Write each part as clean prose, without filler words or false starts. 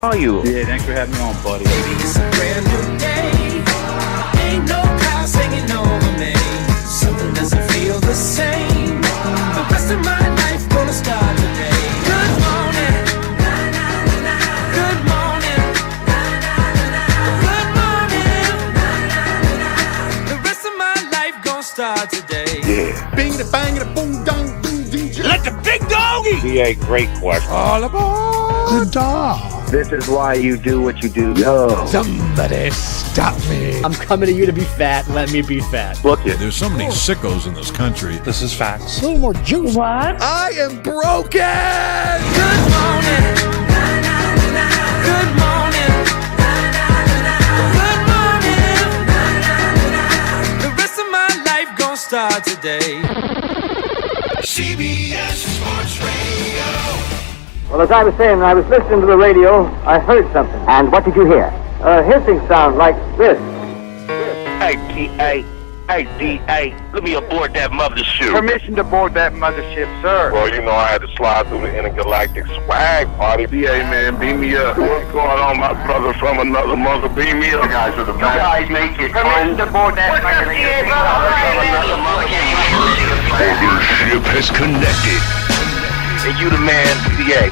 How are you? Yeah, thanks for having me on, buddy. It's a brand new day. Ain't no clouds hanging over me. Something doesn't feel the same. The rest of my life gonna start today. Good morning. Good morning. Good morning. The rest of my life gonna start today. Yeah. Bing the bang the boom dong boom DJ. Let the big doggy! DA, great question. All aboard the dog. This is why you do what you do. Yo. Somebody stop me. I'm coming to you to be fat. Let me be fat. Look it. There's so many sickos in this country. This is facts. A little more juice. What? I am broken. Good morning. Good morning. Good morning. The rest of my life gonna start today. CBS Sports Radio. Well, as I was saying, when I was listening to the radio, I heard something. And what did you hear? A hissing sound like this. Hey, T.A. Hey, D.A. Let me aboard that mothership. Permission to board that mothership, sir. Well, you know, I had to slide through the intergalactic swag party. DA, man, beam me up. What's going on, my brother from another mother? Beam me up. You guys are the best. You guys make it fun to board that mothership. Mothership has connected. And you the man, D.A.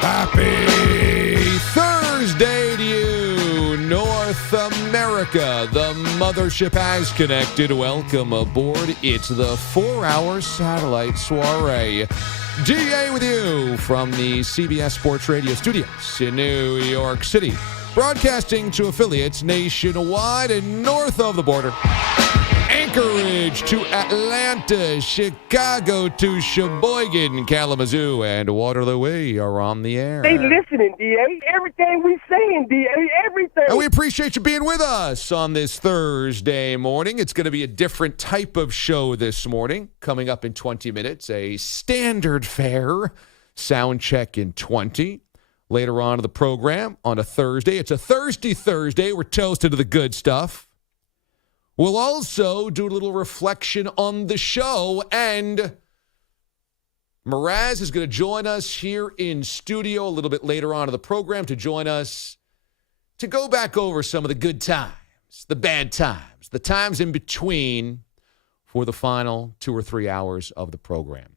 Happy Thursday to you, North America. The mothership has connected. Welcome aboard. It's the 4-hour satellite soiree. DA with you from the CBS Sports Radio studios in New York City. Broadcasting to affiliates nationwide and north of the border. Anchorage to Atlanta, Chicago to Sheboygan, Kalamazoo, and Waterloo. We are on the air. They listening, D.A. Everything we saying, D.A. Everything. And we appreciate you being with us on this Thursday morning. It's going to be a different type of show this morning. Coming up in 20 minutes, a standard fare sound check in 20. Later on in the program on a Thursday. It's a Thirsty Thursday. We're toasted to the good stuff. We'll also do a little reflection on the show, and Mraz is going to join us here in studio a little bit later on in the program to join us to go back over some of the good times, the bad times, the times in between for the final 2 or 3 hours of the program.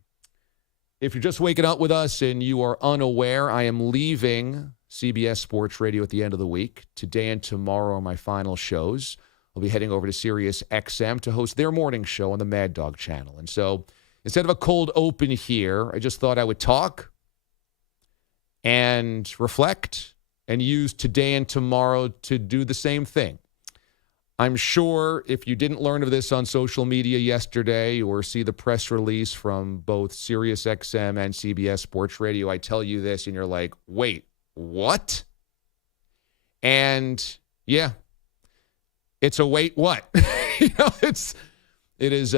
If you're just waking up with us and you are unaware, I am leaving CBS Sports Radio at the end of the week. Today and tomorrow are my final shows. I'll be heading over to Sirius XM to host their morning show on the Mad Dog channel. And so instead of a cold open here, I just thought I would talk and reflect and use today and tomorrow to do the same thing. I'm sure if you didn't learn of this on social media yesterday or see the press release from both Sirius XM and CBS Sports Radio, I tell you this and you're like, wait, what? And yeah. It's a wait, what? It is,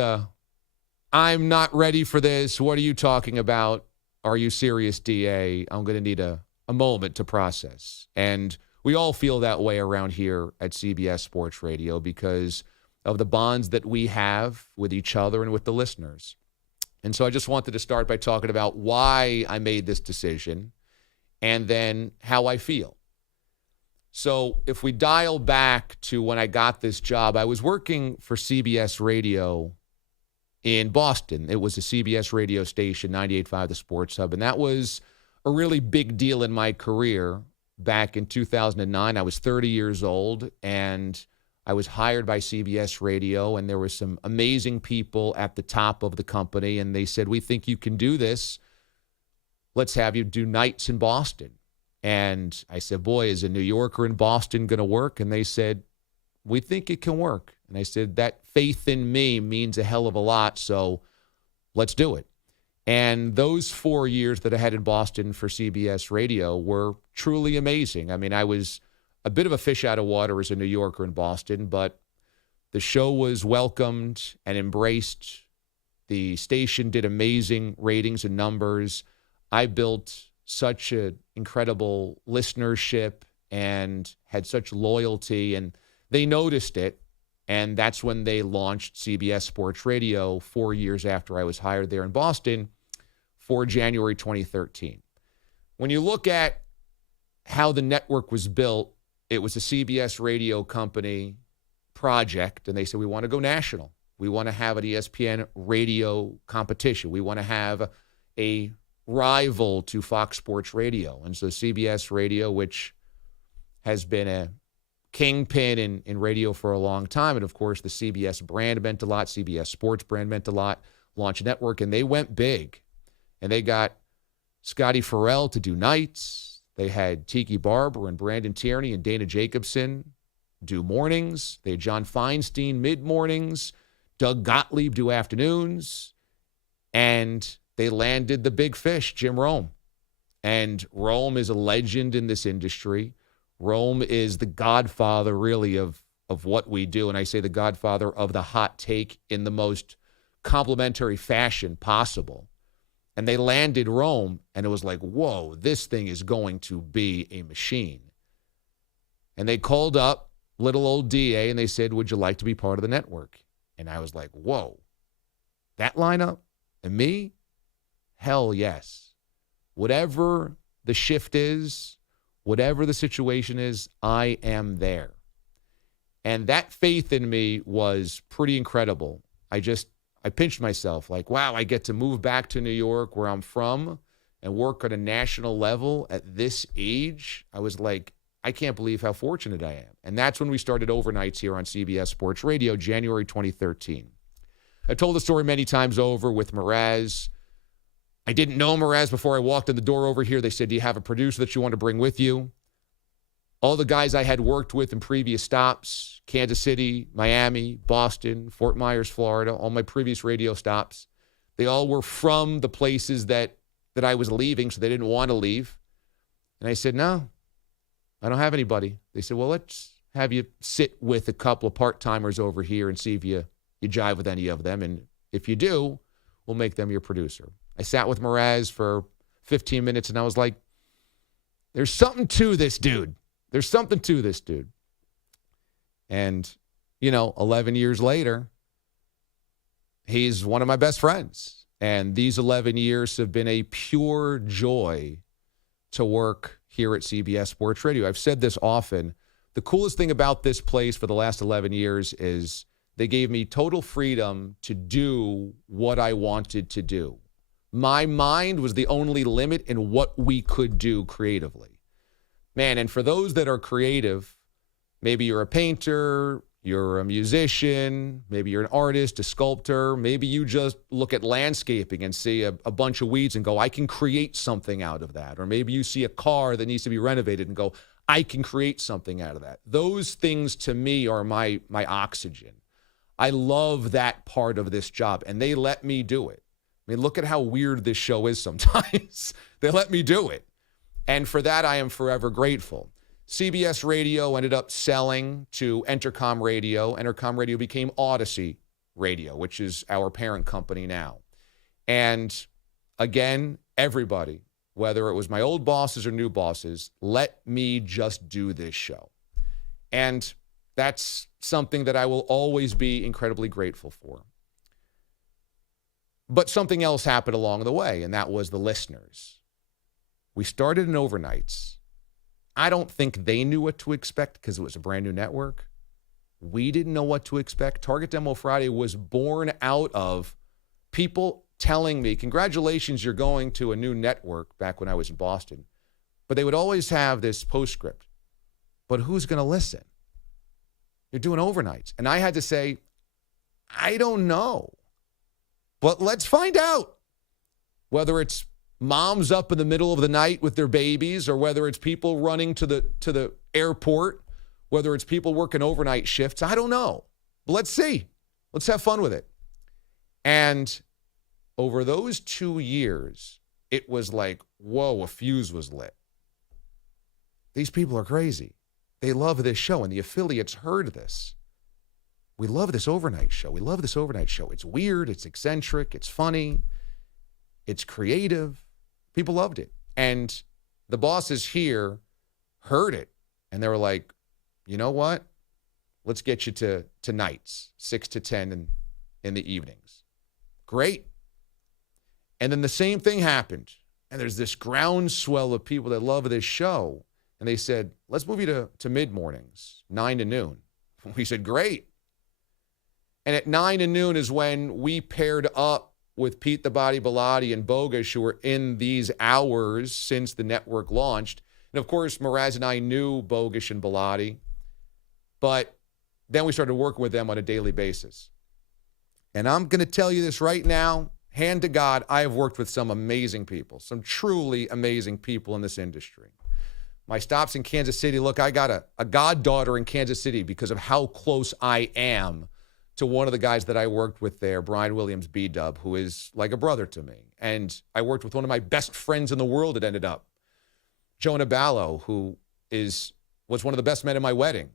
I'm not ready for this. What are you talking about? Are you serious, DA? I'm going to need a moment to process. And we all feel that way around here at CBS Sports Radio because of the bonds that we have with each other and with the listeners. And so I just wanted to start by talking about why I made this decision and then how I feel. So if we dial back to when I got this job, I was working for CBS Radio in Boston. It was a CBS radio station, 98.5 The Sports Hub, and that was a really big deal in my career. Back in 2009, I was 30 years old, and I was hired by CBS Radio, and there were some amazing people at the top of the company, and they said, we think you can do this. Let's have you do nights in Boston. And I said, boy, is a New Yorker in Boston going to work? And they said, we think it can work. And I said, that faith in me means a hell of a lot, so let's do it. And those 4 years that I had in Boston for CBS Radio were truly amazing. I mean, I was a bit of a fish out of water as a New Yorker in Boston, but the show was welcomed and embraced. The station did amazing ratings and numbers. I built such an incredible listenership and had such loyalty, and they noticed it. And that's when they launched CBS Sports Radio 4 years after I was hired there in Boston for January 2013. When you look at how the network was built, it was a CBS radio company project, and they said, we want to go national. We want to have an ESPN radio competition. We want to have a rival to Fox Sports Radio. And so CBS Radio, which has been a kingpin in radio for a long time, and of course the CBS brand meant a lot, CBS Sports brand meant a lot, launched a network, and they went big. And they got Scotty Farrell to do nights. They had Tiki Barber and Brandon Tierney and Dana Jacobson do mornings. They had John Feinstein mid-mornings, Doug Gottlieb do afternoons, and they landed the big fish, Jim Rome. And Rome is a legend in this industry. Rome is the godfather, really, of what we do. And I say the godfather of the hot take in the most complimentary fashion possible. And they landed Rome, and it was like, whoa, this thing is going to be a machine. And they called up little old DA, and they said, would you like to be part of the network? And I was like, whoa, that lineup? And me? Hell yes. Whatever the shift is, whatever the situation is, I am there. And that faith in me was pretty incredible. I pinched myself like, wow, I get to move back to New York where I'm from and work on a national level at this age. I was like, I can't believe how fortunate I am. And that's when we started overnights here on CBS Sports Radio, January 2013. I've told the story many times over with Mraz. I didn't know Mraz before I walked in the door over here. They said, do you have a producer that you want to bring with you? All the guys I had worked with in previous stops, Kansas City, Miami, Boston, Fort Myers, Florida, all my previous radio stops, they all were from the places that I was leaving, so they didn't want to leave. And I said, no, I don't have anybody. They said, well, let's have you sit with a couple of part-timers over here and see if you jive with any of them. And if you do, we'll make them your producer. I sat with Mraz for 15 minutes, and I was like, there's something to this dude. There's something to this dude. And, 11 years later, he's one of my best friends. And these 11 years have been a pure joy to work here at CBS Sports Radio. I've said this often. The coolest thing about this place for the last 11 years is they gave me total freedom to do what I wanted to do. My mind was the only limit in what we could do creatively. Man, and for those that are creative, maybe you're a painter, you're a musician, maybe you're an artist, a sculptor, maybe you just look at landscaping and see a bunch of weeds and go, I can create something out of that. Or maybe you see a car that needs to be renovated and go, I can create something out of that. Those things to me are my oxygen. I love that part of this job, and they let me do it. I mean, look at how weird this show is sometimes. They let me do it. And for that, I am forever grateful. CBS Radio ended up selling to Entercom Radio. Entercom Radio became Odyssey Radio, which is our parent company now. And again, everybody, whether it was my old bosses or new bosses, let me just do this show. And that's something that I will always be incredibly grateful for. But something else happened along the way, and that was the listeners. We started in overnights. I don't think they knew what to expect because it was a brand new network. We didn't know what to expect. Target Demo Friday was born out of people telling me, congratulations, you're going to a new network, back when I was in Boston. But they would always have this postscript. But who's going to listen? You're doing overnights. And I had to say, I don't know. But let's find out. Whether it's moms up in the middle of the night with their babies, or whether it's people running to the airport, whether it's people working overnight shifts, I don't know. But let's see. Let's have fun with it. And over those 2 years, it was like, whoa, a fuse was lit. These people are crazy. They love this show, and the affiliates heard this. We love this overnight show. We love this overnight show. It's weird. It's eccentric. It's funny. It's creative. People loved it. And the bosses here heard it, and they were like, you know what? Let's get you to nights, 6 to 10 in the evenings. Great. And then the same thing happened. And there's this groundswell of people that love this show. And they said, let's move you to mid-mornings, 9 to noon. We said, great. And at 9 to noon is when we paired up with Pete the Body Bellotti and Bogusch, who were in these hours since the network launched. And, of course, Mraz and I knew Bogusch and Bellotti. But then we started working with them on a daily basis. And I'm going to tell you this right now, hand to God, I have worked with some amazing people, some truly amazing people in this industry. My stops in Kansas City, look, I got a goddaughter in Kansas City because of how close I am to one of the guys that I worked with there, Brian Williams, B-Dub, who is like a brother to me. And I worked with one of my best friends in the world, it ended up, Jonah Ballo, who was one of the best men at my wedding.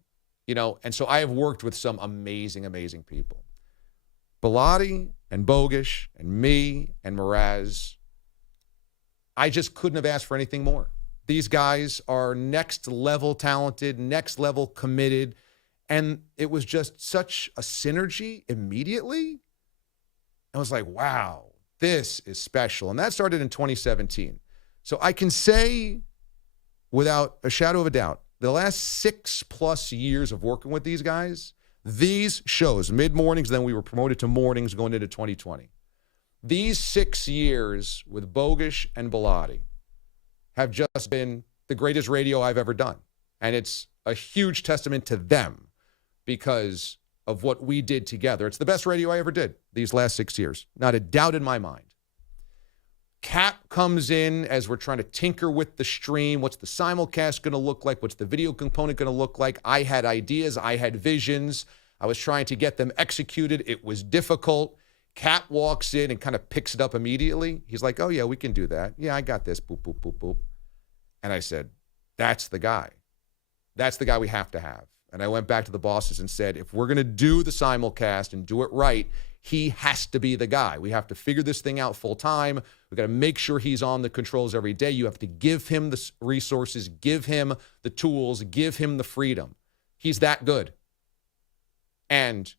You know, and so I have worked with some amazing, amazing people. Bellotti and Bogusch and me and Mraz, I just couldn't have asked for anything more. These guys are next level talented, next level committed, and it was just such a synergy immediately. I was like, wow, this is special. And that started in 2017. So I can say without a shadow of a doubt, the last 6+ years of working with these guys, these shows, mid-mornings, then we were promoted to mornings going into 2020. These 6 years with Bogusch and Bellotti have just been the greatest radio I've ever done. And it's a huge testament to them because of what we did together. It's the best radio I ever did these last 6 years. Not a doubt in my mind. Cap comes in as we're trying to tinker with the stream. What's the simulcast going to look like? What's the video component going to look like? I had ideas. I had visions. I was trying to get them executed. It was difficult. Cap walks in and kind of picks it up immediately. He's like, oh, yeah, we can do that. Yeah, I got this. Boop, boop, boop, boop. And I said, that's the guy. That's the guy we have to have. And I went back to the bosses and said, if we're going to do the simulcast and do it right, he has to be the guy. We have to figure this thing out full time. We've got to make sure he's on the controls every day. You have to give him the resources, give him the tools, give him the freedom. He's that good. And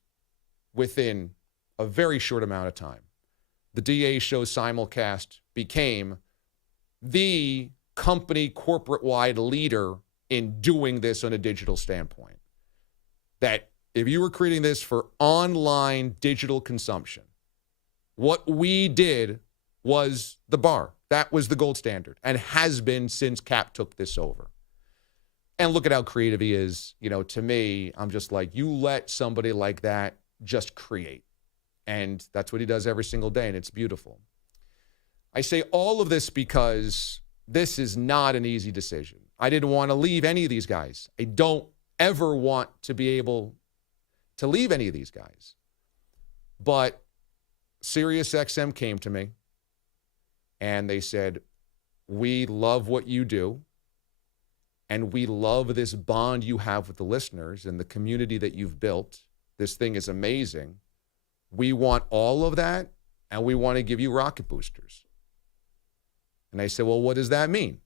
within a very short amount of time, the DA Show simulcast became the company corporate-wide leader in doing this on a digital standpoint. That if you were creating this for online digital consumption, what we did was the bar. That was the gold standard and has been since Cap took this over. And look at how creative he is. You know, to me, I'm just like, you let somebody like that just create. And that's what he does every single day, and it's beautiful. I say all of this because this is not an easy decision. I didn't want to leave any of these guys. I don't ever want to be able to leave any of these guys. But SiriusXM came to me and they said, we love what you do and we love this bond you have with the listeners and the community that you've built. This thing is amazing. We want all of that and we want to give you rocket boosters. And I said, well, what does that mean?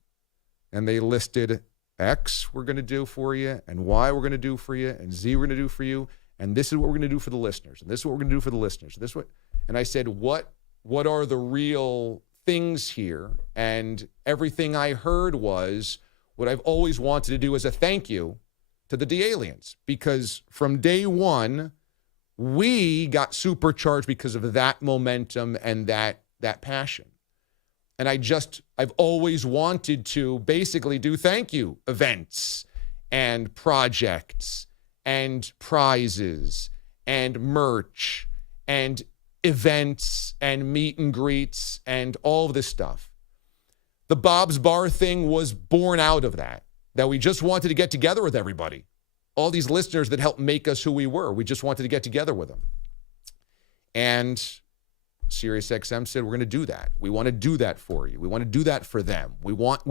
And they listed X we're going to do for you and Y we're going to do for you and Z we're going to do for you. And this is what we're going to do for the listeners. And this is what we're going to do for the listeners. And I said, what are the real things here? And everything I heard was what I've always wanted to do as a thank you to the D-Aliens. Because from day one, we got supercharged because of that momentum and that passion. And I've always wanted to basically do thank you events and projects and prizes and merch and events and meet and greets and all of this stuff. The Bob's Bar thing was born out of that we just wanted to get together with everybody. All these listeners that helped make us who we were. We just wanted to get together with them. And SiriusXM said, we're going to do that. We want to do that for you. We want to do that for them. We want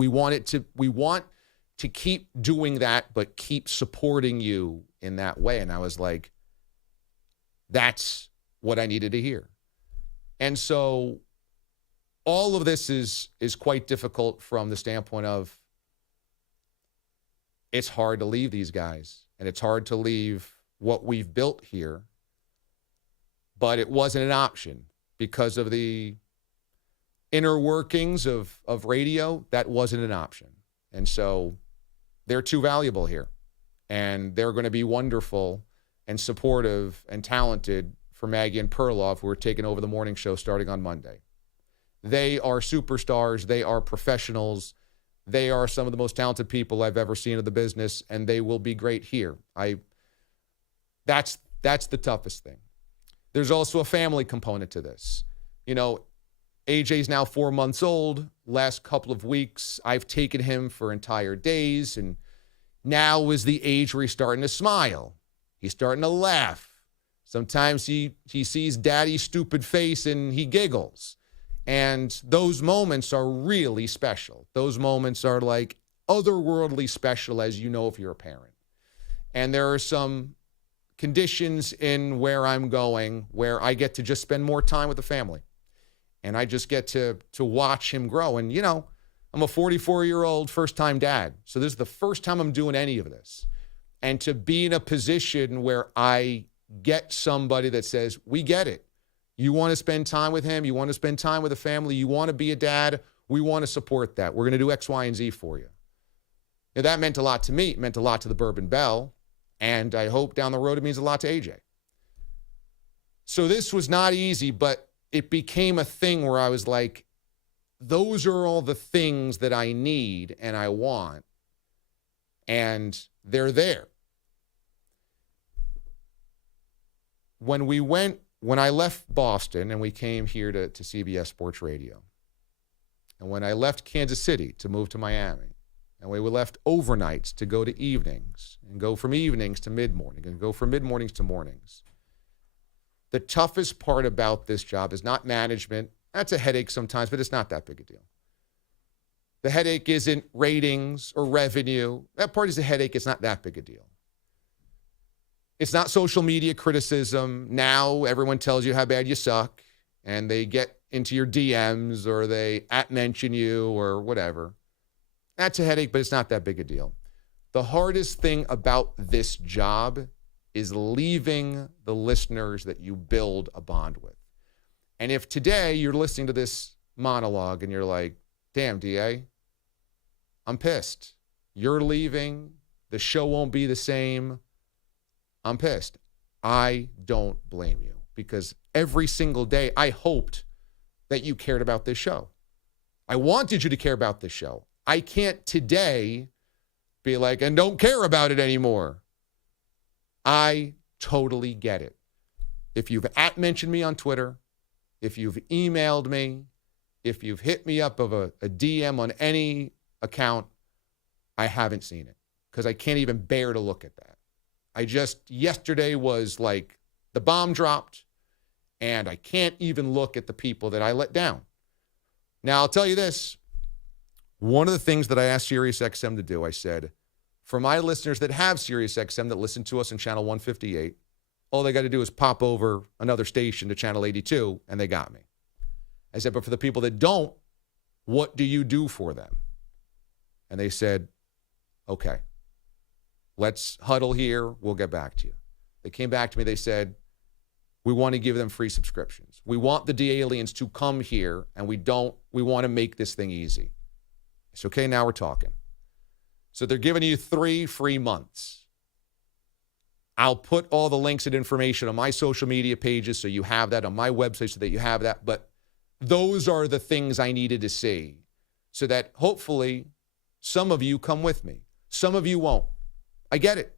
to keep doing that, but keep supporting you in that way. And I was like, that's what I needed to hear. And so all of this is quite difficult from the standpoint of it's hard to leave these guys, and it's hard to leave what we've built here, but it wasn't an option because of the inner workings of radio. That wasn't an option. And so they're too valuable here, and they're going to be wonderful and supportive and talented for Maggie and Perloff, who are taking over the morning show starting on Monday. They are superstars. They are professionals. They are some of the most talented people I've ever seen in the business, and they will be great here. That's the toughest thing. There's also a family component to this. You know, AJ's now 4 months old. Last couple of weeks, I've taken him for entire days, and now is the age where he's starting to smile. He's starting to laugh. Sometimes he sees daddy's stupid face and he giggles. And those moments are really special. Those moments are like otherworldly special, as you know if you're a parent. And there are some conditions in where I'm going where I get to just spend more time with the family. And I just get to watch him grow. And, you know, I'm a 44-year-old first-time dad. So this is the first time I'm doing any of this. And to be in a position where I get somebody that says, we get it. You want to spend time with him. You want to spend time with the family. You want to be a dad. We want to support that. We're going to do X, Y, and Z for you. Now, that meant a lot to me. It meant a lot to the Bourbon Bell. And I hope down the road it means a lot to AJ. So this was not easy, but it became a thing where I was like, those are all the things that I need and I want. And they're there. When I left Boston and we came here to CBS Sports Radio, and when I left Kansas City to move to Miami, and we left overnights to go to evenings, and go from evenings to mid-morning, and go from mid-mornings to mornings, the toughest part about this job is not management. That's a headache sometimes, but it's not that big a deal. The headache isn't ratings or revenue. That part is a headache. It's not that big a deal. It's not social media criticism. Now everyone tells you how bad you suck, and they get into your DMs or they @mention you or whatever. That's a headache, but it's not that big a deal. The hardest thing about this job is leaving the listeners that you build a bond with. And if today you're listening to this monologue and you're like, damn, DA, I'm pissed. You're leaving. The show won't be the same. I'm pissed. I don't blame you, because every single day I hoped that you cared about this show. I wanted you to care about this show. I can't today be like, and don't care about it anymore. I totally get it. If you've @mentioned me on Twitter, if you've emailed me, if you've hit me up of a DM on any account, I haven't seen it because I can't even bear to look at that. Yesterday was like the bomb dropped, and I can't even look at the people that I let down. Now, I'll tell you this. One of the things that I asked SiriusXM to do, I said, for my listeners that have SiriusXM that listen to us on channel 158, all they got to do is pop over another station to channel 82, and they got me. I said, but for the people that don't, what do you do for them? And they said, okay, let's huddle here. We'll get back to you. They came back to me. They said, we want to give them free subscriptions. We want the D-aliens to come here, and we want to make this thing easy. It's okay, now we're talking. So they're giving you 3 free months. I'll put all the links and information on my social media pages so you have that, on my website so that you have that. But those are the things I needed to see so that hopefully some of you come with me. Some of you won't. I get it.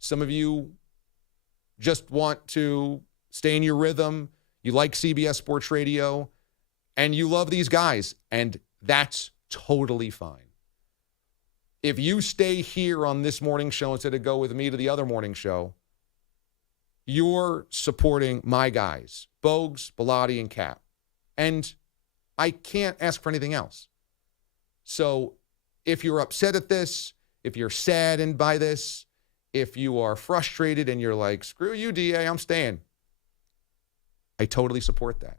Some of you just want to stay in your rhythm. You like CBS Sports Radio, and you love these guys, and that's totally fine. If you stay here on this morning show instead of go with me to the other morning show, you're supporting my guys, Bogues, Bellotti, and Cap. And I can't ask for anything else. So if you're upset at this, if you're saddened by this, if you are frustrated and you're like, screw you, DA, I'm staying, I totally support that.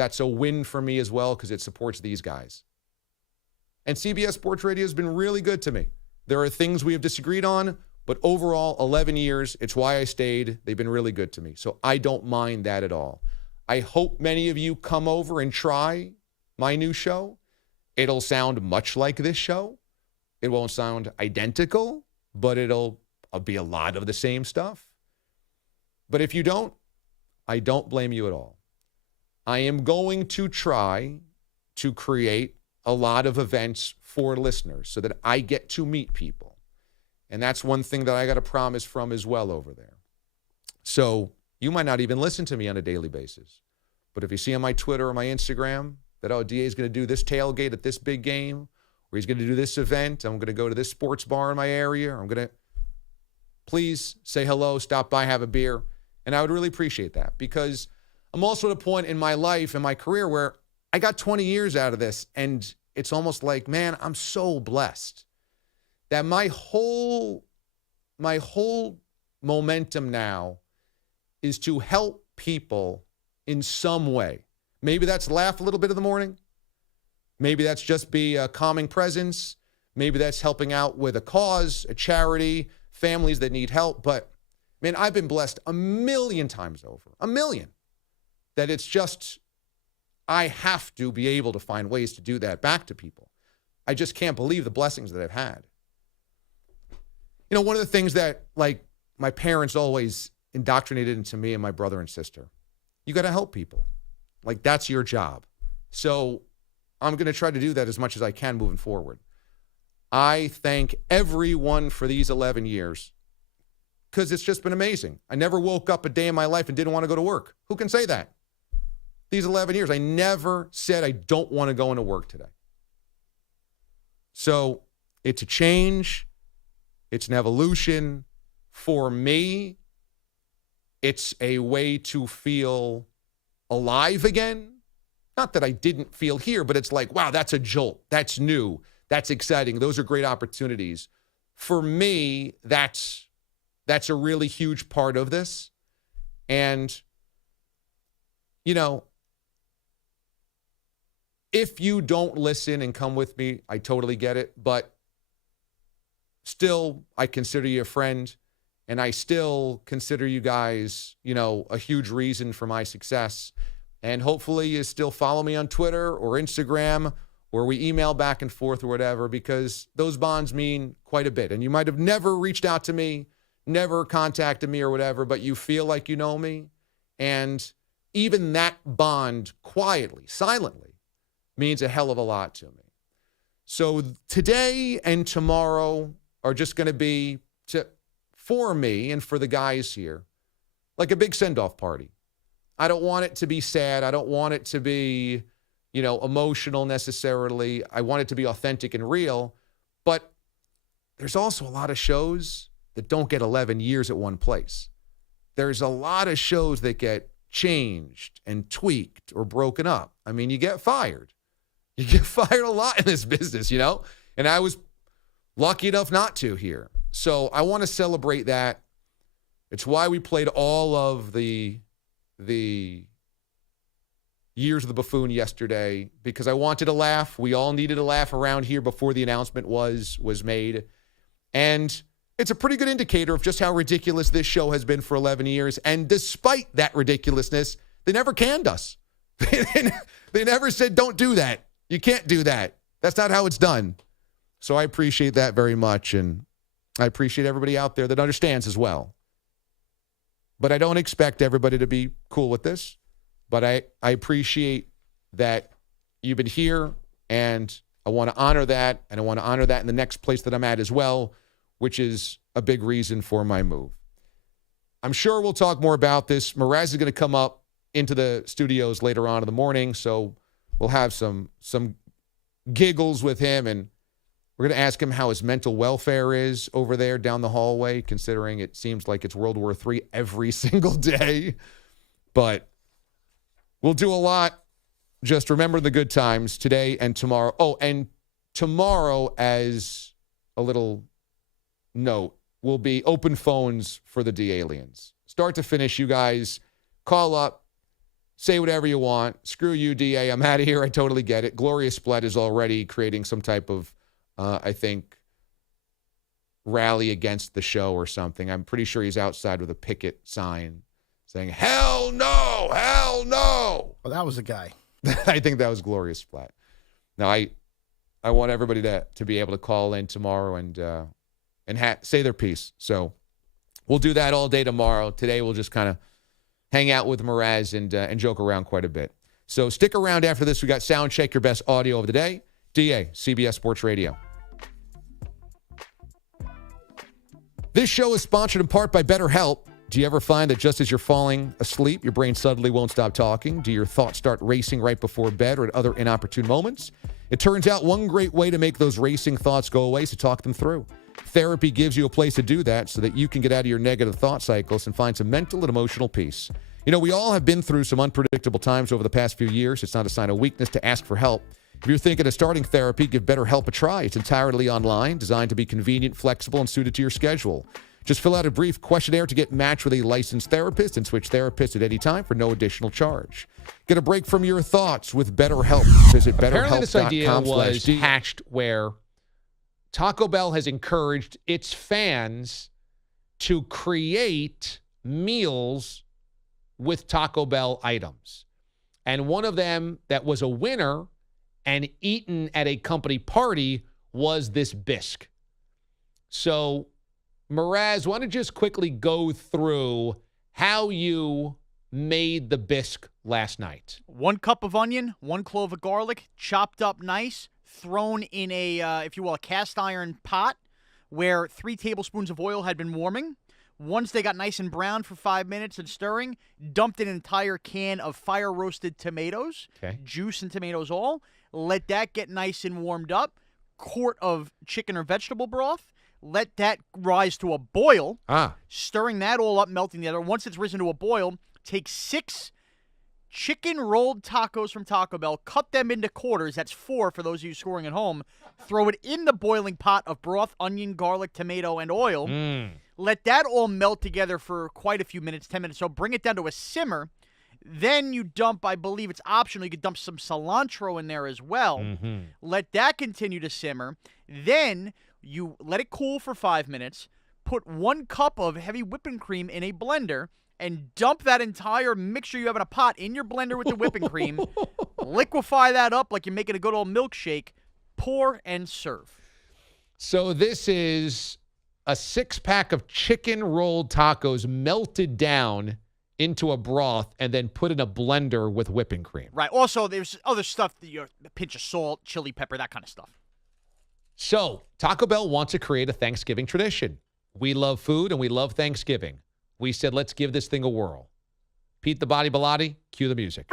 that's a win for me as well because it supports these guys. And CBS Sports Radio has been really good to me. There are things we have disagreed on, but overall, 11 years, it's why I stayed. They've been really good to me. So I don't mind that at all. I hope many of you come over and try my new show. It'll sound much like this show. It won't sound identical, but it'll be a lot of the same stuff. But if you don't, I don't blame you at all. I am going to try to create a lot of events for listeners so that I get to meet people. And that's one thing that I got a promise from as well over there. So you might not even listen to me on a daily basis. But if you see on my Twitter or my Instagram that, oh, DA is going to do this tailgate at this big game, or he's going to do this event, I'm going to go to this sports bar in my area, or I'm going to, please say hello, stop by, have a beer. And I would really appreciate that because I'm also at a point in my life and my career where I got 20 years out of this, and it's almost like, man, I'm so blessed that my whole momentum now is to help people in some way. Maybe that's laugh a little bit in the morning. Maybe that's just be a calming presence. Maybe that's helping out with a cause, a charity, families that need help. But, man, I've been blessed 1,000,000 times over, 1,000,000, that it's just I have to be able to find ways to do that back to people. I just can't believe the blessings that I've had. You know, one of the things that, like, my parents always indoctrinated into me and my brother and sister, you got to help people. Like, that's your job. So I'm going to try to do that as much as I can moving forward. I thank everyone for these 11 years because it's just been amazing. I never woke up a day in my life and didn't want to go to work. Who can say that? These 11 years, I never said I don't want to go into work today. So it's a change. It's an evolution. For me, it's a way to feel alive again. Not that I didn't feel here, but it's like, wow, that's a jolt. That's new. That's exciting. Those are great opportunities. For me, that's a really huge part of this. And, you know, if you don't listen and come with me, I totally get it. But still, I consider you a friend. And I still consider you guys, you know, a huge reason for my success. And hopefully you still follow me on Twitter or Instagram, or we email back and forth or whatever, because those bonds mean quite a bit. And you might have never reached out to me, never contacted me or whatever, but you feel like you know me. And even that bond quietly, silently, means a hell of a lot to me. So today and tomorrow are just going to be, for me and for the guys here, like a big send-off party. I don't want it to be sad. I don't want it to be, you know, emotional necessarily. I want it to be authentic and real. But there's also a lot of shows that don't get 11 years at one place. There's a lot of shows that get changed and tweaked or broken up. I mean, you get fired. You get fired a lot in this business, you know? And I was lucky enough not to here. So I want to celebrate that. It's why we played all of the years of the buffoon yesterday, because I wanted to laugh. We all needed a laugh around here before the announcement was made. And it's a pretty good indicator of just how ridiculous this show has been for 11 years. And despite that ridiculousness, they never canned us. They never said, don't do that. You can't do that. That's not how it's done. So I appreciate that very much. And I appreciate everybody out there that understands as well. But I don't expect everybody to be cool with this. But I appreciate that you've been here, and I want to honor that, and I want to honor that in the next place that I'm at as well, which is a big reason for my move. I'm sure we'll talk more about this. Mraz is going to come up into the studios later on in the morning, so we'll have some giggles with him, and we're going to ask him how his mental welfare is over there down the hallway, considering it seems like it's World War III every single day. But we'll do a lot. Just remember the good times today and tomorrow. Oh, and tomorrow, as a little note, will be open phones for the D-Aliens. Start to finish, you guys call up, say whatever you want. Screw you, DA. I'm out of here. I totally get it. Gloria Splett is already creating some type of, I think, rally against the show or something. I'm pretty sure he's outside with a picket sign saying, hell no, hell no. Oh, that was the guy. I think that was Gloria Splett. Now, I want everybody to be able to call in tomorrow and say their piece. So we'll do that all day tomorrow. Today we'll just kind of hang out with Mraz and joke around quite a bit. So stick around after this. We got Sound Check, your best audio of the day. DA, CBS Sports Radio. This show is sponsored in part by BetterHelp. Do you ever find that just as you're falling asleep, your brain suddenly won't stop talking? Do your thoughts start racing right before bed or at other inopportune moments? It turns out one great way to make those racing thoughts go away is to talk them through. Therapy gives you a place to do that so that you can get out of your negative thought cycles and find some mental and emotional peace. You know, we all have been through some unpredictable times over the past few years. It's not a sign of weakness to ask for help. If you're thinking of starting therapy, give BetterHelp a try. It's entirely online, designed to be convenient, flexible, and suited to your schedule. Just fill out a brief questionnaire to get matched with a licensed therapist and switch therapists at any time for no additional charge. Get a break from your thoughts with BetterHelp. Visit BetterHelp.com/D. Apparently this idea was hatched where Taco Bell has encouraged its fans to create meals with Taco Bell items. And one of them that was a winner and eaten at a company party was this bisque. So, Mraz, why don't you just quickly go through how you made the bisque last night? 1 cup of onion, 1 clove of garlic, chopped up nice, thrown in a, if you will, a cast iron pot where 3 tablespoons of oil had been warming. Once they got nice and brown for 5 minutes and stirring, dumped an entire can of fire-roasted tomatoes, juice and tomatoes all. Let that get nice and warmed up. Quart of chicken or vegetable broth. Let that rise to a boil. Stirring that all up, melting together. Once it's risen to a boil, take 6 chicken rolled tacos from Taco Bell, cut them into quarters. That's 4 for those of you scoring at home. Throw it in the boiling pot of broth, onion, garlic, tomato, and oil. Let that all melt together for quite a few minutes, 10 minutes. So bring it down to a simmer. Then you dump, I believe it's optional, you could dump some cilantro in there as well. Let that continue to simmer. Then you let it cool for 5 minutes. Put 1 cup of heavy whipping cream in a blender and dump that entire mixture you have in a pot in your blender with the whipping cream. Liquefy that up like you're making a good old milkshake. Pour and serve. So this is a 6-pack of chicken rolled tacos melted down into a broth and then put in a blender with whipping cream. Right. Also, there's other stuff, a pinch of salt, chili pepper, that kind of stuff. So Taco Bell wants to create a Thanksgiving tradition. We love food and we love Thanksgiving. We said, let's give this thing a whirl. Pete the Body Bilotti, cue the music.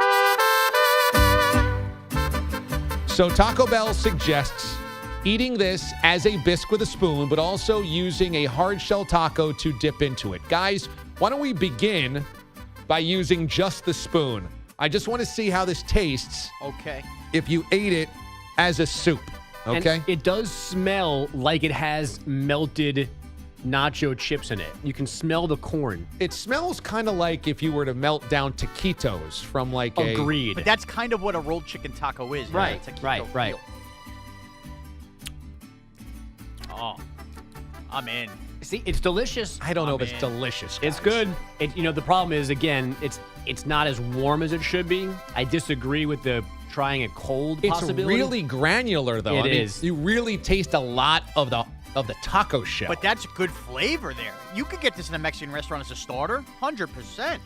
So Taco Bell suggests eating this as a bisque with a spoon, but also using a hard shell taco to dip into it. Guys, why don't we begin by using just the spoon? I just want to see how this tastes. Okay. If you ate it as a soup. Okay. And it does smell like it has melted nacho chips in it. You can smell the corn. It smells kind of like if you were to melt down taquitos from like Agreed. But that's kind of what a rolled chicken taco is. Right, right? right. Oh, I'm in. See, it's delicious. I don't know if it's delicious, guys. It's good. The problem is, again, it's not as warm as it should be. I disagree with the trying it cold possibility. It's really granular, though. It is. You really taste a lot of the taco shell. But that's good flavor there. You could get this in a Mexican restaurant as a starter, 100%.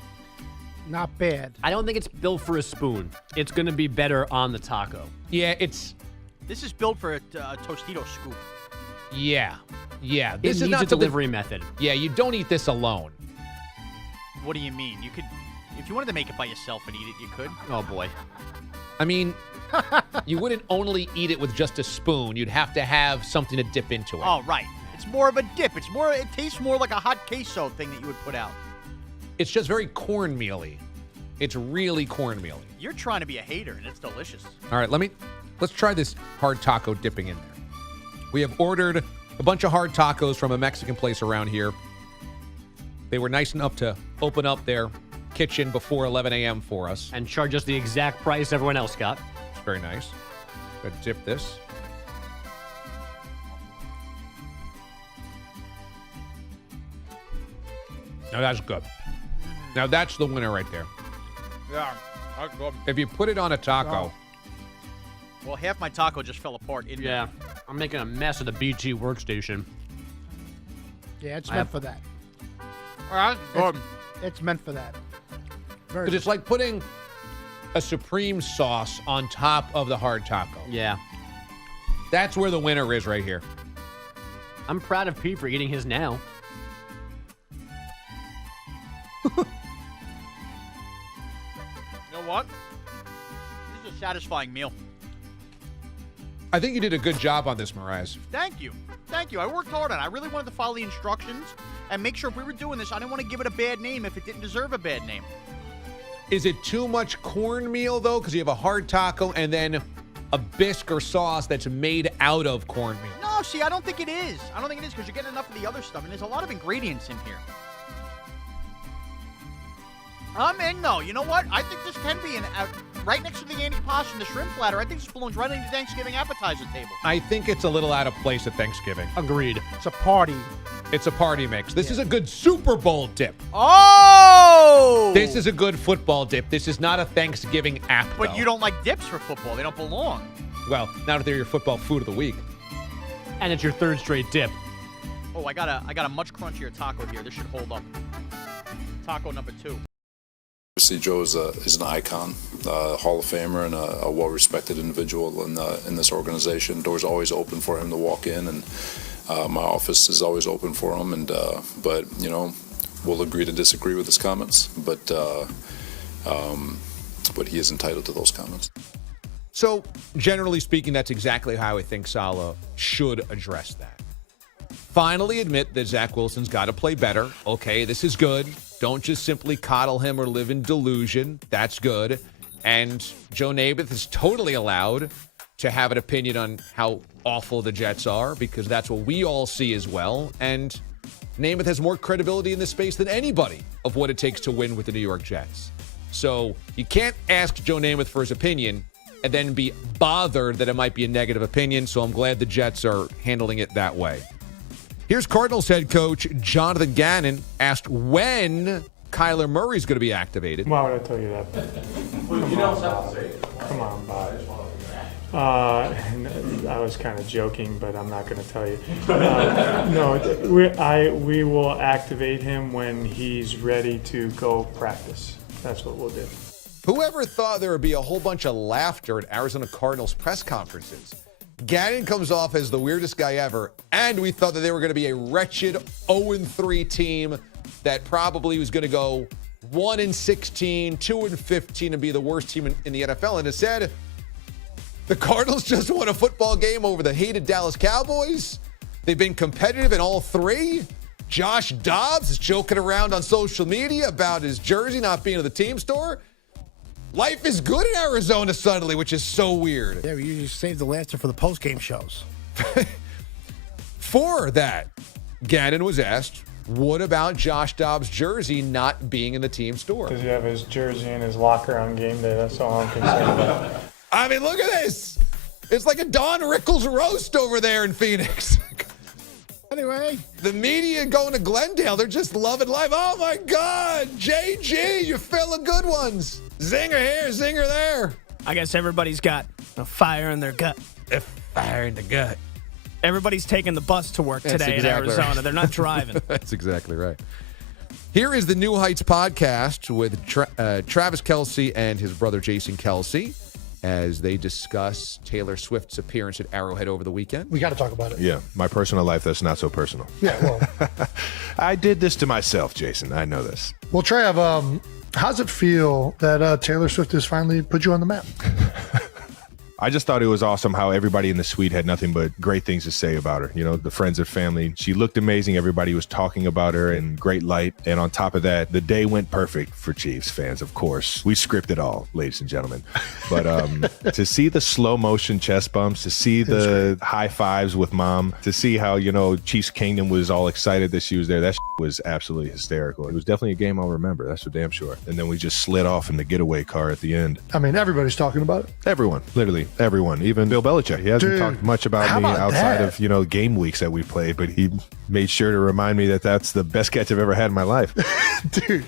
Not bad. I don't think it's built for a spoon. It's going to be better on the taco. Yeah, it's... This is built for a Tostito scoop. Yeah. This is not a delivery method. Yeah, you don't eat this alone. What do you mean? You could, if you wanted to make it by yourself and eat it, you could. Oh, boy. I mean, you wouldn't only eat it with just a spoon. You'd have to have something to dip into it. Oh, right. It's more of a dip. It tastes more like a hot queso thing that you would put out. It's just very cornmealy. It's really cornmealy. You're trying to be a hater, and it's delicious. All right, let's try this hard taco dipping in there. We have ordered a bunch of hard tacos from a Mexican place around here. They were nice enough to open up their kitchen before 11 a.m. for us. And charge us the exact price everyone else got. It's very nice. Go ahead and dip this. Now that's good. Now that's the winner right there. Yeah, that's good. If you put it on a taco. Well, half my taco just fell apart. Yeah, I'm making a mess of the BT workstation. Yeah, it's meant for that. All right, good. It's meant for that. Very Because it's like putting a supreme sauce on top of the hard taco. Yeah. That's where the winner is right here. I'm proud of Pete for eating his now. You know what? This is a satisfying meal. I think you did a good job on this, Mraz. Thank you. Thank you. I worked hard on it. I really wanted to follow the instructions and make sure if we were doing this, I didn't want to give it a bad name if it didn't deserve a bad name. Is it too much cornmeal, though? Because you have a hard taco and then a bisque or sauce that's made out of cornmeal. No, see, I don't think it is. I don't think it is because you're getting enough of the other stuff, and there's a lot of ingredients in here. No, you know what? I think this can be right next to the antipasta and the shrimp platter. I think this belongs right into the Thanksgiving appetizer table. I think it's a little out of place at Thanksgiving. Agreed. It's a party. It's a party mix. This is a good Super Bowl dip. Oh! This is a good football dip. This is not a Thanksgiving app, But though. you don't like dips for football. They don't belong. Well, now that they're your football food of the week. And it's your third straight dip. Oh, I got a much crunchier taco here. This should hold up. Taco number 2. Obviously, Joe is an icon, Hall of Famer, and a well-respected individual in this organization. Doors always open for him to walk in, and my office is always open for him. And but you know, we'll agree to disagree with his comments, but he is entitled to those comments. So, generally speaking, that's exactly how I think Saleh should address that. Finally admit that Zach Wilson's got to play better. Okay, this is good. Don't just simply coddle him or live in delusion. That's good. And Joe Namath is totally allowed to have an opinion on how awful the Jets are because that's what we all see as well. And Namath has more credibility in this space than anybody of what it takes to win with the New York Jets. So you can't ask Joe Namath for his opinion and then be bothered that it might be a negative opinion. So I'm glad the Jets are handling it that way. Here's Cardinals head coach Jonathan Gannon asked when Kyler Murray's going to be activated. Why would I tell you that? Come on, Bob. I was kind of joking, but I'm not going to tell you. No, we will activate him when he's ready to go practice. That's what we'll do. Whoever thought there would be a whole bunch of laughter at Arizona Cardinals press conferences? Gannon comes off as the weirdest guy ever, and we thought that they were going to be a wretched 0-3 team that probably was going to go 1-16, 2-15, and be the worst team in the NFL. And instead, the Cardinals just won a football game over the hated Dallas Cowboys. They've been competitive in all three. Josh Dobbs is joking around on social media about his jersey not being at the team store. Life is good in Arizona suddenly, which is so weird. Yeah, we usually save the laughter for the post-game shows. For that, Gannon was asked, what about Josh Dobbs' jersey not being in the team store? Does he have his jersey in his locker on game day? That's all I'm concerned about. I mean, look at this. It's like a Don Rickles roast over there in Phoenix. Anyway. The media going to Glendale, they're just loving life. Oh, my God. JG, you're filling good ones. Zinger here, zinger there. I guess everybody's got a fire in their gut. A fire in the gut. Everybody's taking the bus to work today in Arizona. Right. They're not driving. That's exactly right. Here is the New Heights podcast with Travis Kelce and his brother Jason Kelce as they discuss Taylor Swift's appearance at Arrowhead over the weekend. We got to talk about it. Yeah, my personal life, that's not so personal. Yeah, well. I did this to myself, Jason. I know this. Well, Trav, how's it feel that Taylor Swift has finally put you on the map? I just thought it was awesome how everybody in the suite had nothing but great things to say about her. You know, the friends and family. She looked amazing. Everybody was talking about her in great light. And on top of that, the day went perfect for Chiefs fans, of course. We script it all, ladies and gentlemen. But to see the slow motion chest bumps, to see the high fives with mom, to see how, you know, Chiefs Kingdom was all excited that she was there, that was absolutely hysterical. It was definitely a game I'll remember. That's for damn sure. And then we just slid off in the getaway car at the end. I mean, everybody's talking about it. Everyone, literally everyone, even Bill Belichick. He hasn't talked much about me outside of, you know, game weeks that we played, but he made sure to remind me that that's the best catch I've ever had in my life. Dude,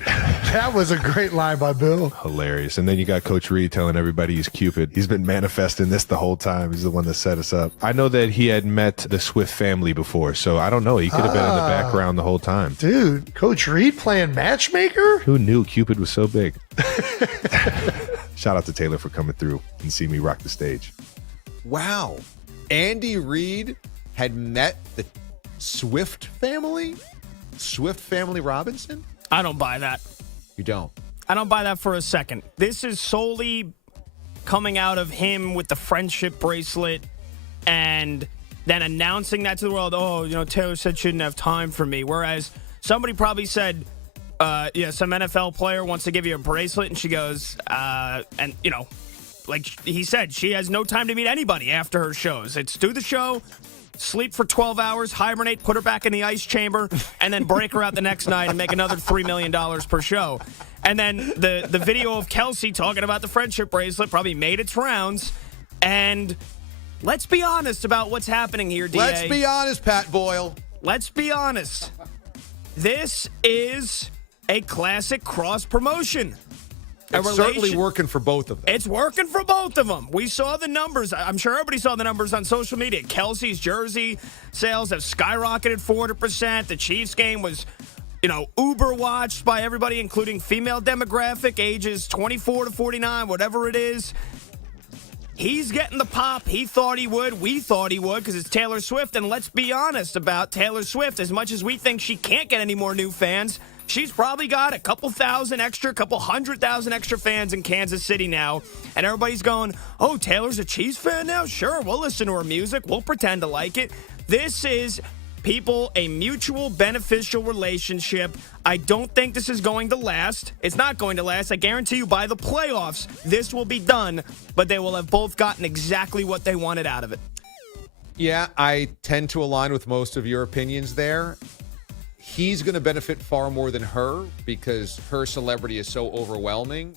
that was a great line by Bill. Hilarious. And then you got Coach Reed telling everybody he's Cupid. He's been manifesting this the whole time. He's the one that set us up. I know that he had met the Swift family before, so I don't know. He could have been in the background the whole time. Dude, Coach Reed playing matchmaker? Who knew Cupid was so big? Shout out to Taylor for coming through and see me rock the stage. Wow. Andy Reid had met the Swift family? Swift family Robinson? I don't buy that. You don't? I don't buy that for a second. This is solely coming out of him with the friendship bracelet and then announcing that to the world. Oh, you know, Taylor said she didn't have time for me. Whereas somebody probably said, some NFL player wants to give you a bracelet, and she goes, and, you know, like he said, she has no time to meet anybody after her shows. It's do the show, sleep for 12 hours, hibernate, put her back in the ice chamber, and then break her out the next night and make another $3 million per show. And then the video of Kelsey talking about the friendship bracelet probably made its rounds. And let's be honest about what's happening here, DA. Let's be honest, Pat Boyle. Let's be honest. This is a classic cross-promotion. It's certainly working for both of them. It's working for both of them. We saw the numbers. I'm sure everybody saw the numbers on social media. Kelsey's jersey sales have skyrocketed 400%. The Chiefs game was, you know, uber watched by everybody, including female demographic, ages 24 to 49, whatever it is. He's getting the pop he thought he would. We thought he would because it's Taylor Swift. And let's be honest about Taylor Swift. As much as we think she can't get any more new fans, she's probably got a couple thousand extra, couple 100,000 extra fans in Kansas City now. And everybody's going, oh, Taylor's a Chiefs fan now? Sure, we'll listen to her music. We'll pretend to like it. This is, people, a mutual beneficial relationship. I don't think this is going to last. It's not going to last. I guarantee you by the playoffs, this will be done. But they will have both gotten exactly what they wanted out of it. Yeah, I tend to align with most of your opinions there. He's going to benefit far more than her because her celebrity is so overwhelming.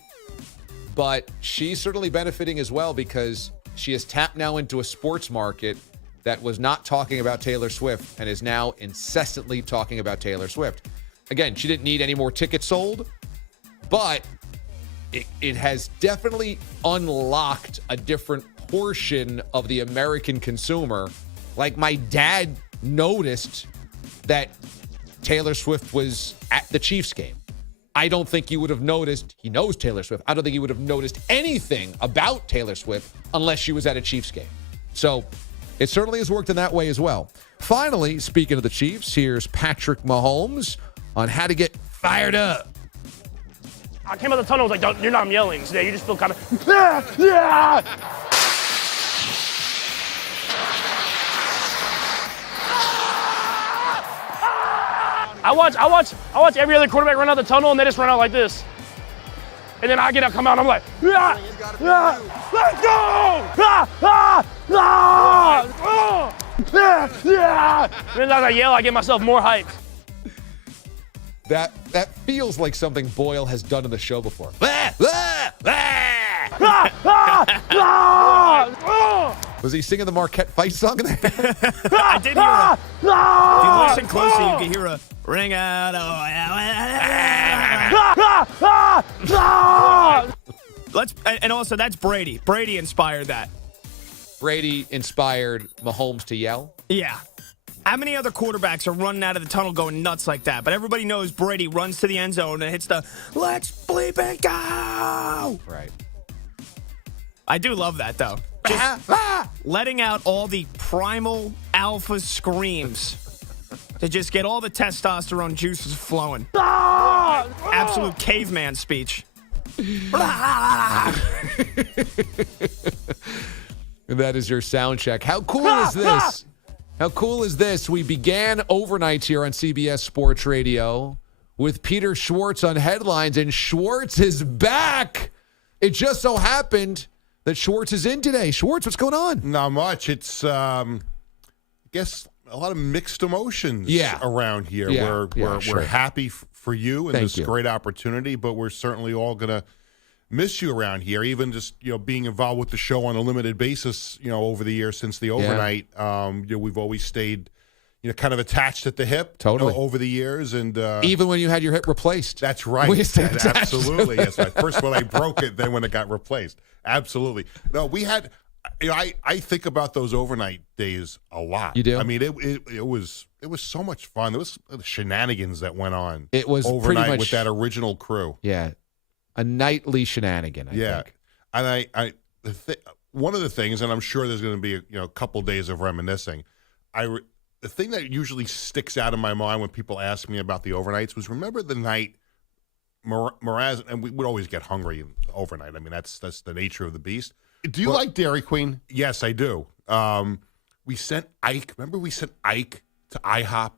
But she's certainly benefiting as well because she has tapped now into a sports market that was not talking about Taylor Swift and is now incessantly talking about Taylor Swift. Again, she didn't need any more tickets sold, but it has definitely unlocked a different portion of the American consumer. Like my dad noticed that Taylor Swift was at the Chiefs game. I don't think he would have noticed. He knows Taylor Swift. I don't think he would have noticed anything about Taylor Swift unless she was at a Chiefs game. So it certainly has worked in that way as well. Finally, speaking of the Chiefs, here's Patrick Mahomes on how to get fired up. I came out of the tunnel, I was like, you're not yelling today. You just feel kind of, I watch every other quarterback run out the tunnel, and they just run out like this. And then I get up, come out, and I'm like, let's go! And then as I yell, I get myself more hyped. That feels like something Boyle has done in the show before. Was he singing the Marquette Fight song there? I did hear it. If you listen closely, you can hear a ring out. And also, that's Brady. Brady inspired that. Brady inspired Mahomes to yell? Yeah. How many other quarterbacks are running out of the tunnel going nuts like that? But everybody knows Brady runs to the end zone and hits the let's bleep it go. Right. I do love that, though. Just letting out all the primal alpha screams to just get all the testosterone juices flowing. Absolute caveman speech. That is your sound check. How cool is this? How cool is this? We began overnights here on CBS Sports Radio with Peter Schwartz on headlines, and Schwartz is back. It just so happened that Schwartz is in today. Schwartz, what's going on? Not much. It's, I guess, a lot of mixed emotions around here. We're happy for you and this great opportunity, but we're certainly all going to miss you around here, even just being involved with the show on a limited basis over the years since the overnight. We've always stayed kind of attached at the hip over the years. And even when you had your hip replaced. That's right. Absolutely. Yes. First when I broke it, then when it got replaced. Absolutely. No, we had I think about those overnight days a lot. You do? I mean, it was so much fun. There was shenanigans that went on. It was overnight pretty much, with that original crew. Yeah. A nightly shenanigan, I think. And one of the things, and I'm sure there's going to be a couple days of reminiscing, the thing that usually sticks out in my mind when people ask me about the overnights was, remember the night Mraz, and we would always get hungry overnight. I mean, that's the nature of the beast. Do you like Dairy Queen? Yes, I do. We sent Ike. Remember we sent Ike to IHOP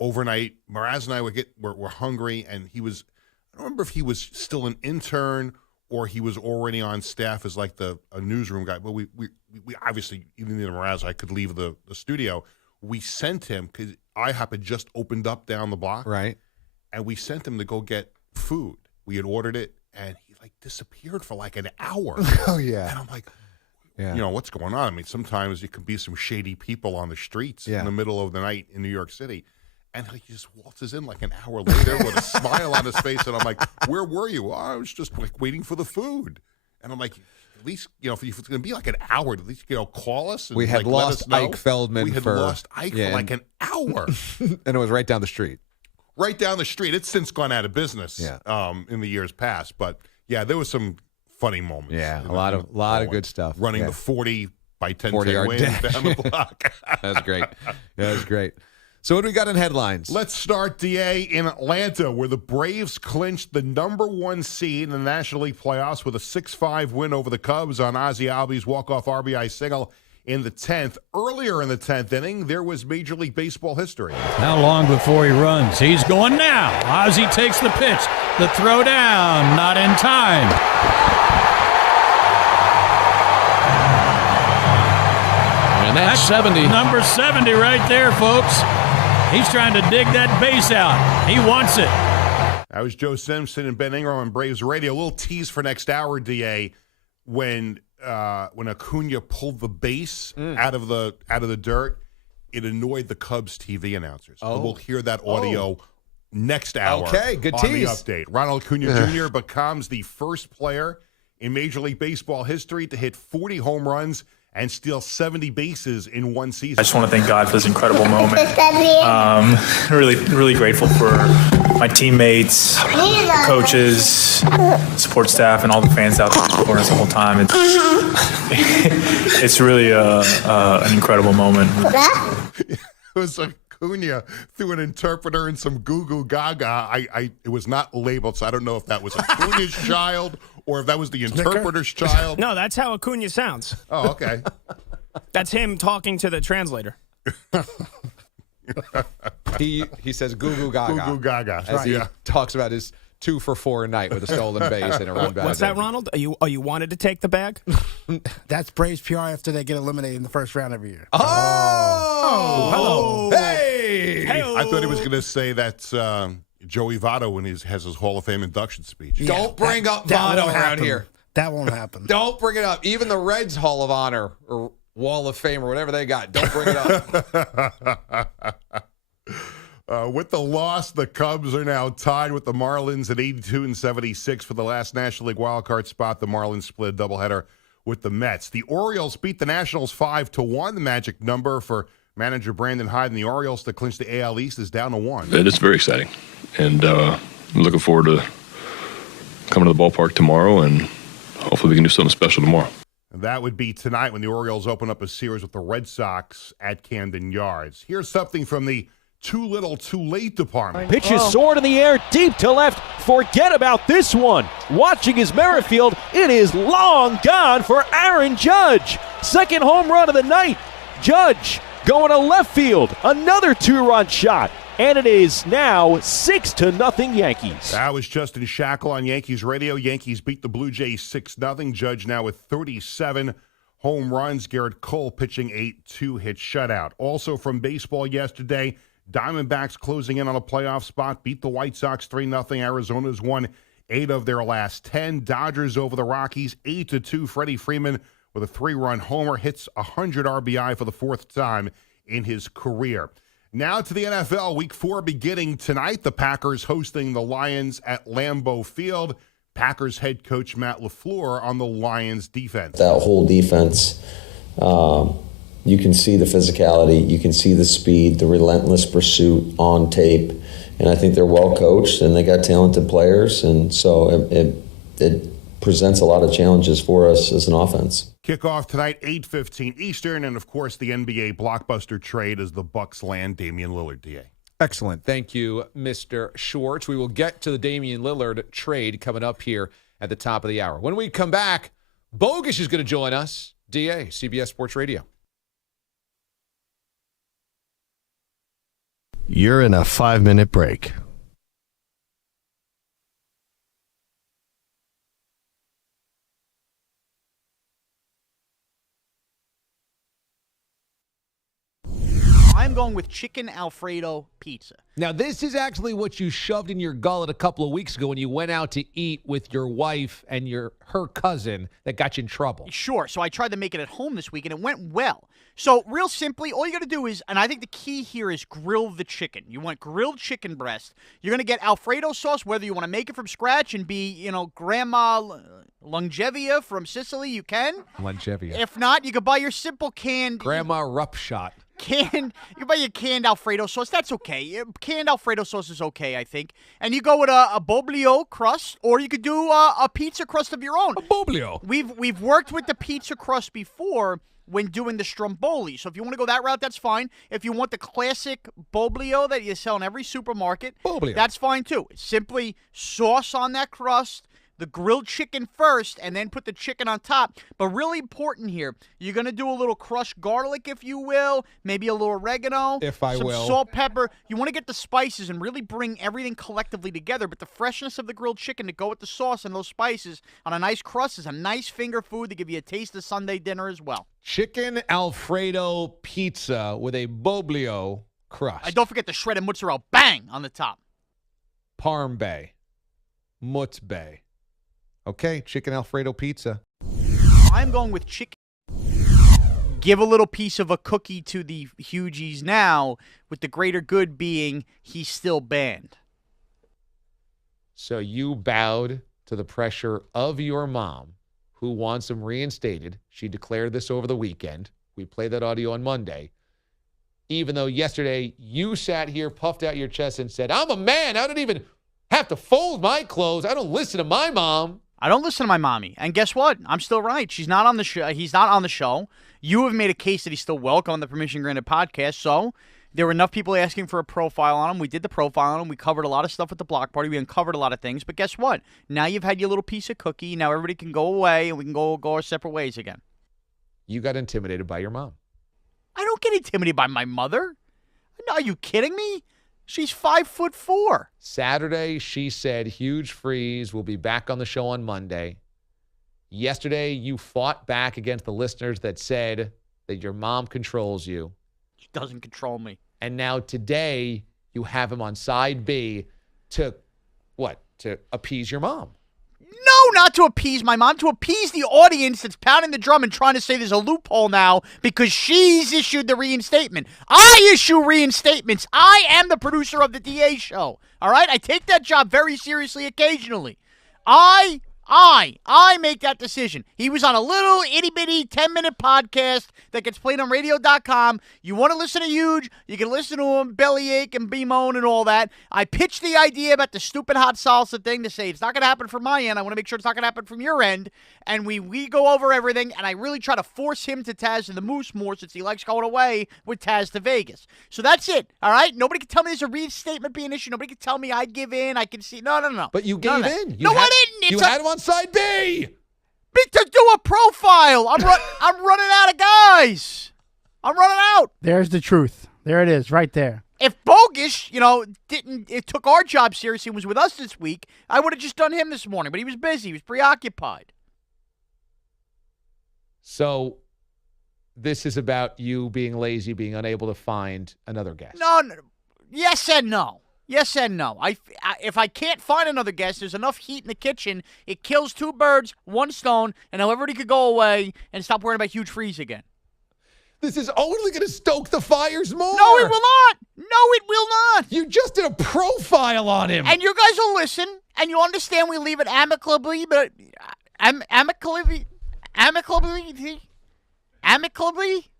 overnight. Mraz and I were hungry, and he was, I don't remember if he was still an intern or he was already on staff as like a newsroom guy. But we obviously, even in Mraz, I could leave the studio. We sent him because IHOP had just opened up down the block. Right. And we sent him to go get food. We had ordered it, and he disappeared for like an hour. Oh, yeah. And I'm like, what's going on? I mean, sometimes it could be some shady people on the streets in the middle of the night in New York City. And he just waltzes in like an hour later with a smile on his face. And I'm like, where were you? I was just waiting for the food. And I'm like, at least, if it's going to be like an hour, at least, call us. And we had lost Ike Feldman. We had lost Ike for like an hour. And it was right down the street. Right down the street. It's since gone out of business in the years past. But, yeah, there was some funny moments. Yeah, a lot of good stuff. Running the 40 by 10 win down the block. That's great. That was great. So what do we got in headlines? Let's start, DA, in Atlanta, where the Braves clinched the #1 seed in the National League playoffs with a 6-5 win over the Cubs on Ozzie Albies' walk-off RBI single in the 10th. Earlier in the 10th inning, there was Major League Baseball history. How long before he runs? He's going now. Ozzie takes the pitch. The throw down, not in time. And that's 70. Number 70 right there, folks. He's trying to dig that base out. He wants it. That was Joe Simpson and Ben Ingram on Braves Radio. A little tease for next hour, DA, when Acuna pulled the base out of the dirt, it annoyed the Cubs TV announcers. So we'll hear that audio next hour. Okay, good on tease. The update. Ronald Acuna Jr. becomes the first player in Major League Baseball history to hit 40 home runs and steal 70 bases in one season. I just want to thank God for this incredible moment. Really, really grateful for my teammates, coaches, support staff, and all the fans out there supporting us the whole time. It's really an incredible moment. It was Acuna through an interpreter and some goo goo gaga. It was not labeled, so I don't know if that was Acuna's child or if that was the interpreter's child. No, that's how Acuna sounds. Oh, okay. That's him talking to the translator. He says goo goo gaga. Goo goo gaga. As he talks about his 2 for 4 night with a stolen base and a run back. What's that, Ronald? Are you wanted to take the bag? That's Braves PR after they get eliminated in the first round every year. Oh! Hello. Hey! I thought he was going to say that's Joey Votto when he has his Hall of Fame induction speech. Yeah, don't bring up Votto around here. That won't happen. Don't bring it up. Even the Reds Hall of Honor or Wall of Fame or whatever they got, don't bring it up. With the loss, the Cubs are now tied with the Marlins at 82 and 76 for the last National League wildcard spot. The Marlins split a doubleheader with the Mets. The Orioles beat the Nationals 5-1. The magic number for manager Brandon Hyde and the Orioles to clinch the AL East is down to 1. It's very exciting, and I'm looking forward to coming to the ballpark tomorrow, and hopefully we can do something special tomorrow. And that would be tonight when the Orioles open up a series with the Red Sox at Camden Yards. Here's something from the too little, too late department. Pitch is soared in the air deep to left. Forget about this one. Watching his Merrifield, it is long gone for Aaron Judge. Second home run of the night. Judge going to left field. Another 2-run shot. And it is now 6-0 Yankees. That was Justin Shackle on Yankees Radio. Yankees beat the Blue Jays 6-0. Judge now with 37 home runs. Garrett Cole pitching 8 2-hit shutout. Also from baseball yesterday, Diamondbacks closing in on a playoff spot. Beat the White Sox 3-0. Arizona's won 8 of their last 10. Dodgers over the Rockies 8-2. Freddie Freeman with a 3-run homer hits 100 RBI for the 4th time in his career. Now to the NFL, Week 4 beginning tonight. The Packers hosting the Lions at Lambeau Field. Packers head coach Matt LaFleur on the Lions defense. That whole defense, you can see the physicality, you can see the speed, the relentless pursuit on tape. And I think they're well coached and they got talented players. And so it presents a lot of challenges for us as an offense. Kickoff tonight, 8:15 Eastern, and of course the NBA blockbuster trade as the Bucks land Damian Lillard, DA. Excellent. Thank you, Mr. Schwartz. We will get to the Damian Lillard trade coming up here at the top of the hour. When we come back, Bogusch is going to join us. DA, CBS Sports Radio. You're in a 5-minute break. I'm going with chicken Alfredo pizza. Now, this is actually what you shoved in your gullet a couple of weeks ago when you went out to eat with your wife and her cousin that got you in trouble. Sure. So I tried to make it at home this week, and it went well. So real simply, all you got to do is, and I think the key here is grill the chicken. You want grilled chicken breast. You're going to get Alfredo sauce, whether you want to make it from scratch and be, Grandma Longevia from Sicily, you can. Longevia. If not, you could buy your simple canned. Grandma Rupshot. You buy your canned Alfredo sauce. That's okay. Canned Alfredo sauce is okay, I think. And you go with a Boblio crust, or you could do a pizza crust of your own. A Boblio. We've worked with the pizza crust before when doing the stromboli. So if you want to go that route, that's fine. If you want the classic Boblio that you sell in every supermarket, Boblio. That's fine too. It's simply sauce on that crust, the grilled chicken first, and then put the chicken on top. But really important here, you're going to do a little crushed garlic, if you will, maybe a little oregano, some salt, pepper. You want to get the spices and really bring everything collectively together. But the freshness of the grilled chicken to go with the sauce and those spices on a nice crust is a nice finger food to give you a taste of Sunday dinner as well. Chicken Alfredo pizza with a Boblio crust. And don't forget the shredded mozzarella, bang, on the top. Parm Bay. Mutz Bay. Okay, chicken Alfredo pizza. I'm going with chicken. Give a little piece of a cookie to the Hugies now, with the greater good being he's still banned. So you bowed to the pressure of your mom, who wants him reinstated. She declared this over the weekend. We played that audio on Monday. Even though yesterday you sat here, puffed out your chest, and said, I'm a man. I don't even have to fold my clothes. I don't listen to my mom. I don't listen to my mommy. And guess what? I'm still right. She's not on the show. He's not on the show. You have made a case that he's still welcome on the Permission Granted podcast. So there were enough people asking for a profile on him. We did the profile on him. We covered a lot of stuff at the block party. We uncovered a lot of things. But guess what? Now you've had your little piece of cookie. Now everybody can go away and we can go our separate ways again. You got intimidated by your mom. I don't get intimidated by my mother. Are you kidding me? She's 5'4". Saturday, she said, huge freeze. We'll be back on the show on Monday. Yesterday, you fought back against the listeners that said that your mom controls you. She doesn't control me. And now today, you have him on side B to, what? To appease your mom. No, not to appease my mom, to appease the audience that's pounding the drum and trying to say there's a loophole now because she's issued the reinstatement. I issue reinstatements. I am the producer of the DA show. All right? I take that job very seriously occasionally. I make that decision. He was on a little itty-bitty 10-minute podcast that gets played on radio.com. You want to listen to Huge, you can listen to him, bellyache and bemoan and all that. I pitched the idea about the stupid hot salsa thing to say it's not going to happen from my end. I want to make sure it's not going to happen from your end. And we go over everything, and I really try to force him to Taz and the Moose more since he likes going away with Taz to Vegas. So that's it, all right? Nobody can tell me there's a reinstatement being issued. Nobody can tell me I give in. I can see. No. But you gave in. No, I didn't. You had him on side B. To do a profile. I'm running out of guys. I'm running out. There's the truth. There it is, right there. If Bogus, it took our job seriously and was with us this week, I would have just done him this morning. But he was busy. He was preoccupied. So this is about you being lazy, being unable to find another guest. No. Yes and no. Yes and no. If I can't find another guest, there's enough heat in the kitchen. It kills 2 birds, 1 stone, and now everybody could go away and stop worrying about huge freeze again. This is only going to stoke the fires more. No, it will not. No, it will not. You just did a profile on him. And you guys will listen, and you'll understand we leave it amicably, but amicably?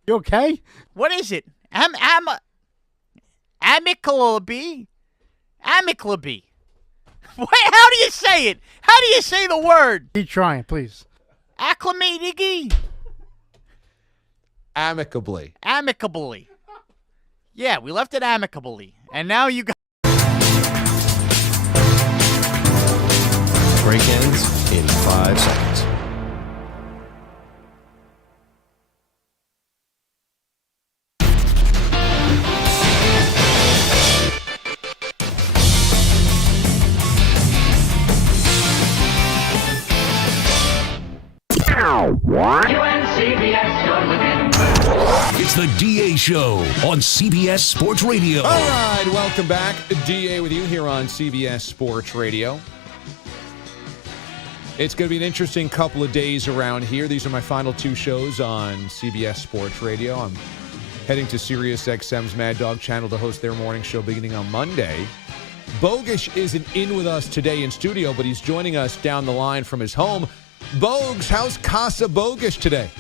You okay? What is it? Amicably? Amicably. Wait, how do you say it? How do you say the word? Keep trying, please. Acclimately. Amicably. Amicably. Yeah, we left it amicably. And now you got... Break ends in 5 seconds. It's the DA Show on CBS Sports Radio. All right, welcome back. DA with you here on CBS Sports Radio. It's going to be an interesting couple of days around here. These are my final 2 shows on CBS Sports Radio. I'm heading to SiriusXM's Mad Dog channel to host their morning show beginning on Monday. Bogusch isn't in with us today in studio, but he's joining us down the line from his home. Bogusch, how's Casa Bogusch today?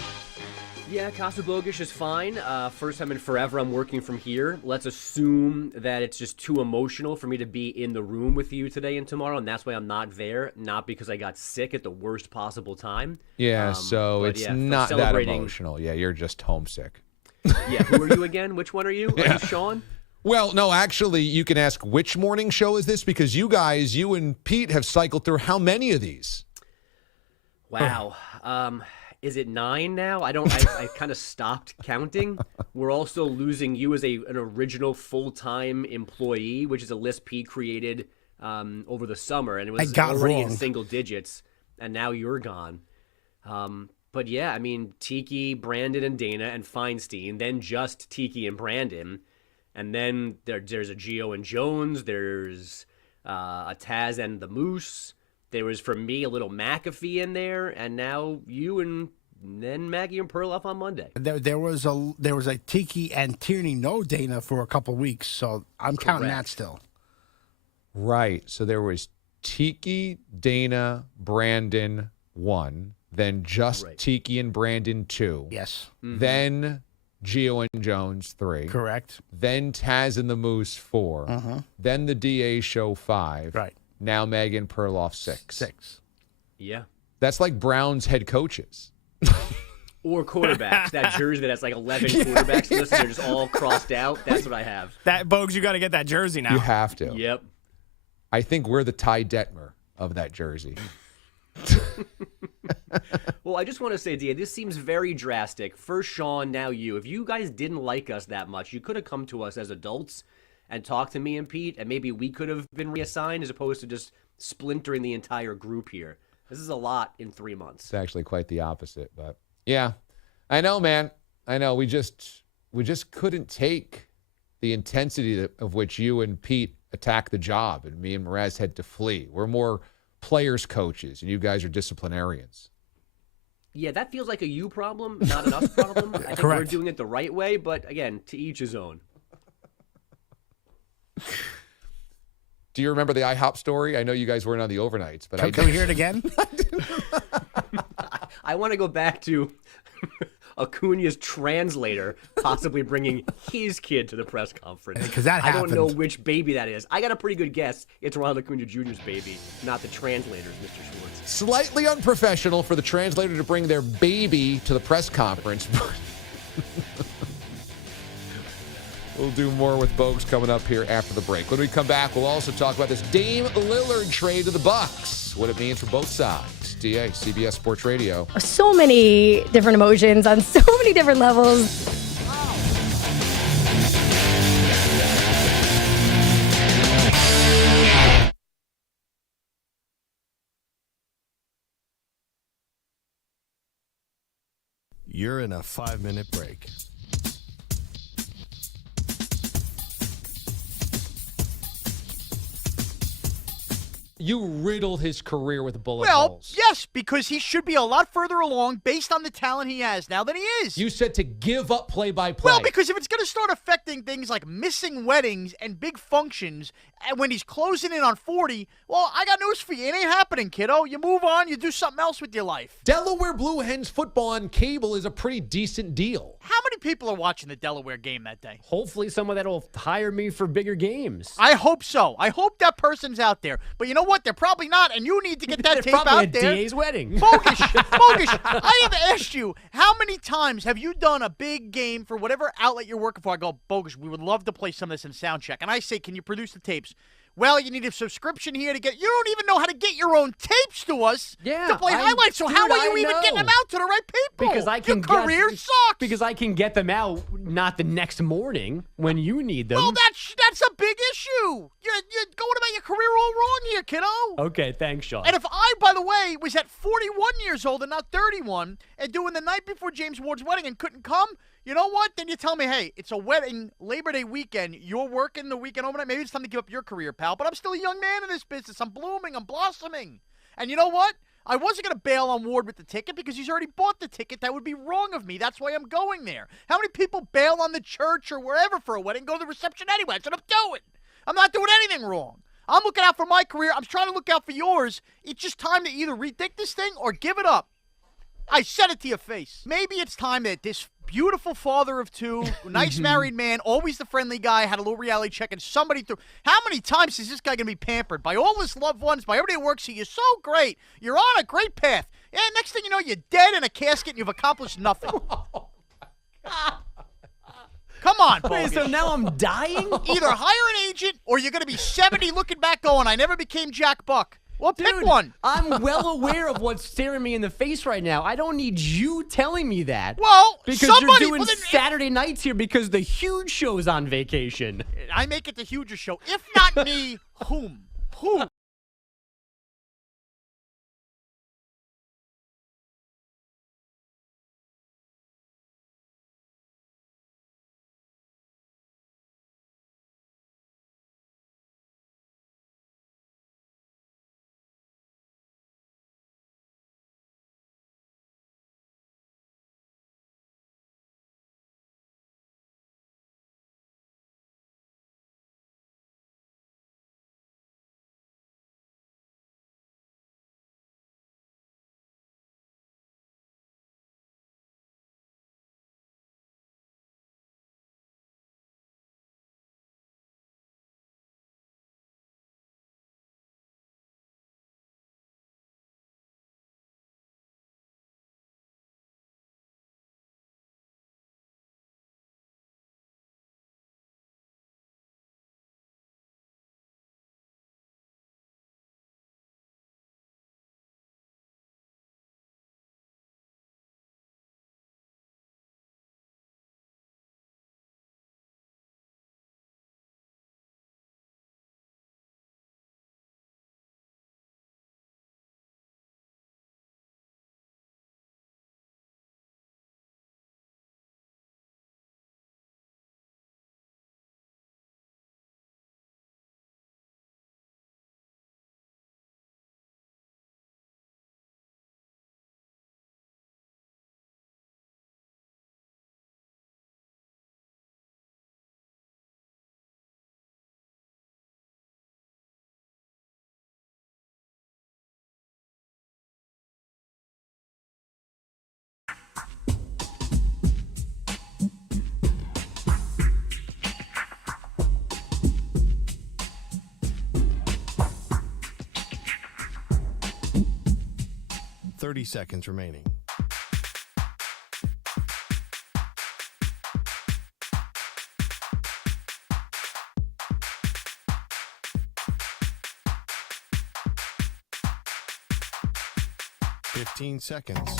Yeah, Casa Bogusch is fine. First time in forever I'm working from here. Let's assume that it's just too emotional for me to be in the room with you today and tomorrow, and that's why I'm not there, not because I got sick at the worst possible time. Yeah, so it's not that emotional. Yeah, you're just homesick. Yeah, who are you again? Which one are you? Are you Sean? Well, no, actually, you can ask which morning show is this, because you and Pete have cycled through how many of these? Wow. Is it 9 now? I kind of stopped counting. We're also losing you as an original full-time employee, which is a list Pete created over the summer, and it was already in single digits, and now you're gone. But yeah, I mean, Tiki, Brandon, and Dana, and Feinstein, then just Tiki and Brandon, and then there's a Gio and Jones, there's a Taz and the Moose. There was, for me, a little McAfee in there, and now you and then Maggie and Perloff on Monday. There was a Tiki and Tierney no Dana for a couple weeks, so I'm counting that still. Right. So there was Tiki, Dana, Brandon 1, then just Tiki and Brandon 2. Yes. Mm-hmm. Then Gio and Jones 3. Correct. Then Taz and the Moose 4. Uh-huh. Then the DA Show 5. Right. Now Megan Perloff 6. Yeah. That's like Brown's head coaches. Or quarterbacks. That jersey that has like 11 quarterbacks in this, and they're just all crossed out. That's what I have. That Bogues, you got to get that jersey now. You have to. Yep. I think we're the Ty Detmer of that jersey. Well, I just want to say, DA, this seems very drastic. First Sean, now you. If you guys didn't like us that much, you could have come to us as adults and talked to me and Pete, and maybe we could have been reassigned as opposed to just splintering the entire group here. This is a lot in 3 months. It's actually quite the opposite, but yeah. I know, man. I know. We just couldn't take the intensity of which you and Pete attacked the job, and me and Mraz had to flee. We're more players coaches, and you guys are disciplinarians. Yeah, that feels like a you problem, not an us problem. I think we're doing it the right way, but again, to each his own. Do you remember the IHOP story? I know you guys weren't on the overnights, but Can we hear it again? I want to go back to Acuna's translator possibly bringing his kid to the press conference. Because that happened. I don't know which baby that is. I got a pretty good guess. It's Ronald Acuna Jr.'s baby, not the translator's, Mr. Schwartz. Slightly unprofessional for the translator to bring their baby to the press conference. We'll do more with Bogues coming up here after the break. When we come back, we'll also talk about this Dame Lillard trade to the Bucks, what it means for both sides. DA, CBS Sports Radio. So many different emotions on so many different levels. You're in a 5-minute break. You riddle his career with bullet Well, holes. yes, because he should be a lot further along based on the talent he has now than he is. You said to give up play-by-play. Well, because if it's going to start affecting things like missing weddings and big functions, and when he's closing in on 40, well, I got news for you. It ain't happening, kiddo. You move on. You do something else with your life. Delaware Blue Hens football on cable is a pretty decent deal. How many people are watching the Delaware game that day? Hopefully someone that'll hire me for bigger games. I hope so. I hope that person's out there. But you know what? They're probably not, and you need to get that tape probably out at there. DA's wedding. Bogus. I have asked you, how many times have you done a big game for whatever outlet you're working for? I go, Bogus, we would love to play some of this in sound check. And I say, can you produce the tapes? Well, you need a subscription here to get. You don't even know how to get your own tapes to us to play highlights. So how are you even getting them out to the right people? Because I can your career sucks. Because I can get them out not the next morning when you need them. Well, that's a big issue. You're going about your career all wrong here, kiddo. Okay, thanks, Sean. And if I, by the way, was at 41 years old and not 31 and doing the night before James Ward's wedding and couldn't come, you know what? Then you tell me, hey, it's a wedding, Labor Day weekend. You're working the weekend overnight. Maybe it's time to give up your career, pal. But I'm still a young man in this business. I'm blooming. I'm blossoming. And you know what? I wasn't going to bail on Ward with the ticket because he's already bought the ticket. That would be wrong of me. That's why I'm going there. How many people bail on the church or wherever for a wedding, go to the reception anyway? That's what I'm doing. I'm not doing anything wrong. I'm looking out for my career. I'm trying to look out for yours. It's just time to either rethink this thing or give it up. I said it to your face. Maybe it's time that this beautiful father of two, nice married man, always the friendly guy, had a little reality check, and somebody threw. How many times is this guy going to be pampered by all his loved ones, by everybody who works here? You're so great. You're on a great path. Yeah, next thing you know, you're dead in a casket and you've accomplished nothing. Come on, Bogus. Wait, so now I'm dying? Either hire an agent or you're going to be 70 looking back going, I never became Jack Buck. Well, Dude, pick one. I'm well aware of what's staring me in the face right now. I don't need you telling me that. Well, because somebody, you're doing Saturday nights here because the huge show's on vacation. I make it the hugest show. If not me, whom? Who? Seconds remaining. 15 seconds.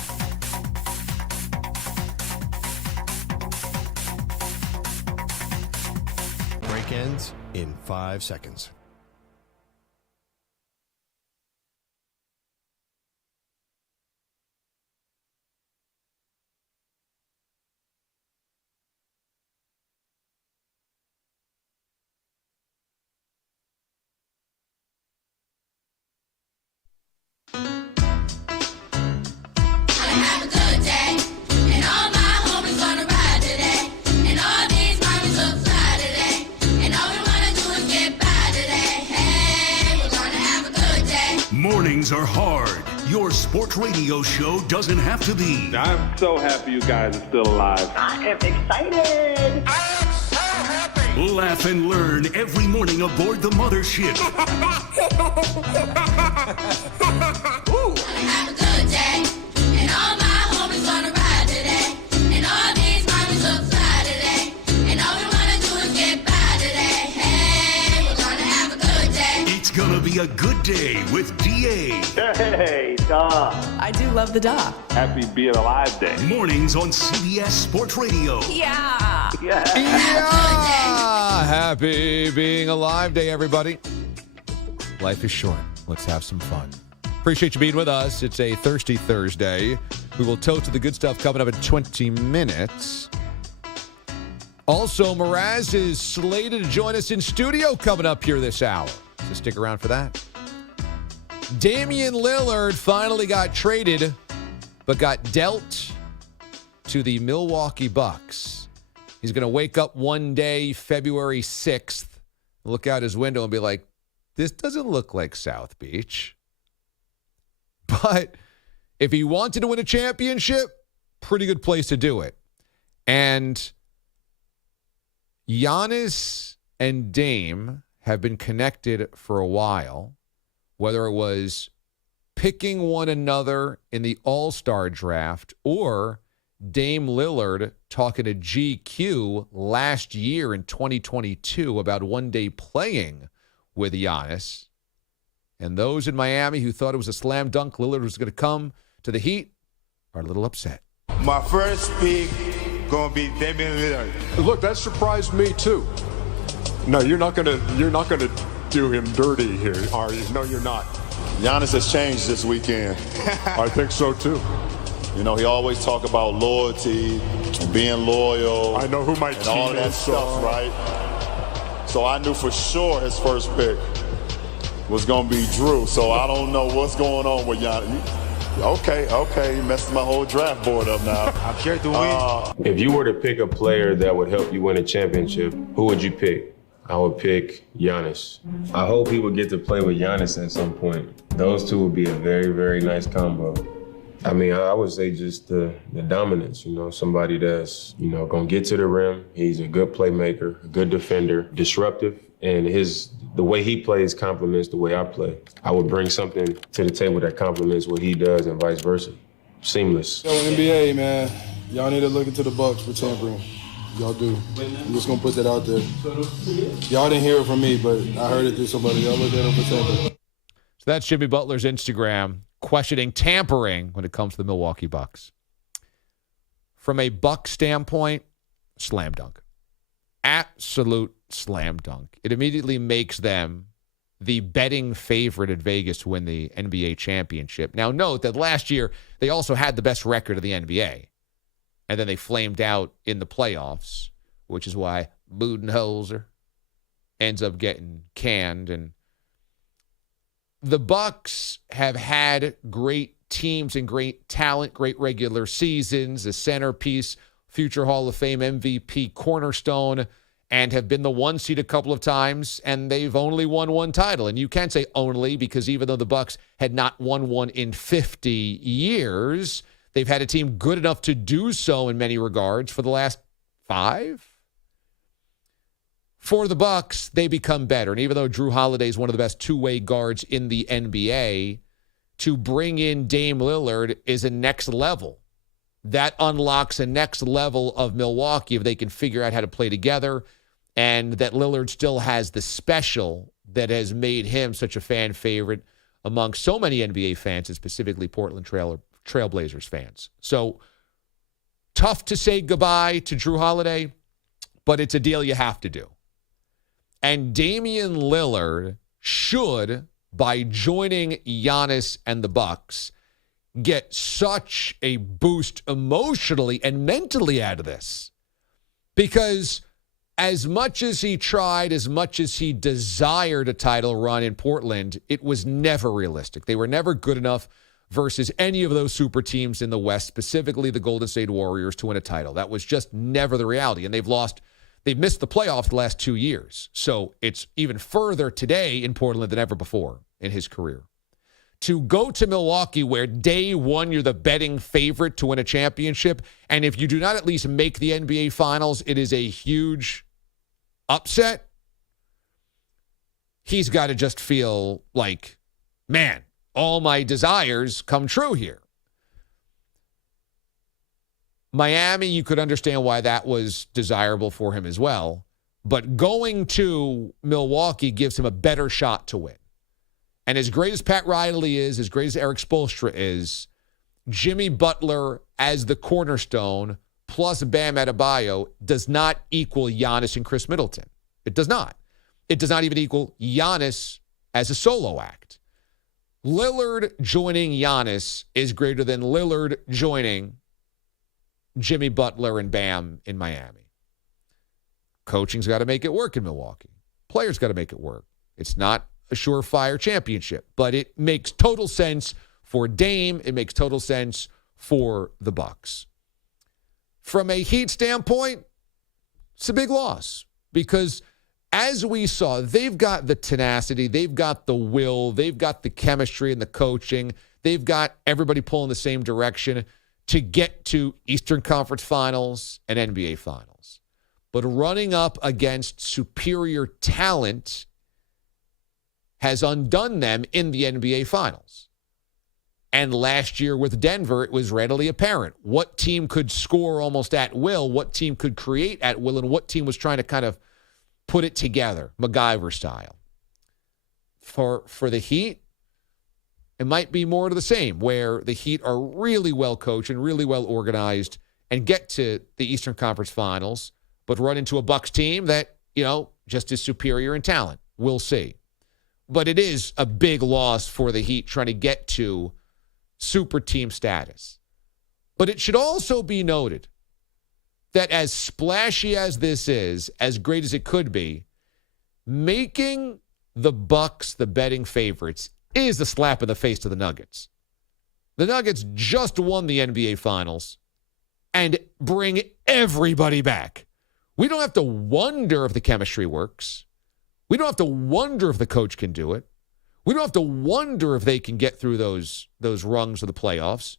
Break ends in 5 seconds. Mornings are hard. Your sports radio show doesn't have to be. I'm so happy you guys are still alive. I am excited. I am so happy. Laugh and learn every morning aboard the mothership. Ooh. Have a good day. And all my homies gonna ride today. And all these mommies look fly today. And all we wanna do is get by today. Hey, we're gonna have a good day. It's gonna be a good day with DA. Hey, Da. I do love the Da. Happy being alive day. Mornings on CBS Sports Radio. Yeah. Yeah! Happy being alive day, everybody. Life is short. Let's have some fun. Appreciate you being with us. It's a Thirsty Thursday. We will toast to the good stuff coming up in 20 minutes. Also, Mraz is slated to join us in studio coming up here this hour. So stick around for that. Damian Lillard finally got traded, but got dealt to the Milwaukee Bucks. He's going to wake up one day, February 6th, look out his window and be like, this doesn't look like South Beach. But if he wanted to win a championship, pretty good place to do it. And Giannis and Dame have been connected for a while, whether it was picking one another in the All-Star draft or Dame Lillard talking to GQ last year in 2022 about one day playing with Giannis. And those in Miami who thought it was a slam dunk Lillard was going to come to the Heat are a little upset. My first pick going to be Damon Lillard. Look, that surprised me too. No, you're not gonna do him dirty here, are you? No, you're not. Giannis has changed this weekend. I think so too. You know, he always talk about loyalty and being loyal. I know who my and all that stuff, right? So I knew for sure his first pick was going to be Drew. So I don't know what's going on with Giannis. Okay, you messed my whole draft board up now. I'm here to win. If you were to pick a player that would help you win a championship, who would you pick? I would pick Giannis. I hope he would get to play with Giannis at some point. Those two would be a very, very nice combo. I mean, I would say just the dominance, somebody that's, going to get to the rim. He's a good playmaker, a good defender, disruptive, and the way he plays complements the way I play. I would bring something to the table that complements what he does and vice versa. Seamless. Yo, NBA, man, y'all need to look into the Bucks for tampering. Y'all do. I'm just going to put that out there. Y'all didn't hear it from me, but I heard it through somebody. Y'all look at him for tampering. So that's Jimmy Butler's Instagram questioning tampering when it comes to the Milwaukee Bucks. From a Buck standpoint, slam dunk. Absolute slam dunk. It immediately makes them the betting favorite at Vegas to win the NBA championship. Now, note that last year they also had the best record of the NBA. And then they flamed out in the playoffs, which is why Budenholzer ends up getting canned. And the Bucks have had great teams and great talent, great regular seasons, a centerpiece, future Hall of Fame MVP cornerstone, and have been the one seed a couple of times, and they've only won one title. And you can say only because even though the Bucks had not won one in 50 years, they've had a team good enough to do so in many regards for the last 5. For the Bucks, they become better. And even though Drew Holiday is one of the best two-way guards in the NBA, to bring in Dame Lillard is a next level. That unlocks a next level of Milwaukee if they can figure out how to play together, and that Lillard still has the special that has made him such a fan favorite among so many NBA fans and specifically Portland Trailblazers fans. So tough to say goodbye to Drew Holiday, but it's a deal you have to do. And Damian Lillard should, by joining Giannis and the Bucks, get such a boost emotionally and mentally out of this. Because as much as he tried, as much as he desired a title run in Portland, it was never realistic. They were never good enough versus any of those super teams in the West, specifically the Golden State Warriors, to win a title. That was just never the reality. And they've missed the playoffs the last 2 years. So it's even further today in Portland than ever before in his career. To go to Milwaukee where day one you're the betting favorite to win a championship, and if you do not at least make the NBA Finals, it is a huge upset. He's got to just feel like, man, all my desires come true here. Miami, you could understand why that was desirable for him as well. But going to Milwaukee gives him a better shot to win. And as great as Pat Riley is, as great as Eric Spoelstra is, Jimmy Butler as the cornerstone plus Bam Adebayo does not equal Giannis and Chris Middleton. It does not. It does not even equal Giannis as a solo act. Lillard joining Giannis is greater than Lillard joining Jimmy Butler and Bam in Miami. Coaching's got to make it work in Milwaukee. Players got to make it work. It's not a surefire championship, but it makes total sense for Dame. It makes total sense for the Bucks. From a Heat standpoint, it's a big loss because as we saw, they've got the tenacity, they've got the will, they've got the chemistry and the coaching, they've got everybody pulling the same direction to get to Eastern Conference Finals and NBA Finals. But running up against superior talent has undone them in the NBA Finals. And last year with Denver, it was readily apparent what team could score almost at will, what team could create at will, and what team was trying to kind of put it together, MacGyver style. For the Heat, it might be more of the same, where the Heat are really well coached and really well organized and get to the Eastern Conference Finals, but run into a Bucks team that, just is superior in talent. We'll see. But it is a big loss for the Heat trying to get to super team status. But it should also be noted that as splashy as this is, as great as it could be, making the Bucks the betting favorites is a slap in the face to the Nuggets. The Nuggets just won the NBA Finals and bring everybody back. We don't have to wonder if the chemistry works. We don't have to wonder if the coach can do it. We don't have to wonder if they can get through those rungs of the playoffs.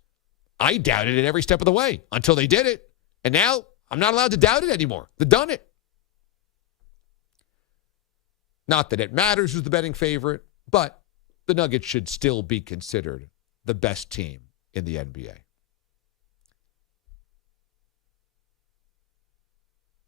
I doubted it every step of the way until they did it. And now I'm not allowed to doubt it anymore. They've done it. Not that it matters who's the betting favorite, but the Nuggets should still be considered the best team in the NBA.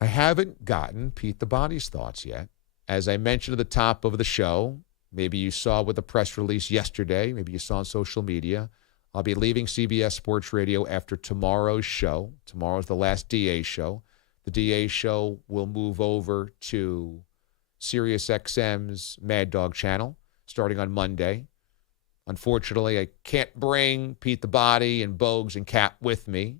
I haven't gotten Pete the Body's thoughts yet. As I mentioned at the top of the show, maybe you saw with the press release yesterday, maybe you saw on social media, I'll be leaving CBS Sports Radio after tomorrow's show. Tomorrow's the last DA show. The DA show will move over to SiriusXM's Mad Dog channel starting on Monday. Unfortunately, I can't bring Pete the Body and Bogues and Cap with me.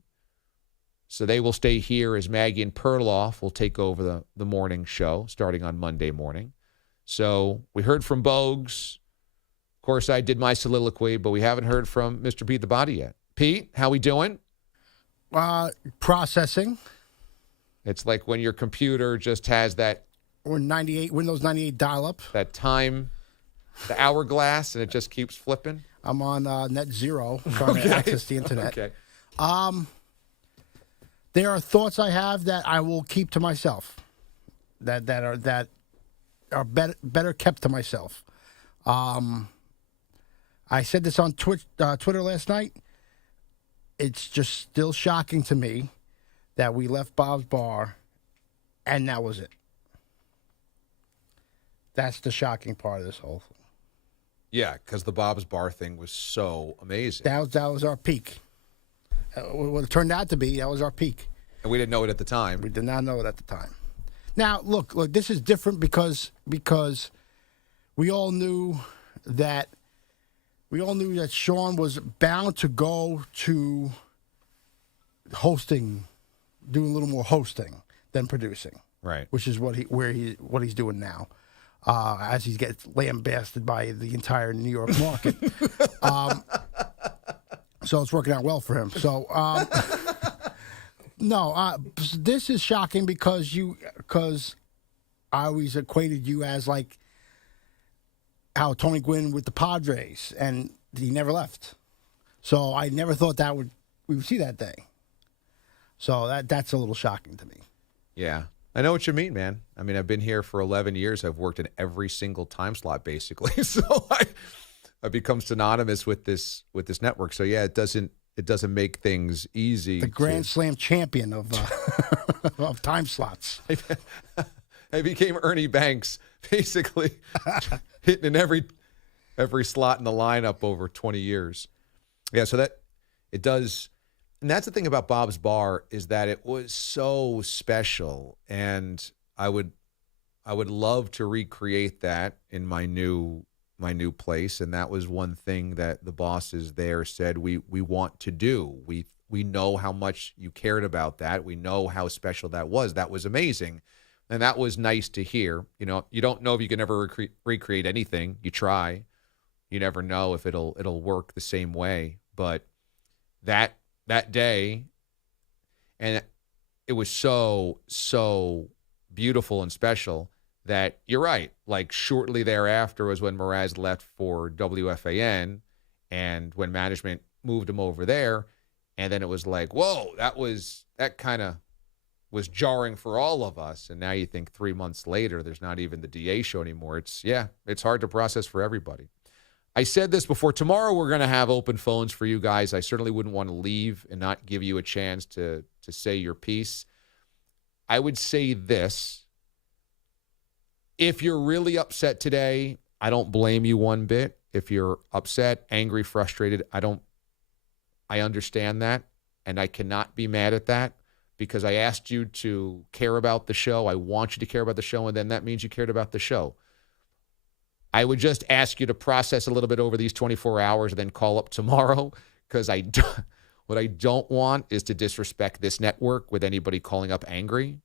So they will stay here as Maggie and Perloff will take over the morning show starting on Monday morning. So we heard from Bogues. Of course, I did my soliloquy, but we haven't heard from Mr. Pete the Body yet. Pete, how we doing? Processing. It's like when your computer just has that Windows 98 dial-up. That time, the hourglass, and it just keeps flipping. I'm on net zero trying to access the internet. Okay. There are thoughts I have that I will keep to myself. That are better kept to myself. I said this on Twitter last night. It's just still shocking to me that we left Bob's Bar, and that was it. That's the shocking part of this whole thing. Yeah, because the Bob's Bar thing was so amazing. That was our peak. What it turned out to be, that was our peak. And we didn't know it at the time. We did not know it at the time. Now, look, this is different because we all knew that Sean was bound to go to hosting, doing a little more hosting than producing. Right. Which is what he's doing now, as he gets lambasted by the entire New York market. So it's working out well for him. So no, this is shocking because I always equated you as like how Tony Gwynn with the Padres, and he never left. So I never thought we would see that day. So that's a little shocking to me. Yeah. I know what you mean, man. I mean, I've been here for 11 years. I've worked in every single time slot, basically. So I've become synonymous with this network. So yeah, it doesn't make things easy. The Grand Slam champion of of time slots. I became Ernie Banks, basically hitting in every slot in the lineup over 20 years. Yeah, so that it does. And that's the thing about Bob's Bar is that it was so special, and I would love to recreate that in my new place. And that was one thing that the bosses there said we want to do. We know how much you cared about that. We know how special that was. That was amazing, and that was nice to hear. You know, you don't know if you can ever recreate anything. You try. You never know if it'll work the same way. But that day, and it was so beautiful and special that you're right. Like shortly thereafter was when Mraz left for WFAN, and when management moved him over there, and then it was like, whoa, that kind of was jarring for all of us. And now you think 3 months later, there's not even the DA show anymore. It's hard to process for everybody. I said this before. Tomorrow we're going to have open phones for you guys. I certainly wouldn't want to leave and not give you a chance to say your piece. I would say this. If you're really upset today, I don't blame you one bit. If you're upset, angry, frustrated, I understand that, and I cannot be mad at that because I asked you to care about the show. I want you to care about the show, and then that means you cared about the show. I would just ask you to process a little bit over these 24 hours and then call up tomorrow, because what I don't want is to disrespect this network with anybody calling up angry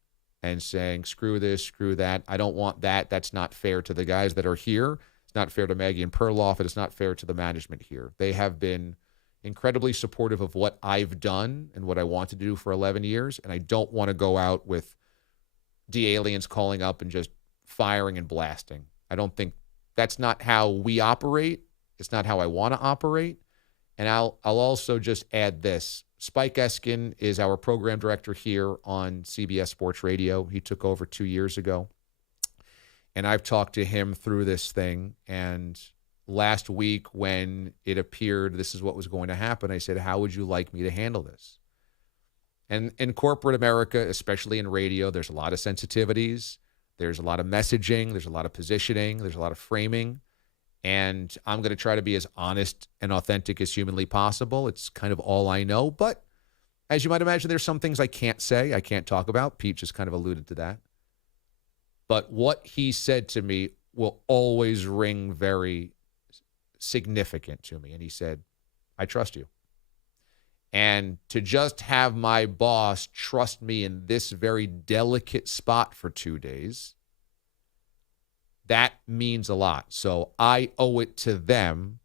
and saying, screw this, screw that. I don't want that. That's not fair to the guys that are here. It's not fair to Maggie and Perloff, and it's not fair to the management here. They have been incredibly supportive of what I've done and what I want to do for 11 years, and I don't want to go out with D-aliens calling up and just firing and blasting. I don't think that's not how we operate. It's not how I want to operate. And I'll also just add this. Spike Eskin is our program director here on CBS Sports Radio. He took over 2 years ago. And I've talked to him through this thing. And last week when it appeared this is what was going to happen, I said, how would you like me to handle this? And in corporate America, especially in radio, there's a lot of sensitivities. There's a lot of messaging. There's a lot of positioning. There's a lot of framing. And I'm going to try to be as honest and authentic as humanly possible. It's kind of all I know. But as you might imagine, there's some things I can't say, I can't talk about. Pete just kind of alluded to that. But what he said to me will always ring very significant to me. And he said, I trust you. And to just have my boss trust me in this very delicate spot for 2 days, that means a lot. So I owe it to them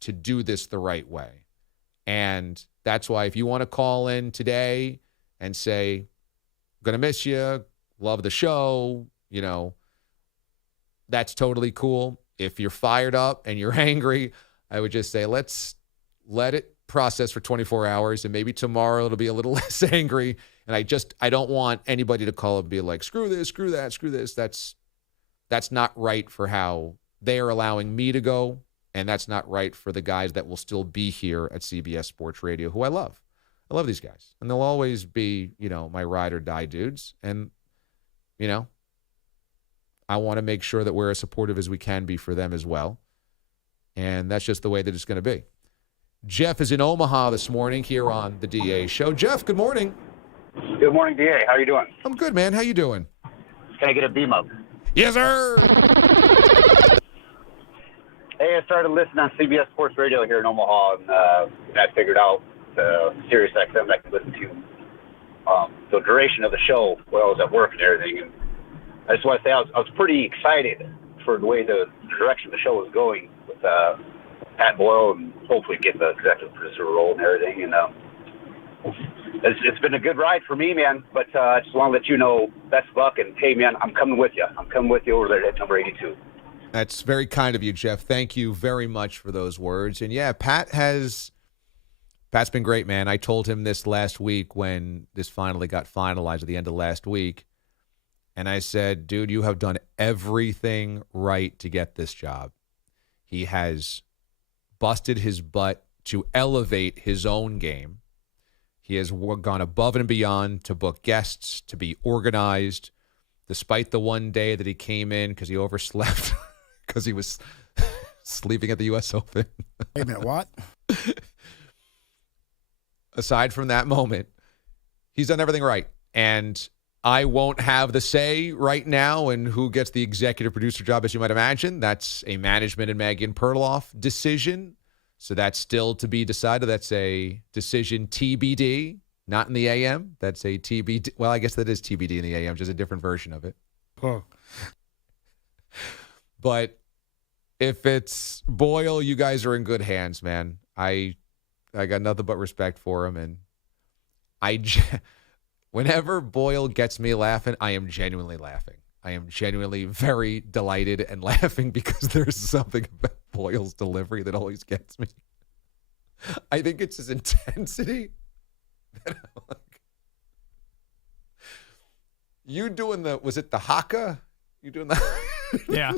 to do this the right way. And that's why if you want to call in today and say, going to miss you, love the show, that's totally cool. If you're fired up and you're angry, I would just say, let's let it process for 24 hours, and maybe tomorrow it'll be a little less angry. And I don't want anybody to call and be like, screw this, screw that, screw this. That's not right for how they are allowing me to go, and that's not right for the guys that will still be here at CBS Sports Radio, who I love. I love these guys, and they'll always be, my ride or die dudes. And, I want to make sure that we're as supportive as we can be for them as well. And that's just the way that it's going to be. Jeff is in Omaha this morning here on the DA Show. Jeff, good morning. Good morning, DA. How are you doing? I'm good, man. How you doing? Can I get a beam up? Yes, sir. Hey, I started listening on CBS Sports Radio here in Omaha, and I figured out Sirius XM I could listen to the duration of the show while I was at work and everything. And I just want to say I was pretty excited for the way the direction the show was going with Pat Boyle, and hopefully get the executive producer role and everything. And it's been a good ride for me, man. But I just want to let you know, best of luck. And hey, man, I'm coming with you. I'm coming with you over there at number 82. That's very kind of you, Jeff. Thank you very much for those words. And yeah, Pat's been great, man. I told him this last week when this finally got finalized at the end of last week. And I said, dude, you have done everything right to get this job. He has busted his butt to elevate his own game. He has gone above and beyond to book guests, to be organized, despite the one day that he came in because he overslept because he was sleeping at the U.S. Open. Wait a minute, what? Aside from that moment, he's done everything right. And I won't have the say right now in who gets the executive producer job, as you might imagine. That's a management and Megan Perloff decision. So that's still to be decided. That's a decision TBD, not in the AM. That's a TBD. Well, I guess that is TBD in the AM, just a different version of it. Oh. But if it's Boyle, you guys are in good hands, man. I got nothing but respect for him. And whenever Boyle gets me laughing, I am genuinely laughing. I am genuinely very delighted and laughing because there's something about Boyle's delivery that always gets me. I think it's his intensity that I'm like, you doing was it the haka? You doing that? Yeah.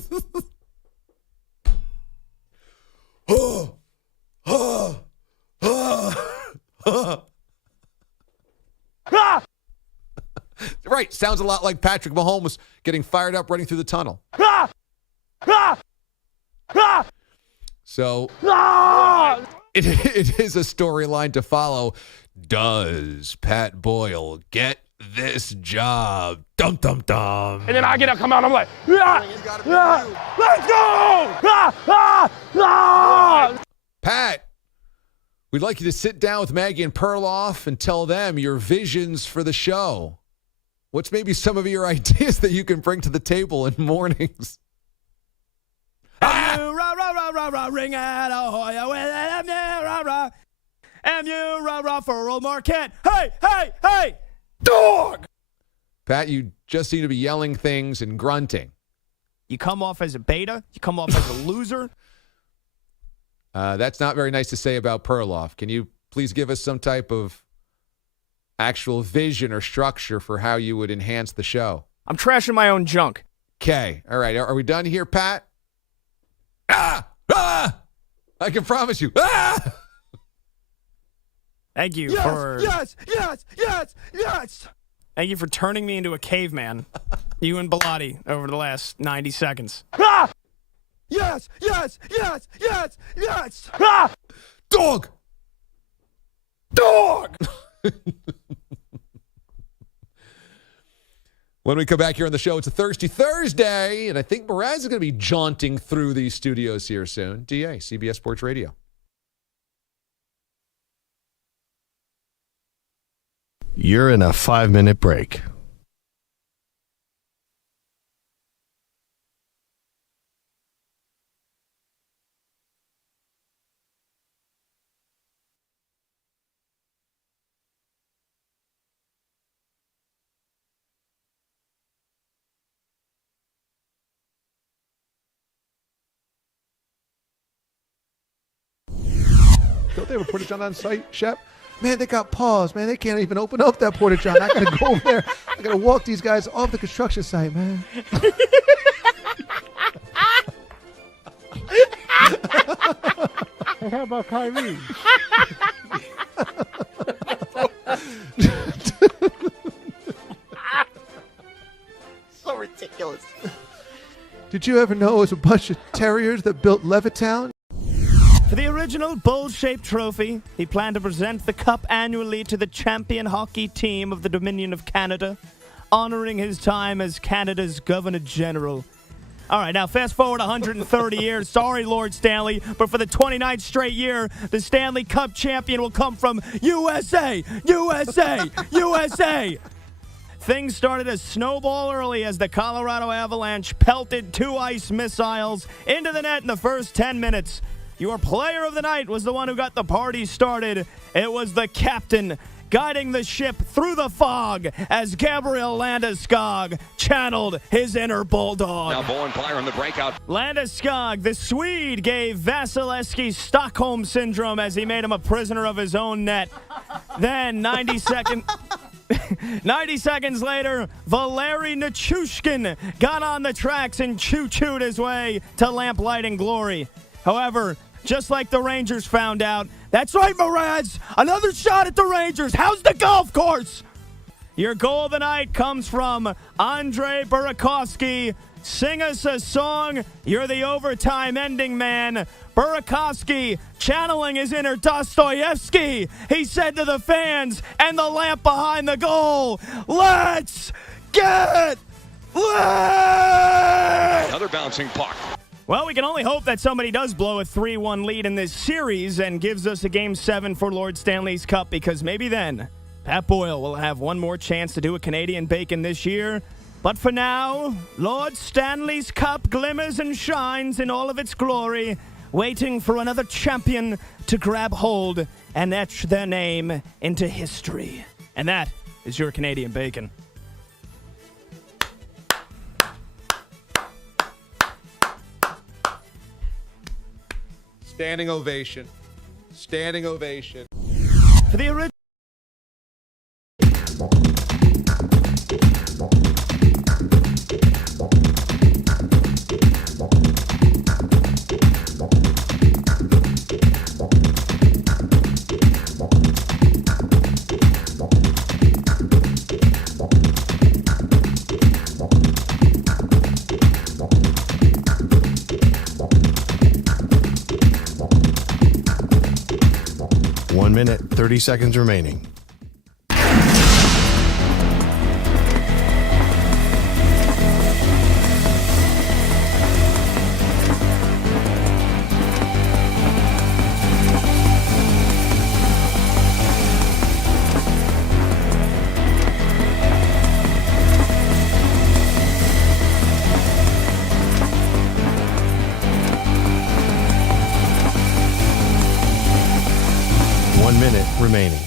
Right. Sounds a lot like Patrick Mahomes getting fired up running through the tunnel. So it is a storyline to follow. Does Pat Boyle get this job? Dum, dum, dum. And then I get up, come out, I'm like, let's go! Pat, we'd like you to sit down with Maggie and Perloff and tell them your visions for the show. What's maybe some of your ideas that you can bring to the table in mornings? Ring out Ahoy with MU, rah, MU, rah, for Old Marquette. Hey, hey, hey, dog! Pat, you just seem to be yelling things and grunting. You come off as a beta. You come off as a loser. That's not very nice to say about Perloff. Can you please give us some type of actual vision or structure for how you would enhance the show? I'm trashing my own junk. Okay. All right. Are we done here, Pat? I can promise you. Thank you for... Yes! Thank you for turning me into a caveman. You and Bilotti over the last 90 seconds. Yes! Dog! When we come back here on the show, it's a Thirsty Thursday, and I think Mraz is going to be jaunting through these studios here soon. DA, CBS Sports Radio. You're in a 5-minute break. Don't they have a porta-john on site, Shep? Man, they got paws, man. They can't even open up that porta-john. I got to go over there. I got to walk these guys off the construction site, man. Hey, how about Kyrie? So ridiculous. Did you ever know it was a bunch of terriers that built Levittown? For the original bowl-shaped trophy, he planned to present the cup annually to the champion hockey team of the Dominion of Canada, honoring his time as Canada's Governor General. All right, now fast forward 130 years. Sorry, Lord Stanley, but for the 29th straight year, the Stanley Cup champion will come from USA, USA, USA. Things started to snowball early as the Colorado Avalanche pelted 2 ice missiles into the net in the first 10 minutes. Your player of the night was the one who got the party started. It was the captain guiding the ship through the fog as Gabriel Landeskog channeled his inner bulldog. Now Bowen Fire on the breakout. Landeskog, the Swede, gave Vasilevsky Stockholm Syndrome as he made him a prisoner of his own net. Then 90 seconds later, Valeri Nichushkin got on the tracks and choo-chooed his way to lamplighting glory. However, just like the Rangers found out, that's right, Mraz, another shot at the Rangers. How's the golf course? Your goal of the night comes from Andrei Burakovsky. Sing us a song. You're the overtime ending man. Burakovsky, channeling his inner Dostoevsky, he said to the fans and the lamp behind the goal, let's get lit! Another bouncing puck. Well, we can only hope that somebody does blow a 3-1 lead in this series and gives us a Game 7 for Lord Stanley's Cup, because maybe then Pat Boyle will have one more chance to do a Canadian Bacon this year. But for now, Lord Stanley's Cup glimmers and shines in all of its glory, waiting for another champion to grab hold and etch their name into history. And that is your Canadian Bacon. Standing ovation. Standing ovation. For the original. One minute, 30 seconds remaining. Remaining.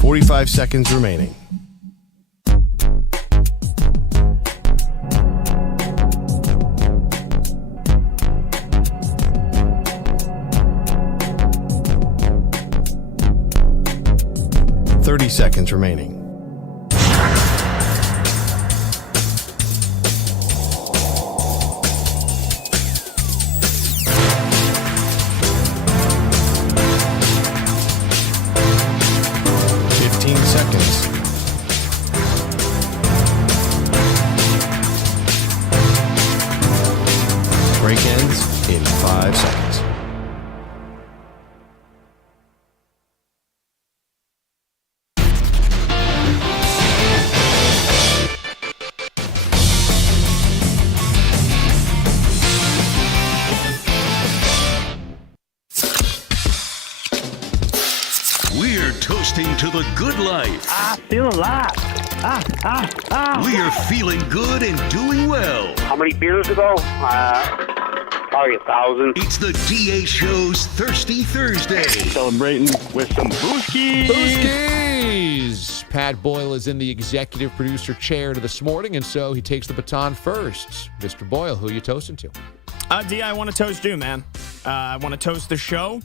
Forty-five seconds remaining. Seconds remaining. Break ends in 5 seconds. We're toasting to the good life. I feel alive. We are feeling good and doing well. How many beers ago? Probably 1,000. It's the DA Show's Thirsty Thursday. Celebrating with some brewskis. Brewskis! Pat Boyle is in the executive producer chair this morning, and so he takes the baton first. Mr. Boyle, who are you toasting to? D, I want to toast you, man. I want to toast the show.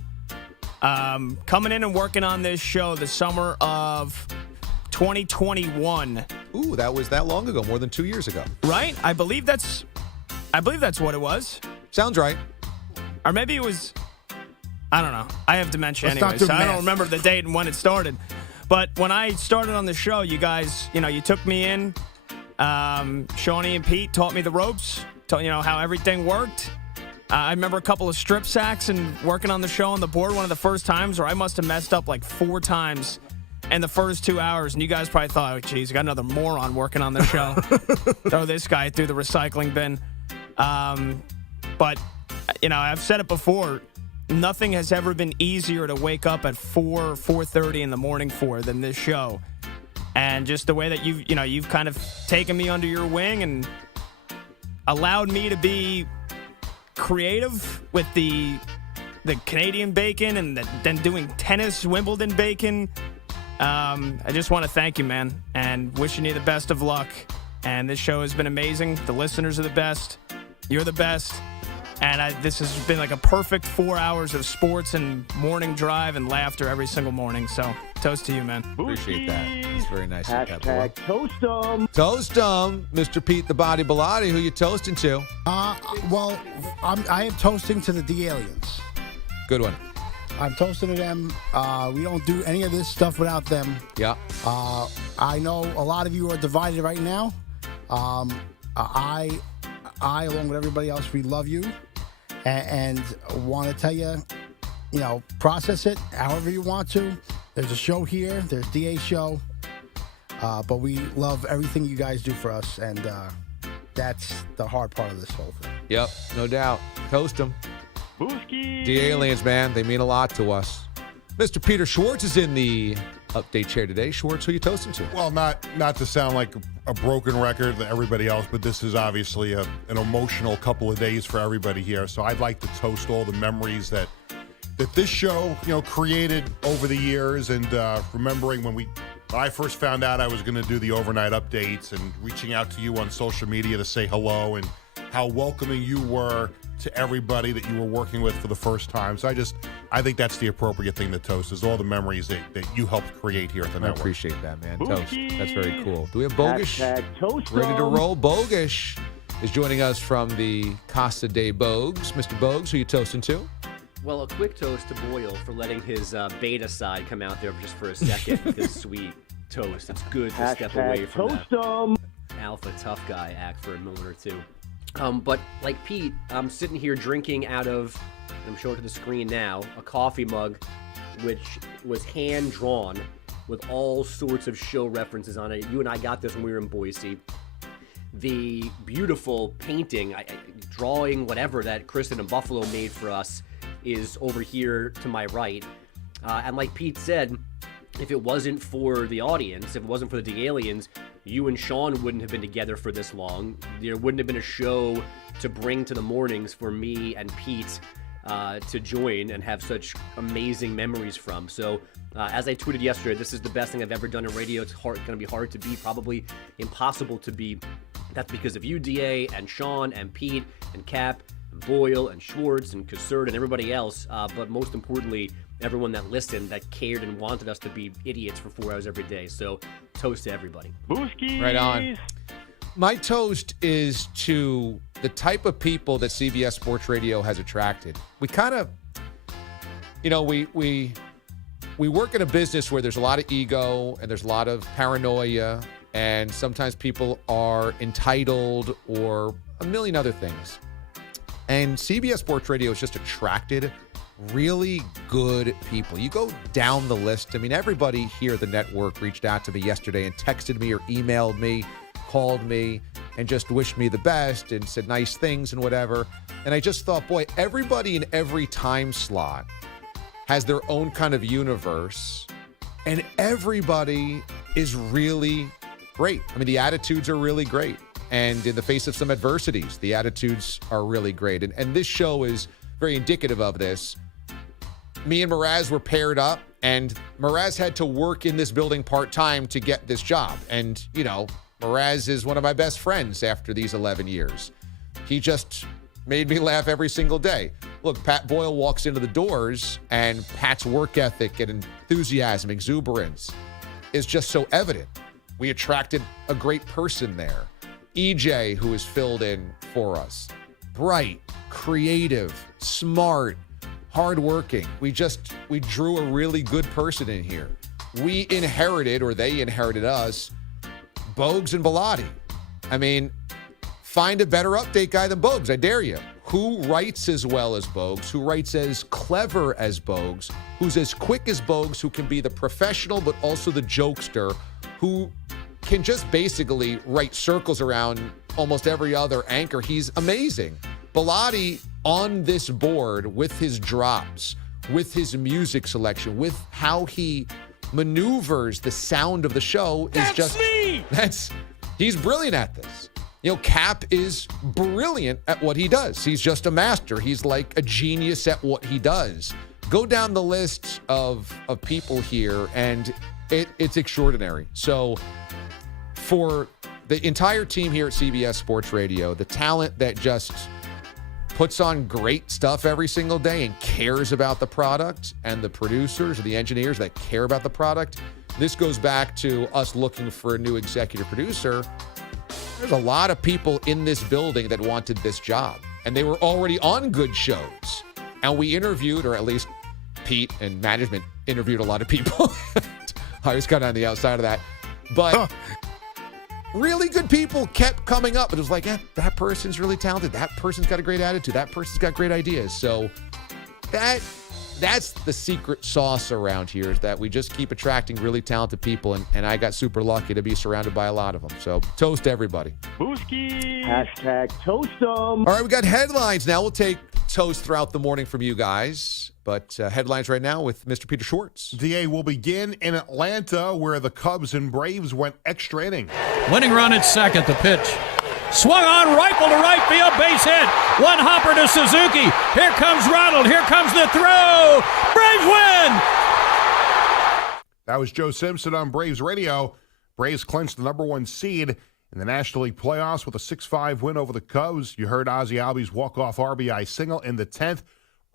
Coming in and working on this show the summer of 2021. Ooh, that was that long ago, more than 2 years ago. Right? I believe that's what it was. Sounds right. Or maybe it was I don't know. I have dementia Let's not anyway, do so I don't math. remember the date and when it started. But when I started on the show, you guys, you took me in. Shawnee and Pete taught me the ropes, how everything worked. I remember a couple of strip sacks and working on the show on the board one of the first times where I must have messed up like 4 times in the first 2 hours. And you guys probably thought, oh, geez, got another moron working on the show. Throw this guy through the recycling bin. But, I've said it before. Nothing has ever been easier to wake up at 4:30 in the morning for than this show. And just the way that you've kind of taken me under your wing and allowed me to be creative with the Canadian bacon and then doing tennis Wimbledon bacon. I just want to thank you, man, and wishing you the best of luck. And this show has been amazing. The listeners are the best. You're the best. And this has been like a perfect 4 hours of sports and morning drive and laughter every single morning. So toast to you, man. Appreciate that. It's very nice. Hashtag toast 'em. Toast 'em, Mr. Pete the Body Bilotti. Who you toasting to? Well, I am toasting to the D-Aliens. Good one. I'm toasting to them. We don't do any of this stuff without them. Yeah. I know a lot of you are divided right now. I, along with everybody else, we love you and want to tell you, process it however you want to. There's a show here. There's DA's show. But we love everything you guys do for us, and that's the hard part of this whole thing. Yep, no doubt. Toast them. Booski. The aliens, man, they mean a lot to us. Mr. Peter Schwartz is in the update chair today. Schwartz, who you toasting to? Well, not to sound like a broken record to everybody else, but this is obviously an emotional couple of days for everybody here. So I'd like to toast all the memories that this show, created over the years, and remembering when I first found out I was going to do the overnight updates and reaching out to you on social media to say hello and how welcoming you were to everybody that you were working with for the first time. So I think that's the appropriate thing to toast, is all the memories that you helped create here at the I network. appreciate that, man. Toast. That's very cool. Do we have Bogish? Hashtag toast 'em. Ready to roll? Bogish is joining us from the Casa de Bogues. Mr. Bogues, who you toasting to? Well, a quick toast to Boyle for letting his beta side come out there just for a second with his sweet toast. It's good to step away Hashtag from toast that 'em. alpha tough guy act for a moment or two. But like Pete, I'm sitting here drinking out of, I'm showing to the screen now, a coffee mug, which was hand-drawn with all sorts of show references on it. You and I got this when we were in Boise. The beautiful painting, drawing, whatever, that Kristen and Buffalo made for us is over here to my right. And like Pete said, if it wasn't for the audience, if it wasn't for the D-Aliens, you and Sean wouldn't have been together for this long. There wouldn't have been a show to bring to the mornings for me and Pete to join and have such amazing memories from. So as I tweeted yesterday, this is the best thing I've ever done in radio. It's going to be hard to beat, probably impossible to beat. That's because of you, DA, and Sean, and Pete, and Cap, and Boyle, and Schwartz, and Cassert, and everybody else. But most importantly, everyone that listened, that cared and wanted us to be idiots for 4 hours every day. So toast to everybody. Booski. Right on. My toast is to the type of people that CBS Sports Radio has attracted. We kind of, we work in a business where there's a lot of ego and there's a lot of paranoia, and sometimes people are entitled or a million other things. And CBS Sports Radio has just attracted really good people. You go down the list. I mean, everybody here at the network reached out to me yesterday and texted me or emailed me, called me, and just wished me the best and said nice things and whatever. And I just thought, boy, everybody in every time slot has their own kind of universe, and everybody is really great. I mean, the attitudes are really great. And in the face of some adversities, the attitudes are really great. And this show is very indicative of this. Me and Mraz were paired up, and Mraz had to work in this building part-time to get this job. And, Mraz is one of my best friends after these 11 years. He just made me laugh every single day. Look, Pat Boyle walks into the doors, and Pat's work ethic and enthusiasm, exuberance is just so evident. We attracted a great person there. EJ, who is filled in for us. Bright, creative, smart, hardworking. We drew a really good person in here. We inherited, or they inherited us, Bogues and Bellotti. I mean, find a better update guy than Bogues. I dare you. Who writes as well as Bogues? Who writes as clever as Bogues? Who's as quick as Bogues? Who can be the professional but also the jokester? Who can just basically write circles around almost every other anchor? He's amazing. Bellotti on this board with his drops, with his music selection, with how he maneuvers the sound of the show is he's brilliant at this. You know, Cap is brilliant at what he does. He's just a master. He's like a genius at what he does. Go down the list of people here, and it's extraordinary. So for the entire team here at CBS Sports Radio, the talent that just puts on great stuff every single day and cares about the product, and the producers or the engineers that care about the product, this goes back to us looking for a new executive producer. There's a lot of people in this building that wanted this job, and they were already on good shows. And we interviewed, or at least Pete and management interviewed a lot of people. I was kind of on the outside of that. But really good people kept coming up. It was like, that person's really talented. That person's got a great attitude. That person's got great ideas. So that's the secret sauce around here, is that we just keep attracting really talented people, and I got super lucky to be surrounded by a lot of them. So toast to everybody. Booski. Hashtag toast 'em. All right, we got headlines now. We'll take toast throughout the morning from you guys. But headlines right now with Mr. Peter Schwartz. DA will begin in Atlanta, where the Cubs and Braves went extra inning. Winning run at second, the pitch. Swung on, rifle to right field, base hit. One hopper to Suzuki. Here comes Ronald. Here comes the throw. Braves win! That was Joe Simpson on Braves Radio. Braves clinched the #1 seed in the National League playoffs with a 6-5 win over the Cubs. You heard Ozzie Albies' walk-off RBI single in the 10th.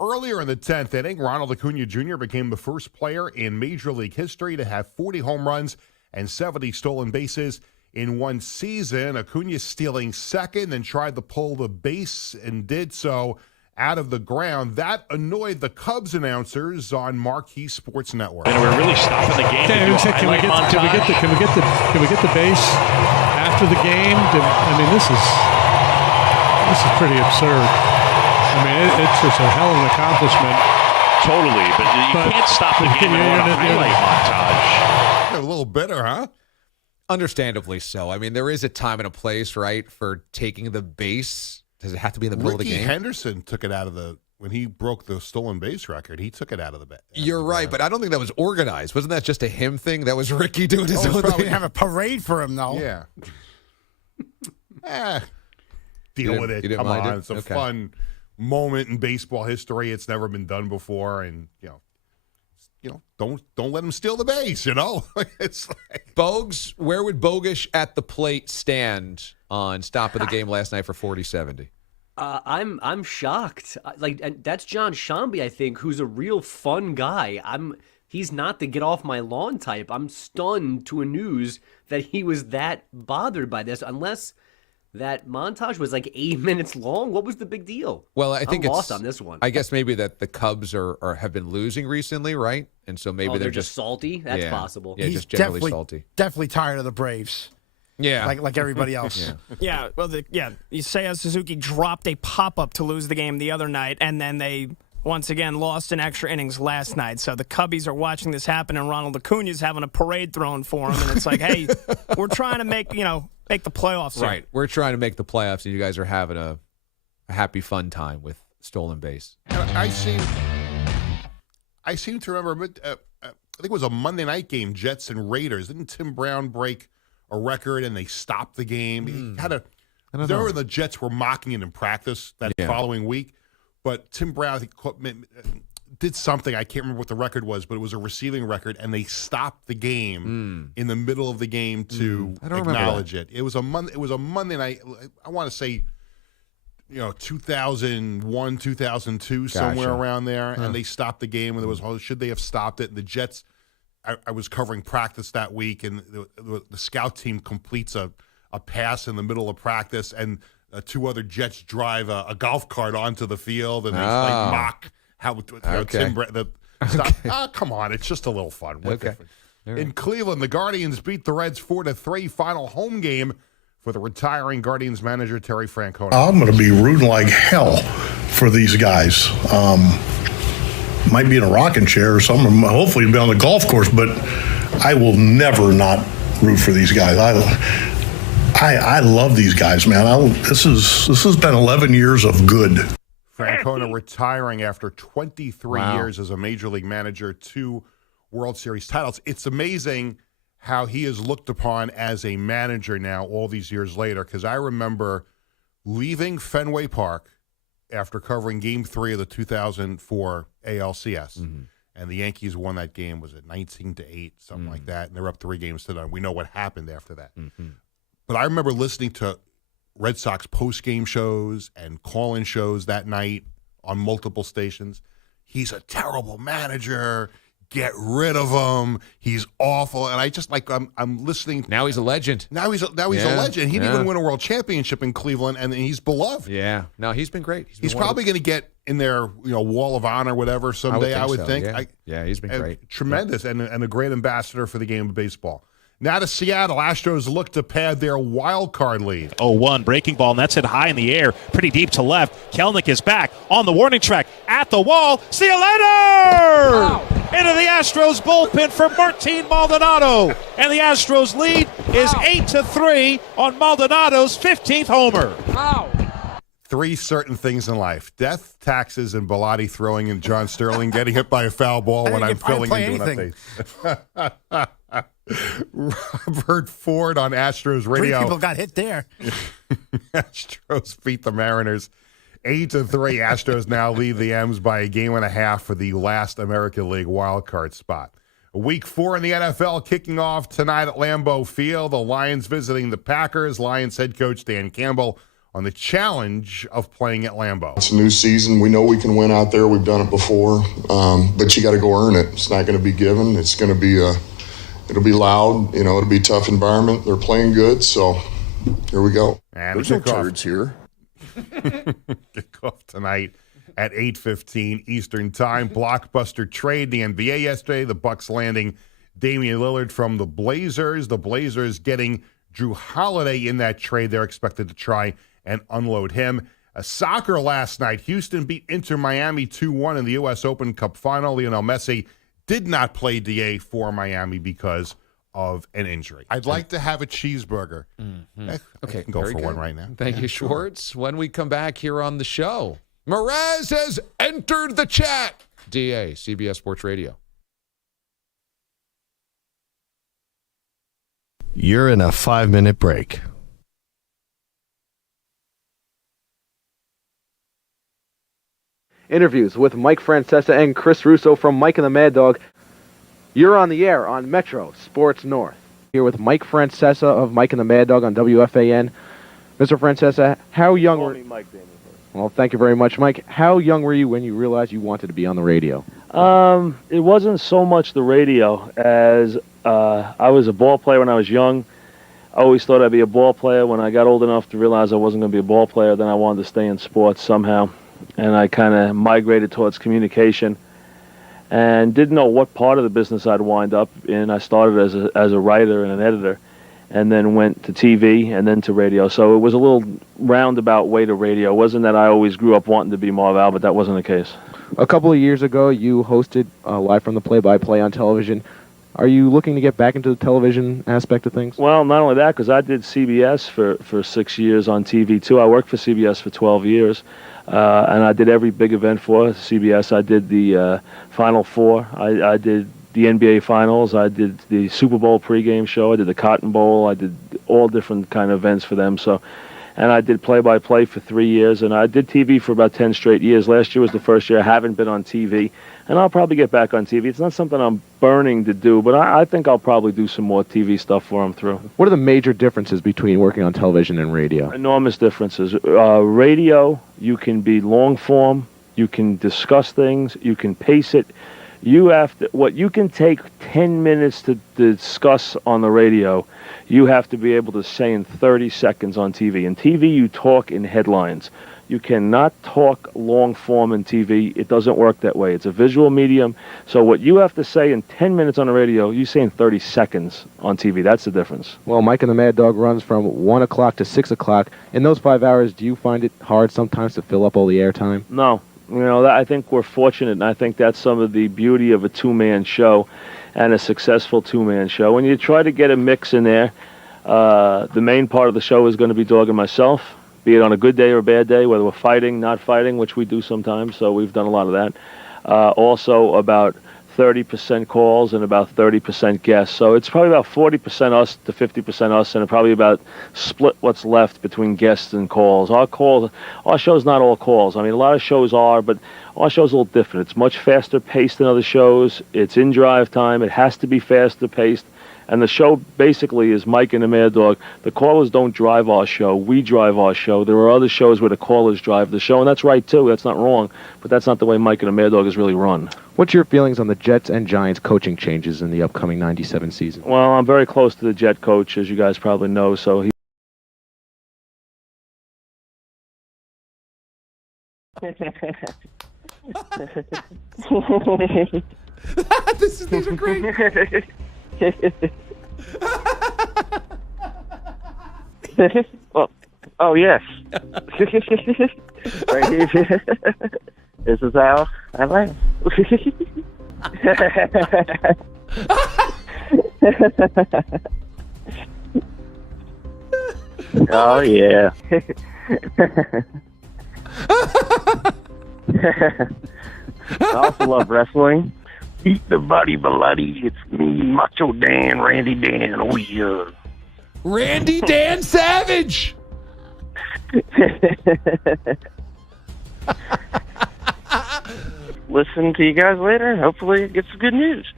Earlier in the 10th inning, Ronald Acuna Jr. became the first player in Major League history to have 40 home runs and 70 stolen bases in one season. Acuna stealing second and tried to pull the base and did so out of the ground. That annoyed the Cubs announcers on Marquee Sports Network. And we're really stopping the game. Can we get the base after the game? This is pretty absurd. It's just a hell of an accomplishment. Totally, but you can't stop the game and run a highlight montage. A little bitter, huh? Understandably so. I mean, there is a time and a place, right, for taking the base. Does it have to be in the middle of the game? Ricky Henderson took it out of when he broke the stolen base record, he took it out of the bat. You're right, but I don't think that was organized. Wasn't that just a him thing? That was Ricky doing his own thing? We have a parade for him, though. Yeah. Deal with it. Come on. It's a fun moment in baseball history. It's never been done before, and don't let him steal the base. It's like Bogues. Where would Boguish at the plate stand on stop of the game last night for 40-70? I'm shocked. And that's John Shambi, I think, who's a real fun guy. He's not the get off my lawn type. I'm stunned to a news that he was that bothered by this, unless that montage was like 8 minutes long. What was the big deal? Well, I think I'm it's lost on this one. I guess maybe that the Cubs have been losing recently, right? And so maybe they're just salty. That's possible. Yeah, He's just generally salty. Definitely tired of the Braves. Yeah, like everybody else. Yeah. Well, Seiya Suzuki dropped a pop-up to lose the game the other night, and then they once again lost in extra innings last night. So the Cubbies are watching this happen, and Ronald Acuna's having a parade thrown for him, and it's like, hey, we're trying to make the playoffs. Right. Here. We're trying to make the playoffs, and you guys are having a happy, fun time with stolen base. I seem to remember, I think it was a Monday night game, Jets and Raiders. Didn't Tim Brown break a record and they stopped the game? He had the Jets were mocking it in practice that following week, but Tim Brown, I think, did something. I can't remember what the record was, but it was a receiving record, and they stopped the game in the middle of the game to acknowledge it. It was a Monday night. I want to say, 2001, 2002, somewhere around there, and they stopped the game. And there was, should they have stopped it? And the Jets. I was covering practice that week, and the scout team completes a pass in the middle of practice, and two other Jets drive a golf cart onto the field, and they mock How Tim come on, it's just a little fun. What difference? Right. In Cleveland, the Guardians beat the Reds 4-3. Final home game for the retiring Guardians manager Terry Francona. I'm going to be rooting like hell for these guys. Might be in a rocking chair or something. Hopefully, be on the golf course, but I will never not root for these guys. I love these guys, man. This has been 11 years of good. Francona retiring after 23 years as a major league manager, 2 World Series titles. It's amazing how he is looked upon as a manager now all these years later, because I remember leaving Fenway Park after covering Game 3 of the 2004 ALCS, and the Yankees won that game, was it 19-8, something like that, and they're up 3 games to none. We know what happened after that. But I remember listening to Red Sox post-game shows and call-in shows that night on multiple stations. He's a terrible manager. Get rid of him. He's awful. And I just I'm listening. Now he's a legend. Now he's a legend. He didn't even win a world championship in Cleveland, and he's beloved. Yeah. No, he's been great. He's probably going to get in their Wall of Honor, whatever, someday. I would think. Yeah, he's been great. Tremendous, and a great ambassador for the game of baseball. Now to Seattle. Astros look to pad their wild card lead. 0-1, breaking ball, and that's hit high in the air, pretty deep to left. Kelnick is back on the warning track, at the wall. See you later! Wow. Into the Astros bullpen for Martin Maldonado. And the Astros lead is 8-3 on Maldonado's 15th homer. Wow. 3 certain things in life: death, taxes, and Bilotti throwing in John Sterling, getting hit by a foul ball when I'm filling and doing updates. Robert Ford on Astros radio. 3 people got hit there. Astros beat the Mariners 8-3. Astros now lead the M's by a game and a half for the last American League wild card spot. Week 4 in the NFL kicking off tonight at Lambeau Field. The Lions visiting the Packers. Lions head coach Dan Campbell on the challenge of playing at Lambeau. It's a new season. We know we can win out there. We've done it before, but you got to go earn it. It's not going to be given. It's going to be it'll be loud. It'll be a tough environment. They're playing good, so here we go. And there's no turds here. Kickoff tonight at 8:15 Eastern Time. Blockbuster trade in the NBA yesterday. The Bucks landing Damian Lillard from the Blazers. The Blazers getting Drew Holiday in that trade. They're expected to try and unload him. Soccer last night. Houston beat Inter Miami 2-1 in the U.S. Open Cup final. Lionel Messi did not play DA for Miami because of an injury. I'd like to have a cheeseburger. Okay, I can go for one right now. Thank you, Schwartz. When we come back here on the show, Mraz has entered the chat. DA, CBS Sports Radio. You're in a 5-minute break. Interviews with Mike Francesa and Chris Russo from Mike and the Mad Dog. You're on the air on Metro Sports North. Here with Mike Francesa of Mike and the Mad Dog on WFAN. Mr. Francesa, how young were you? Mike, Damon. Well, thank you very much, Mike. How young were you when you realized you wanted to be on the radio? It wasn't so much the radio as I was a ball player when I was young. I always thought I'd be a ball player. When I got old enough to realize I wasn't going to be a ball player, then I wanted to stay in sports somehow. And I kind of migrated towards communication and didn't know what part of the business I'd wind up in. I started as a writer and an editor and then went to TV and then to radio. So it was a little roundabout way to radio. It wasn't that I always grew up wanting to be Marv Albert. That wasn't the case. A couple of years ago, you hosted Live from the Play-by-Play on television. Are you looking to get back into the television aspect of things? Well, not only that, because I did CBS for 6 years on TV, too. I worked for CBS for 12 years, and I did every big event for CBS. I did the Final Four. I did the NBA Finals. I did the Super Bowl pregame show. I did the Cotton Bowl. I did all different kind of events for them. And I did play-by-play for 3 years, and I did TV for about 10 straight years. Last year was the first year I haven't been on TV, and I'll probably get back on TV. It's not something I'm burning to do, but I think I'll probably do some more TV stuff for them through. What are the major differences between working on television and radio? Enormous differences. Radio, you can be long form, you can discuss things, you can pace it. What you can take 10 minutes to discuss on the radio, you have to be able to say in 30 seconds on TV. In TV, you talk in headlines. You cannot talk long form in TV. It doesn't work that way. It's a visual medium. So what you have to say in 10 minutes on the radio, you say in 30 seconds on TV. That's the difference. Well, Mike and the Mad Dog runs from 1 o'clock to 6 o'clock. In those 5 hours, do you find it hard sometimes to fill up all the airtime? No. I think we're fortunate, and I think that's some of the beauty of a two-man show and a successful two-man show. When you try to get a mix in there, the main part of the show is going to be Dog and myself, be it on a good day or a bad day, whether we're fighting, not fighting, which we do sometimes, so we've done a lot of that. Also about 30% calls and about 30% guests. So it's probably about 40% us to 50% us, and probably about split what's left between guests and calls. Our show's not all calls. I mean, a lot of shows are, but our show's a little different. It's much faster paced than other shows. It's in drive time. It has to be faster paced. And the show basically is Mike and the Mad Dog. The callers don't drive our show. We drive our show. There are other shows where the callers drive the show, and that's right, too. That's not wrong. But that's not the way Mike and the Mad Dog is really run. What's your feelings on the Jets and Giants coaching changes in the upcoming 97 season? Well, I'm very close to the Jet coach, as you guys probably know, so he... These are great. Oh yes. Right here. This is how I laugh. Oh yeah. I also love wrestling. Eat the buddy bloody. It's me, Macho Dan, Randy Dan. Oh yeah. Randy Dan Savage. Listen to you guys later. Hopefully it gets some good news.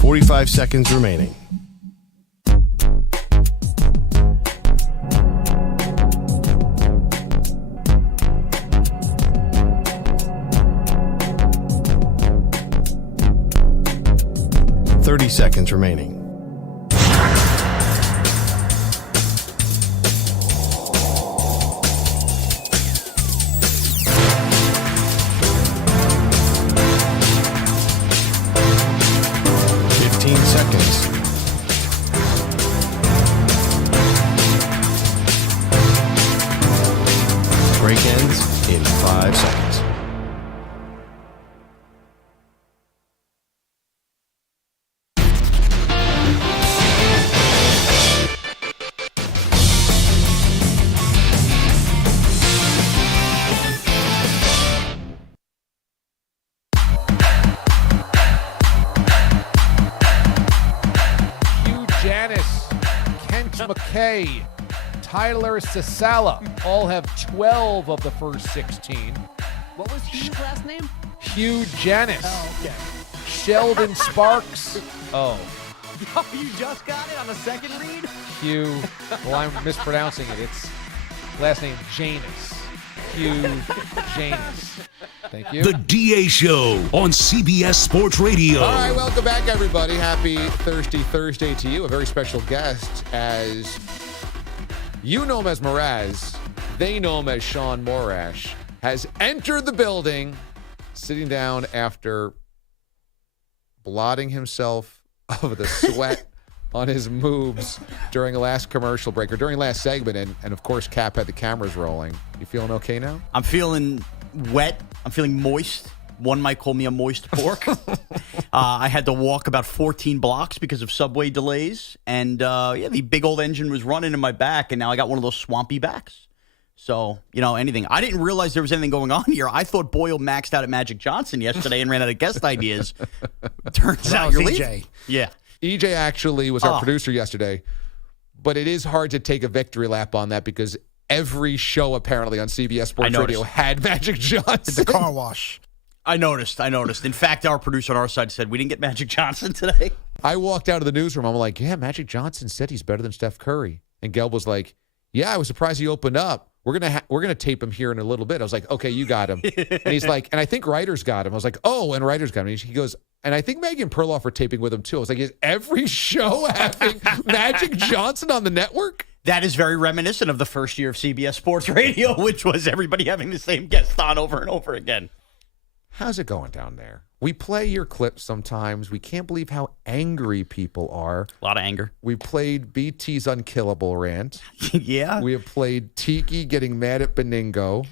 .45 seconds remaining. Seconds remaining. Break ends in 5 seconds. McKay, Tyler Sasala all have 12 of the first 16. What was Hugh's last name? Hugh Janis. Oh, okay. Sheldon Sparks. Oh. Oh, you just got it on the second read? Hugh. Well, I'm mispronouncing it. It's last name Janus. Hugh Janus. Thank you. The DA Show on CBS Sports Radio. All right, welcome back, everybody. Happy Thursday to you. A very special guest, as you know him as Mraz, they know him as Sean Morash, has entered the building, sitting down after blotting himself of the sweat on his moves during the last commercial break, or during last segment, and of course, Cap had the cameras rolling. You feeling okay now? I'm feeling wet. I'm feeling moist. One might call me a moist pork. I had to walk about 14 blocks because of subway delays. And, the big old engine was running in my back, and now I got one of those swampy backs. So, anything. I didn't realize there was anything going on here. I thought Boyle maxed out at Magic Johnson yesterday and ran out of guest ideas. Turns out you're leaving. Yeah. EJ actually was our producer yesterday, but it is hard to take a victory lap on that because every show apparently on CBS Sports Radio had Magic Johnson. It's a car wash. I noticed. In fact, our producer on our side said we didn't get Magic Johnson today. I walked out of the newsroom. I'm like, yeah, Magic Johnson said he's better than Steph Curry. And Gelb was like, yeah, I was surprised he opened up. we're gonna tape him here in a little bit. I was like, okay, you got him. And he's like, and I think Ryder's got him. I was like, oh, and Ryder's got him. He goes, and I think Megan Perloff are taping with him too. I was like, is every show having Magic Johnson on the network? That is very reminiscent of the first year of CBS Sports Radio, which was everybody having the same guest on over and over again. How's it going down there? We play your clips sometimes. We can't believe how angry people are. A lot of anger. We played BT's Unkillable rant. Yeah. We have played Tiki getting mad at Beningo.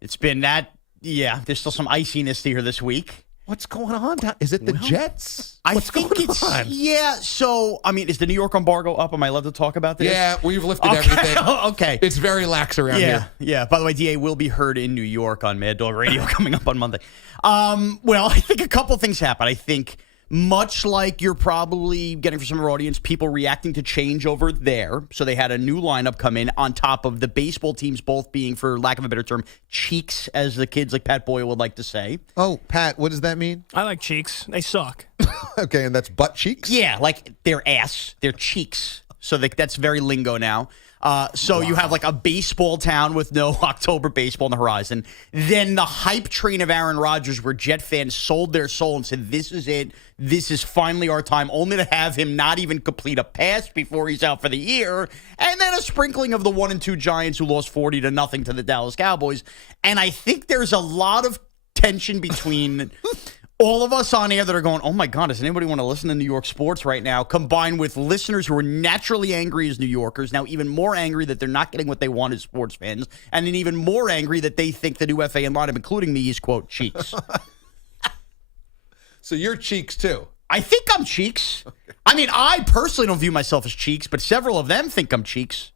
It's been that, yeah. There's still some iciness here this week. What's going on? Is it the Jets? What's going on? Yeah. So, I mean, is the New York embargo up? Am I allowed to talk about this? Yeah, we've lifted everything. Okay. It's very lax around here. Yeah. By the way, DA will be heard in New York on Mad Dog Radio coming up on Monday. Well, I think a couple things happened. I think much like you're probably getting from some of our audience, people reacting to change over there. So they had a new lineup come in on top of the baseball teams both being, for lack of a better term, cheeks, as the kids like Pat Boyle would like to say. Oh, Pat, what does that mean? I like cheeks. They suck. Okay, and that's butt cheeks? Yeah, like their ass, their cheeks. So that's very lingo now. So you have like a baseball town with no October baseball on the horizon. Then the hype train of Aaron Rodgers, where Jet fans sold their soul and said, this is it. This is finally our time, only to have him not even complete a pass before he's out for the year. And then a sprinkling of the 1-2 Giants who lost 40-0 to the Dallas Cowboys. And I think there's a lot of tension between all of us on air that are going, oh my God, does anybody want to listen to New York sports right now? Combined with listeners who are naturally angry as New Yorkers, now even more angry that they're not getting what they want as sports fans, and then even more angry that they think the new FAN lineup, including me, is, quote, cheeks. So you're cheeks too? I think I'm cheeks. I mean, I personally don't view myself as cheeks, but several of them think I'm cheeks.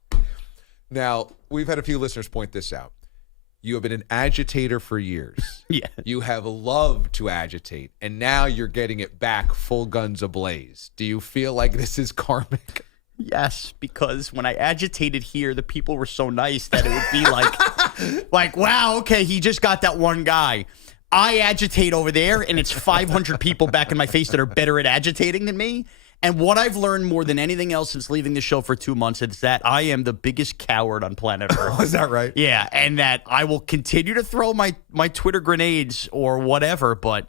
Now, we've had a few listeners point this out. You have been an agitator for years. Yeah. You have loved to agitate, and now you're getting it back full guns ablaze. Do you feel like this is karmic? Yes, because when I agitated here, the people were so nice that it would be like, wow, okay, he just got that one guy. I agitate over there, and it's 500 people back in my face that are better at agitating than me. And what I've learned more than anything else since leaving the show for 2 months is that I am the biggest coward on planet Earth. Is that right? Yeah, and that I will continue to throw my Twitter grenades or whatever, but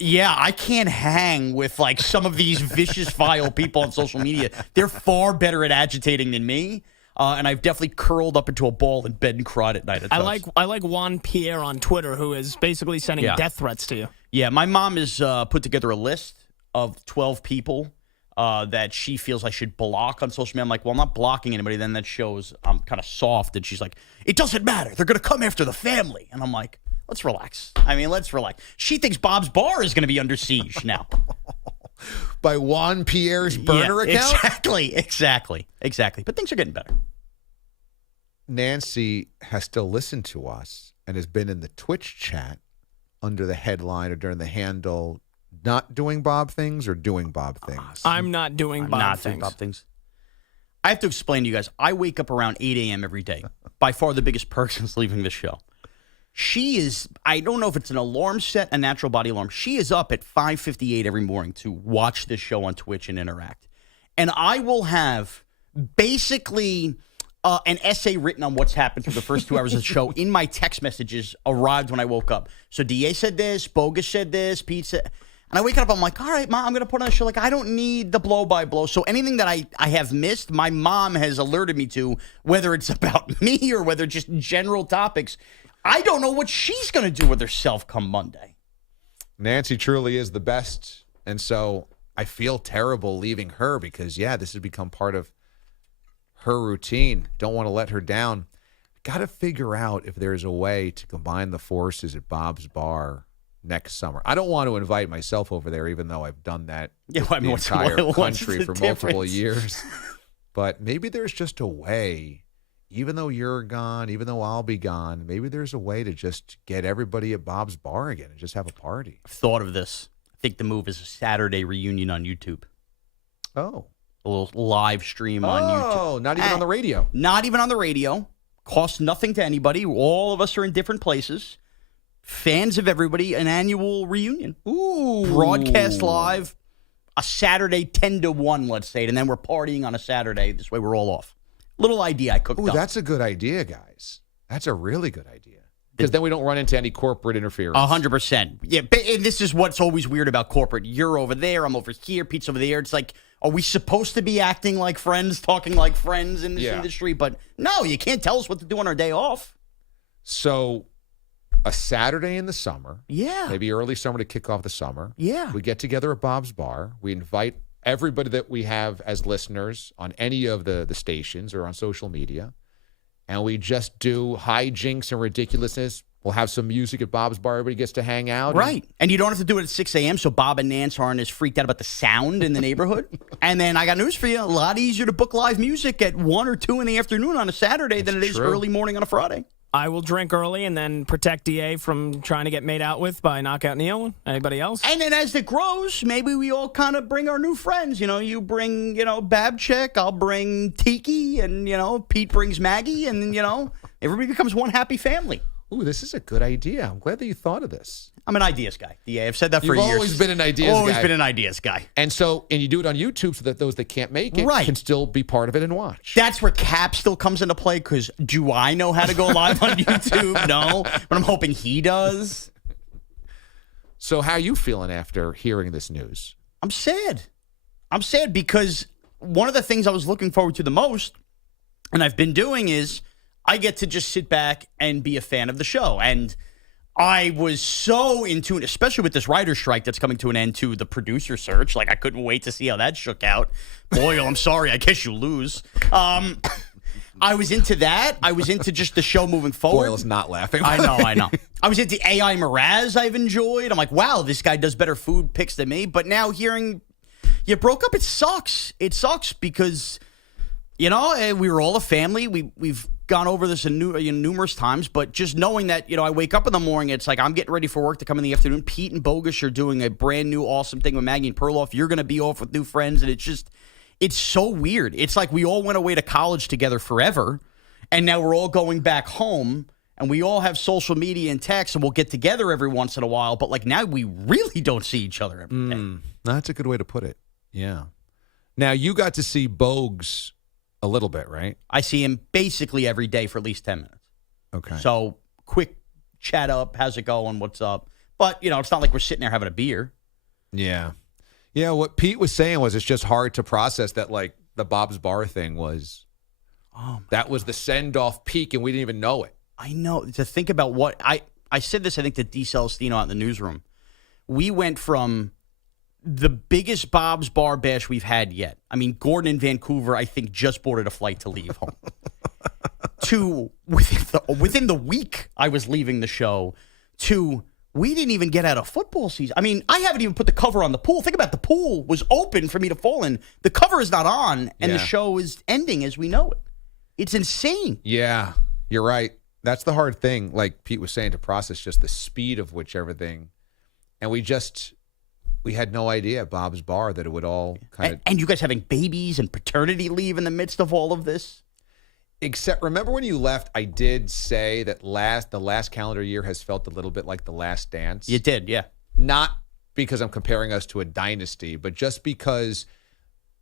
yeah, I can't hang with like some of these vicious, vile people on social media. They're far better at agitating than me. And I've definitely curled up into a ball in bed and cried at night. I like Juan Pierre on Twitter, who is basically sending death threats to you. Yeah, my mom has put together a list of 12 people that she feels I should block on social media. I'm like, well, I'm not blocking anybody. Then that shows I'm kind of soft. And she's like, it doesn't matter. They're going to come after the family. And I'm like, let's relax. Let's relax. She thinks Bob's Bar is going to be under siege now. By Juan Pierre's burner account? Exactly. But things are getting better. Nancy has still listened to us and has been in the Twitch chat under the headline or during the handle, not doing Bob things or doing Bob things. I'm not doing Bob things. I have to explain to you guys, I wake up around 8 a.m. every day. By far the biggest perk since leaving the show. She is, I don't know if it's an alarm set, a natural body alarm. She is up at 5:58 every morning to watch this show on Twitch and interact. And I will have basically an essay written on what's happened through the first 2 hours of the show in my text messages arrived when I woke up. So DA said this, Bogus said this, Pete said... And I wake up, I'm like, all right, Mom, I'm going to put on a show. Like, I don't need the blow-by-blow. So anything that I have missed, my mom has alerted me to, whether it's about me or whether just general topics. I don't know what she's going to do with herself come Monday. Nancy truly is the best. And so I feel terrible leaving her because, this has become part of her routine. Don't want to let her down. Got to figure out if there's a way to combine the forces at Bob's Bar next summer. I don't want to invite myself over there, even though I've done that the entire country for multiple years. But maybe there's just a way, even though you're gone, even though I'll be gone, maybe there's a way to just get everybody at Bob's Bar again and just have a party. I've thought of this. I think the move is a Saturday reunion on YouTube. Oh. A little live stream on YouTube. Oh, not even on the radio. Not even on the radio. Costs nothing to anybody. All of us are in different places. Fans of everybody, an annual reunion. Ooh. Broadcast live, a Saturday 10 to 1, let's say, and then we're partying on a Saturday. This way we're all off. Little idea I cooked Ooh, up. that's a good idea, guys. That's a really good idea. Because then we don't run into any corporate interference. 100%. Yeah, and this is what's always weird about corporate. You're over there, I'm over here, Pete's over there. It's like, are we supposed to be acting like friends, talking like friends in this industry? But no, you can't tell us what to do on our day off. So a Saturday in the summer. Yeah. Maybe early summer to kick off the summer. Yeah. We get together at Bob's Bar. We invite everybody that we have as listeners on any of the stations or on social media. And we just do hijinks and ridiculousness. We'll have some music at Bob's Bar. Everybody gets to hang out. Right. And you don't have to do it at 6 a.m. so Bob and Nance aren't as freaked out about the sound in the neighborhood. And then I got news for you. A lot easier to book live music at 1 or 2 in the afternoon on a Saturday than it is early morning on a Friday. I will drink early and then protect DA from trying to get made out with by Knockout Neil. Anybody else? And then as it grows, maybe we all kind of bring our new friends. You know, you bring, Babchick, I'll bring Tiki, and, Pete brings Maggie, and, everybody becomes one happy family. Ooh, this is a good idea. I'm glad that you thought of this. I'm an ideas guy. Yeah, I've said that for You've years. always been an ideas guy. Always been an ideas guy. And you do it on YouTube so that those that can't make it can still be part of it and watch. That's where Cap still comes into play, because do I know how to go live on YouTube? No, but I'm hoping he does. So how are you feeling after hearing this news? I'm sad. I'm sad because one of the things I was looking forward to the most, and I've been doing, is I get to just sit back and be a fan of the show. And I was so in tune, especially with this writer's strike that's coming to an end, to the producer search. Like, I couldn't wait to see how that shook out. Boyle, I'm sorry. I guess you lose. I was into that. I was into just the show moving forward. Boyle's not laughing. I know. I was into AI Mraz I've enjoyed. I'm like, wow, this guy does better food picks than me. But now hearing you broke up, it sucks. It sucks because, we were all a family. We've gone over this numerous times, but just knowing that, I wake up in the morning, it's like I'm getting ready for work to come in the afternoon. Pete and Bogus are doing a brand new awesome thing with Maggie and Perloff. You're going to be off with new friends, and it's so weird. It's like we all went away to college together forever, and now we're all going back home, and we all have social media and text, and we'll get together every once in a while, but like now we really don't see each other every day. That's a good way to put it. Yeah. Now, you got to see Bogues a little bit, right? I see him basically every day for at least 10 minutes. Okay. So quick chat up. How's it going? What's up? But, it's not like we're sitting there having a beer. Yeah. Yeah, what Pete was saying was it's just hard to process that, like, the Bob's Bar thing was, that was the send-off peak, and we didn't even know it. I know. To think about what, I said this, I think, to D. Celestino out in the newsroom. We went from the biggest Bob's Bar bash we've had yet. I mean, Gordon in Vancouver, I think, just boarded a flight to leave home. To within the week I was leaving the show, to we didn't even get out of football season. I mean, I haven't even put the cover on the pool. Think about, the pool was open for me to fall in. The cover is not on, and the show is ending as we know it. It's insane. Yeah, you're right. That's the hard thing, like Pete was saying, to process just the speed of which everything, and we had no idea at Bob's Bar that it would all kind of... And you guys having babies and paternity leave in the midst of all of this? Except, remember when you left, I did say that the last calendar year has felt a little bit like The Last Dance. You did, yeah. Not because I'm comparing us to a dynasty, but just because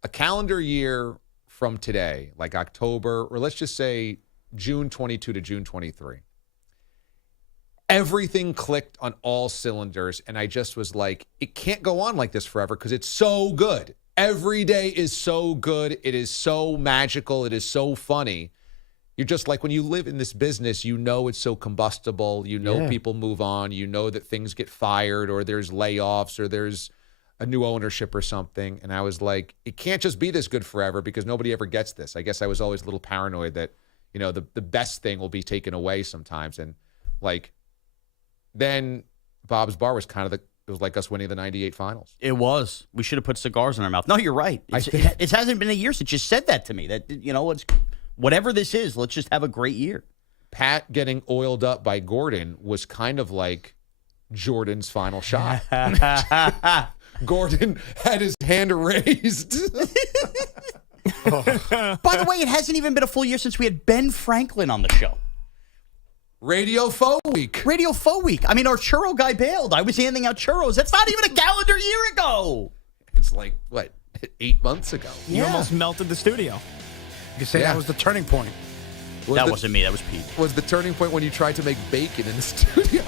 a calendar year from today, like October, or let's just say June 22 to June 23, everything clicked on all cylinders, and I just was like, it can't go on like this forever because it's so good. Every day is so good. It is so magical. It is so funny. You're just like, when you live in this business, it's so combustible. People move on. That things get fired, or there's layoffs, or there's a new ownership or something. And I was like, it can't just be this good forever because nobody ever gets this. I guess I was always a little paranoid that, the best thing will be taken away sometimes. And like, then Bob's Bar was kind of it was like us winning the 98 finals. It was. We should have put cigars in our mouth. No, you're right. It hasn't been a year since you said that to me. That, it's whatever this is, let's just have a great year. Pat getting oiled up by Gordon was kind of like Jordan's final shot. Gordon had his hand raised. By the way, it hasn't even been a full year since we had Ben Franklin on the show. Radio Faux Week. I mean, our churro guy bailed. I was handing out churros. That's not even a calendar year ago. It's like, what, 8 months ago? You almost melted the studio. You could say that was the turning point. That wasn't me. That was Pete. Was the turning point when you tried to make bacon in the studio?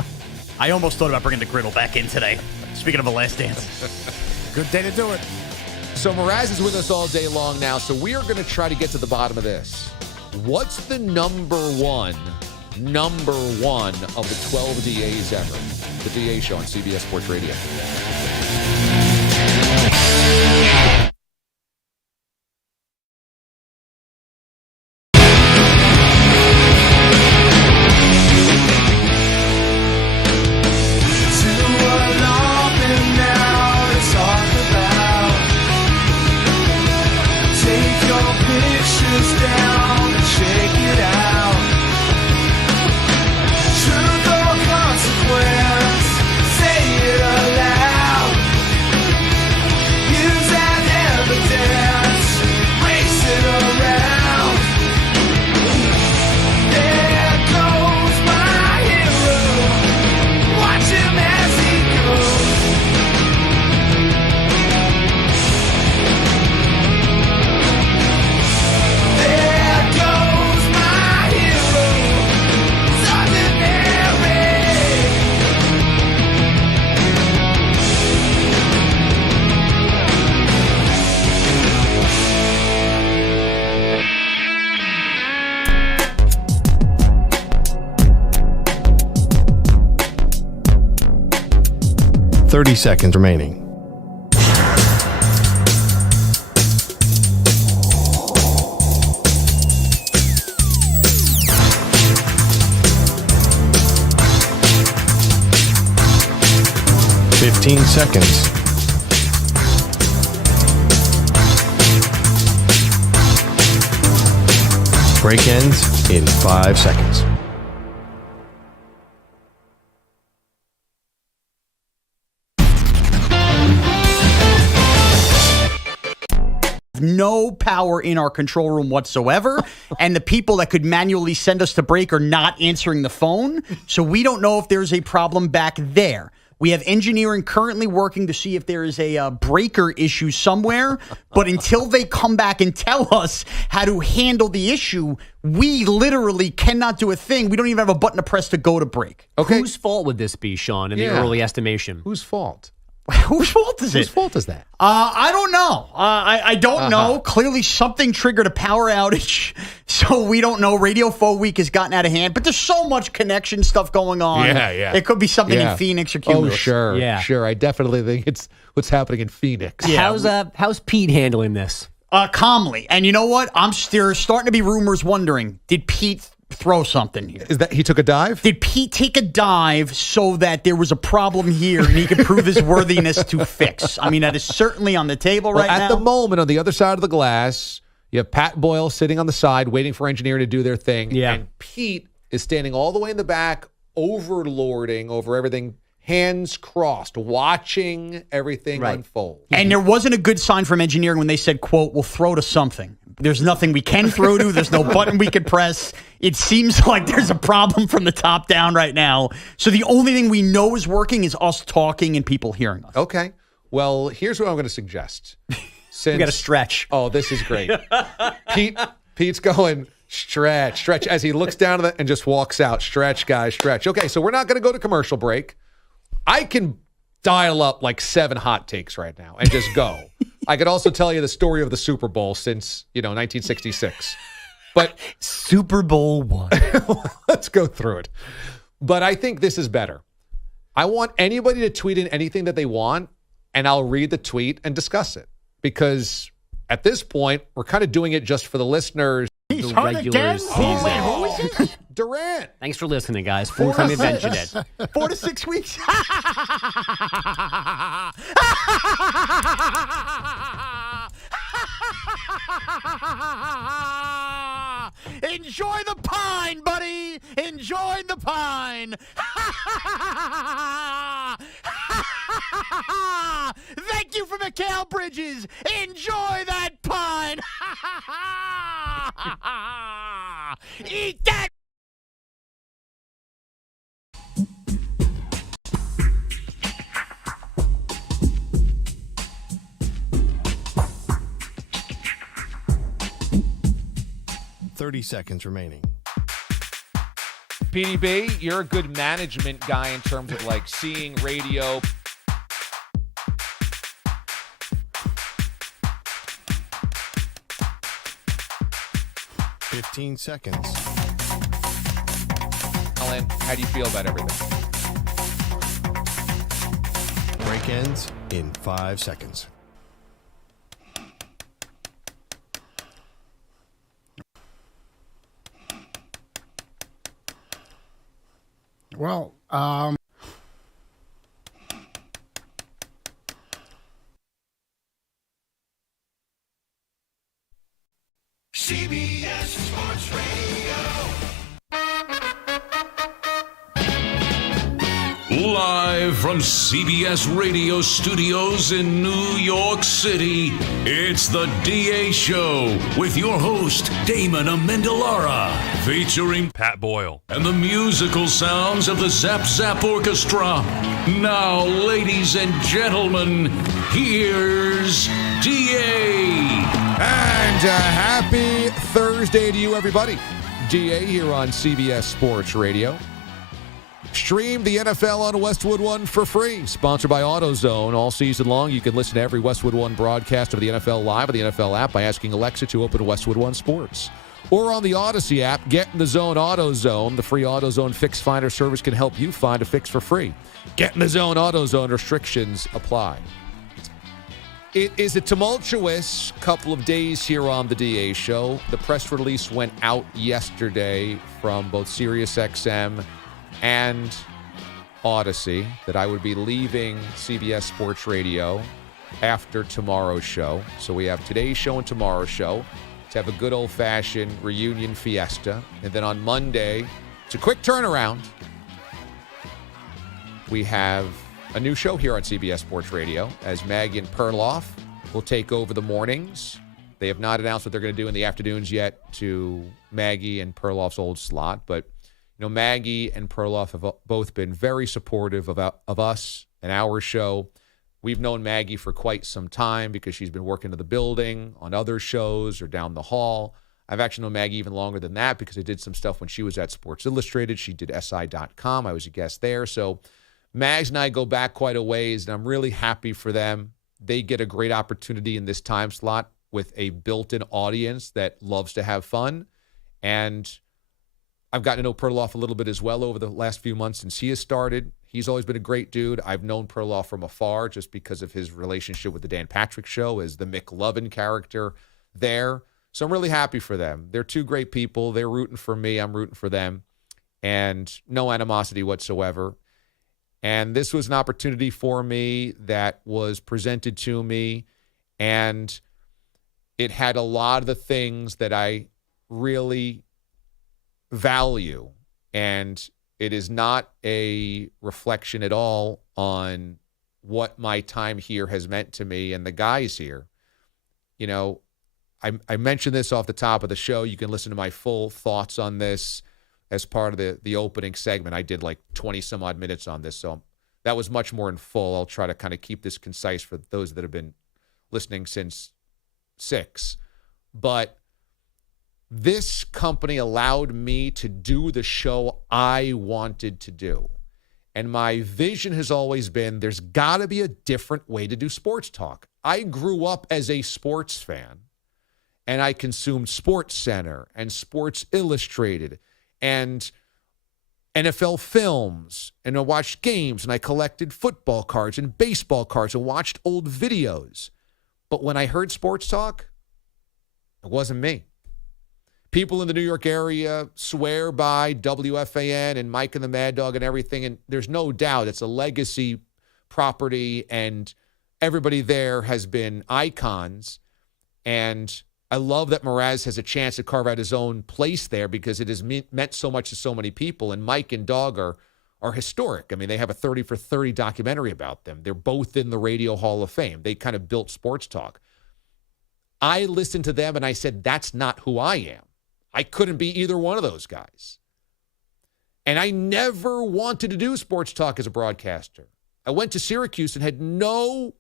I almost thought about bringing the griddle back in today. Speaking of a last dance. Good day to do it. So Mraz is with us all day long now, so we are going to try to get to the bottom of this. What's the number one of the 12 DAs ever? The DA Show on CBS Sports Radio. Seconds remaining. Seconds. Break ends in 5 seconds. No power in our control room whatsoever, and the people that could manually send us to break are not answering the phone, so we don't know if there's a problem back there. We have engineering currently working to see if there is a breaker issue somewhere, but until they come back and tell us how to handle the issue, we literally cannot do a thing. We don't even have a button to press to go to break. Okay. Whose fault would this be, Sean, in the early estimation? Whose fault? Whose fault is it? Whose fault is that? I don't know. I don't know. Clearly something triggered a power outage, so we don't know. Radio 4 Week has gotten out of hand, but there's so much connection stuff going on. Yeah. It could be something in Phoenix or Cumulus. Oh, sure. Yeah. Sure. I definitely think it's what's happening in Phoenix. Yeah. How's Pete handling this? Calmly. And you know what? There's starting to be rumors wondering, did Pete throw something here? Is that he took a dive? Did Pete take a dive so that there was a problem here and he could prove his worthiness to fix? I mean, that is certainly on the table right now. At the moment, on the other side of the glass, you have Pat Boyle sitting on the side waiting for engineering to do their thing. Yeah. And Pete is standing all the way in the back, overlording over everything, hands crossed, watching everything unfold. And there wasn't a good sign from engineering when they said, quote, we'll throw to something. There's nothing we can throw to. There's no button we could press. It seems like there's a problem from the top down right now. So the only thing we know is working is us talking and people hearing us. Okay. Well, here's what I'm going to suggest. We got to stretch. Oh, this is great. Pete's going, stretch, as he looks down at it and just walks out. Stretch, guys, stretch. Okay, so we're not going to go to commercial break. I can dial up like 7 hot takes right now and just go. I could also tell you the story of the Super Bowl since, 1966. But Super Bowl one. Let's go through it. But I think this is better. I want anybody to tweet in anything that they want, and I'll read the tweet and discuss it. Because at this point, we're kind of doing it just for the listeners. He's the hurt regular again? season. Wait, who is it? Durant. Thanks for listening, guys. Full-time adventure did. 4 to 6 weeks. Enjoy the pine, buddy. Enjoy the pine. Thank you for Mikal Bridges. Enjoy that pine. Eat that. 30 seconds remaining. PDB, you're a good management guy in terms of like seeing radio. Fifteen seconds. Alan, how do you feel about everything? Break ends in 5 seconds. Well, CBS Sports Radio. Live from CBS Radio Studios in New York City, it's the DA Show with your host, Damon Amendolara, featuring Pat Boyle and the musical sounds of the Zap Zap Orchestra. Now, ladies and gentlemen, here's DA. And happy Thursday to you, everybody. DA here on CBS Sports Radio. Stream the NFL on Westwood One for free. Sponsored by AutoZone. All season long, you can listen to every Westwood One broadcast of the NFL live on the NFL app by asking Alexa to open Westwood One Sports. Or on the Odyssey app, get in the zone, AutoZone. The free AutoZone Fix Finder service can help you find a fix for free. Get in the zone, AutoZone. Restrictions apply. It is a tumultuous couple of days here on the DA Show. The press release went out yesterday from both SiriusXM and Odyssey that I would be leaving CBS Sports Radio after tomorrow's show. So we have today's show and tomorrow's show to have a good old-fashioned reunion fiesta. And then on Monday, it's a quick turnaround. We have a new show here on CBS Sports Radio as Maggie and Perloff will take over the mornings. They have not announced what they're going to do in the afternoons yet to Maggie and Perloff's old slot, but you know, Maggie and Perloff have both been very supportive of us and our show. We've known Maggie for quite some time because she's been working in the building on other shows or down the hall. I've actually known Maggie even longer than that because I did some stuff when she was at Sports Illustrated. She did SI.com. I was a guest there. So Mags and I go back quite a ways, and I'm really happy for them. They get a great opportunity in this time slot with a built-in audience that loves to have fun. And I've gotten to know Perloff a little bit as well over the last few months since he has started. He's always been a great dude. I've known Perloff from afar just because of his relationship with the Dan Patrick Show as the Mick Lovin character there. So I'm really happy for them. They're two great people. They're rooting for me. I'm rooting for them. And no animosity whatsoever. And this was an opportunity for me that was presented to me. And it had a lot of the things that I really value. And it is not a reflection at all on what my time here has meant to me and the guys here. You know, I mentioned this off the top of the show. You can listen to my full thoughts on this as part of the opening segment. I did like 20 some odd minutes on this. So that was much more in full. I'll try to kind of keep this concise for those that have been listening since 6. But this company allowed me to do the show I wanted to do. And my vision has always been there's got to be a different way to do sports talk. I grew up as a sports fan, and I consumed Sports Center and Sports Illustrated and NFL films, and I watched games, and I collected football cards and baseball cards and watched old videos. But when I heard sports talk, it wasn't me. People in the New York area swear by WFAN and Mike and the Mad Dog and everything, and there's no doubt it's a legacy property, and everybody there has been icons. And I love that Mraz has a chance to carve out his own place there because it has meant so much to so many people, and Mike and Dog are historic. I mean, they have a 30 for 30 documentary about them. They're both in the Radio Hall of Fame. They kind of built sports talk. I listened to them, and I said, that's not who I am. I couldn't be either one of those guys. And I never wanted to do sports talk as a broadcaster. I went to Syracuse and had no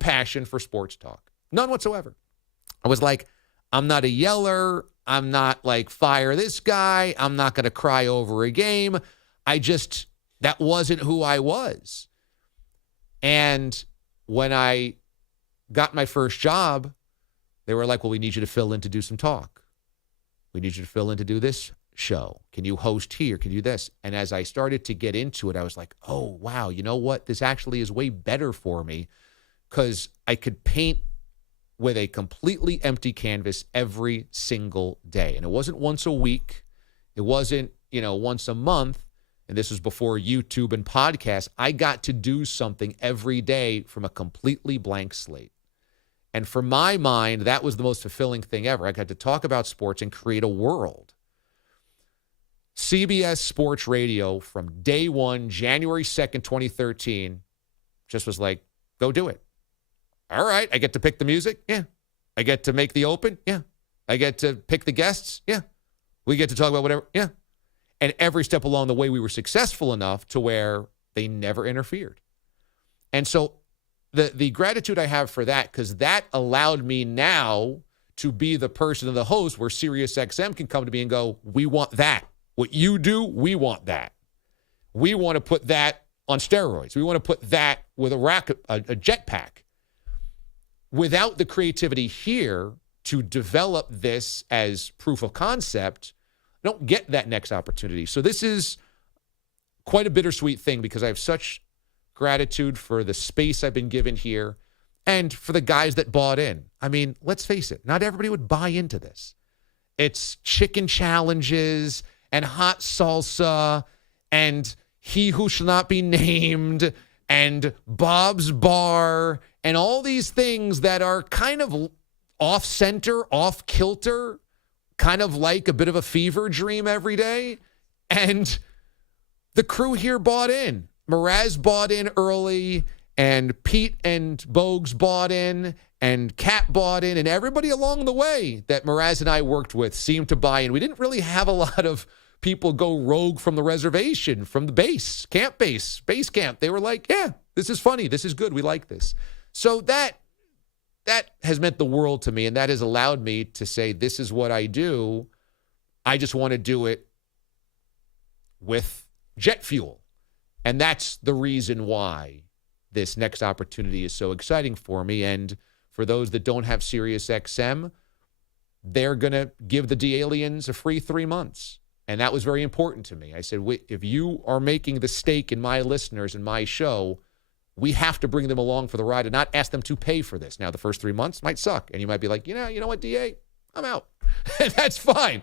passion for sports talk. None whatsoever. I was like, I'm not a yeller. I'm not like, fire this guy. I'm not going to cry over a game. That wasn't who I was. And when I got my first job, they were like, well, we need you to fill in to do some talk. We need you to fill in to do this show. Can you host here? Can you do this? And as I started to get into it, I was like, oh, wow, you know what? This actually is way better for me because I could paint with a completely empty canvas every single day. And it wasn't once a week. It wasn't, once a month. And this was before YouTube and podcasts. I got to do something every day from a completely blank slate. And for my mind, that was the most fulfilling thing ever. I got to talk about sports and create a world. CBS Sports Radio from day one, January 2nd, 2013, just was like, go do it. All right, I get to pick the music? Yeah. I get to make the open? Yeah. I get to pick the guests? Yeah. We get to talk about whatever? Yeah. And every step along the way, we were successful enough to where they never interfered. And so the gratitude I have for that, because that allowed me now to be the person and the host where SiriusXM can come to me and go, we want that. What you do, we want that. We want to put that on steroids. We want to put that with a jetpack. Without the creativity here to develop this as proof of concept, I don't get that next opportunity. So this is quite a bittersweet thing because I have such gratitude for the space I've been given here and for the guys that bought in. I mean, let's face it, not everybody would buy into this. It's chicken challenges and hot salsa and he who shall not be named and Bob's Bar and all these things that are kind of off-center, off-kilter, kind of like a bit of a fever dream every day. And the crew here bought in. Mraz bought in early, and Pete and Bogues bought in, and Kat bought in, and everybody along the way that Mraz and I worked with seemed to buy in. We didn't really have a lot of people go rogue from the reservation, from the base camp. They were like, yeah, this is funny. This is good. We like this. So that has meant the world to me, and that has allowed me to say, this is what I do. I just want to do it with jet fuel. And that's the reason why this next opportunity is so exciting for me. And for those that don't have SiriusXM, they're going to give the D-Aliens a free 3 months. And that was very important to me. I said, if you are making the stake in my listeners and my show, we have to bring them along for the ride and not ask them to pay for this. Now, the first 3 months might suck. And you might be like, you know what, DA? I'm out. And that's fine.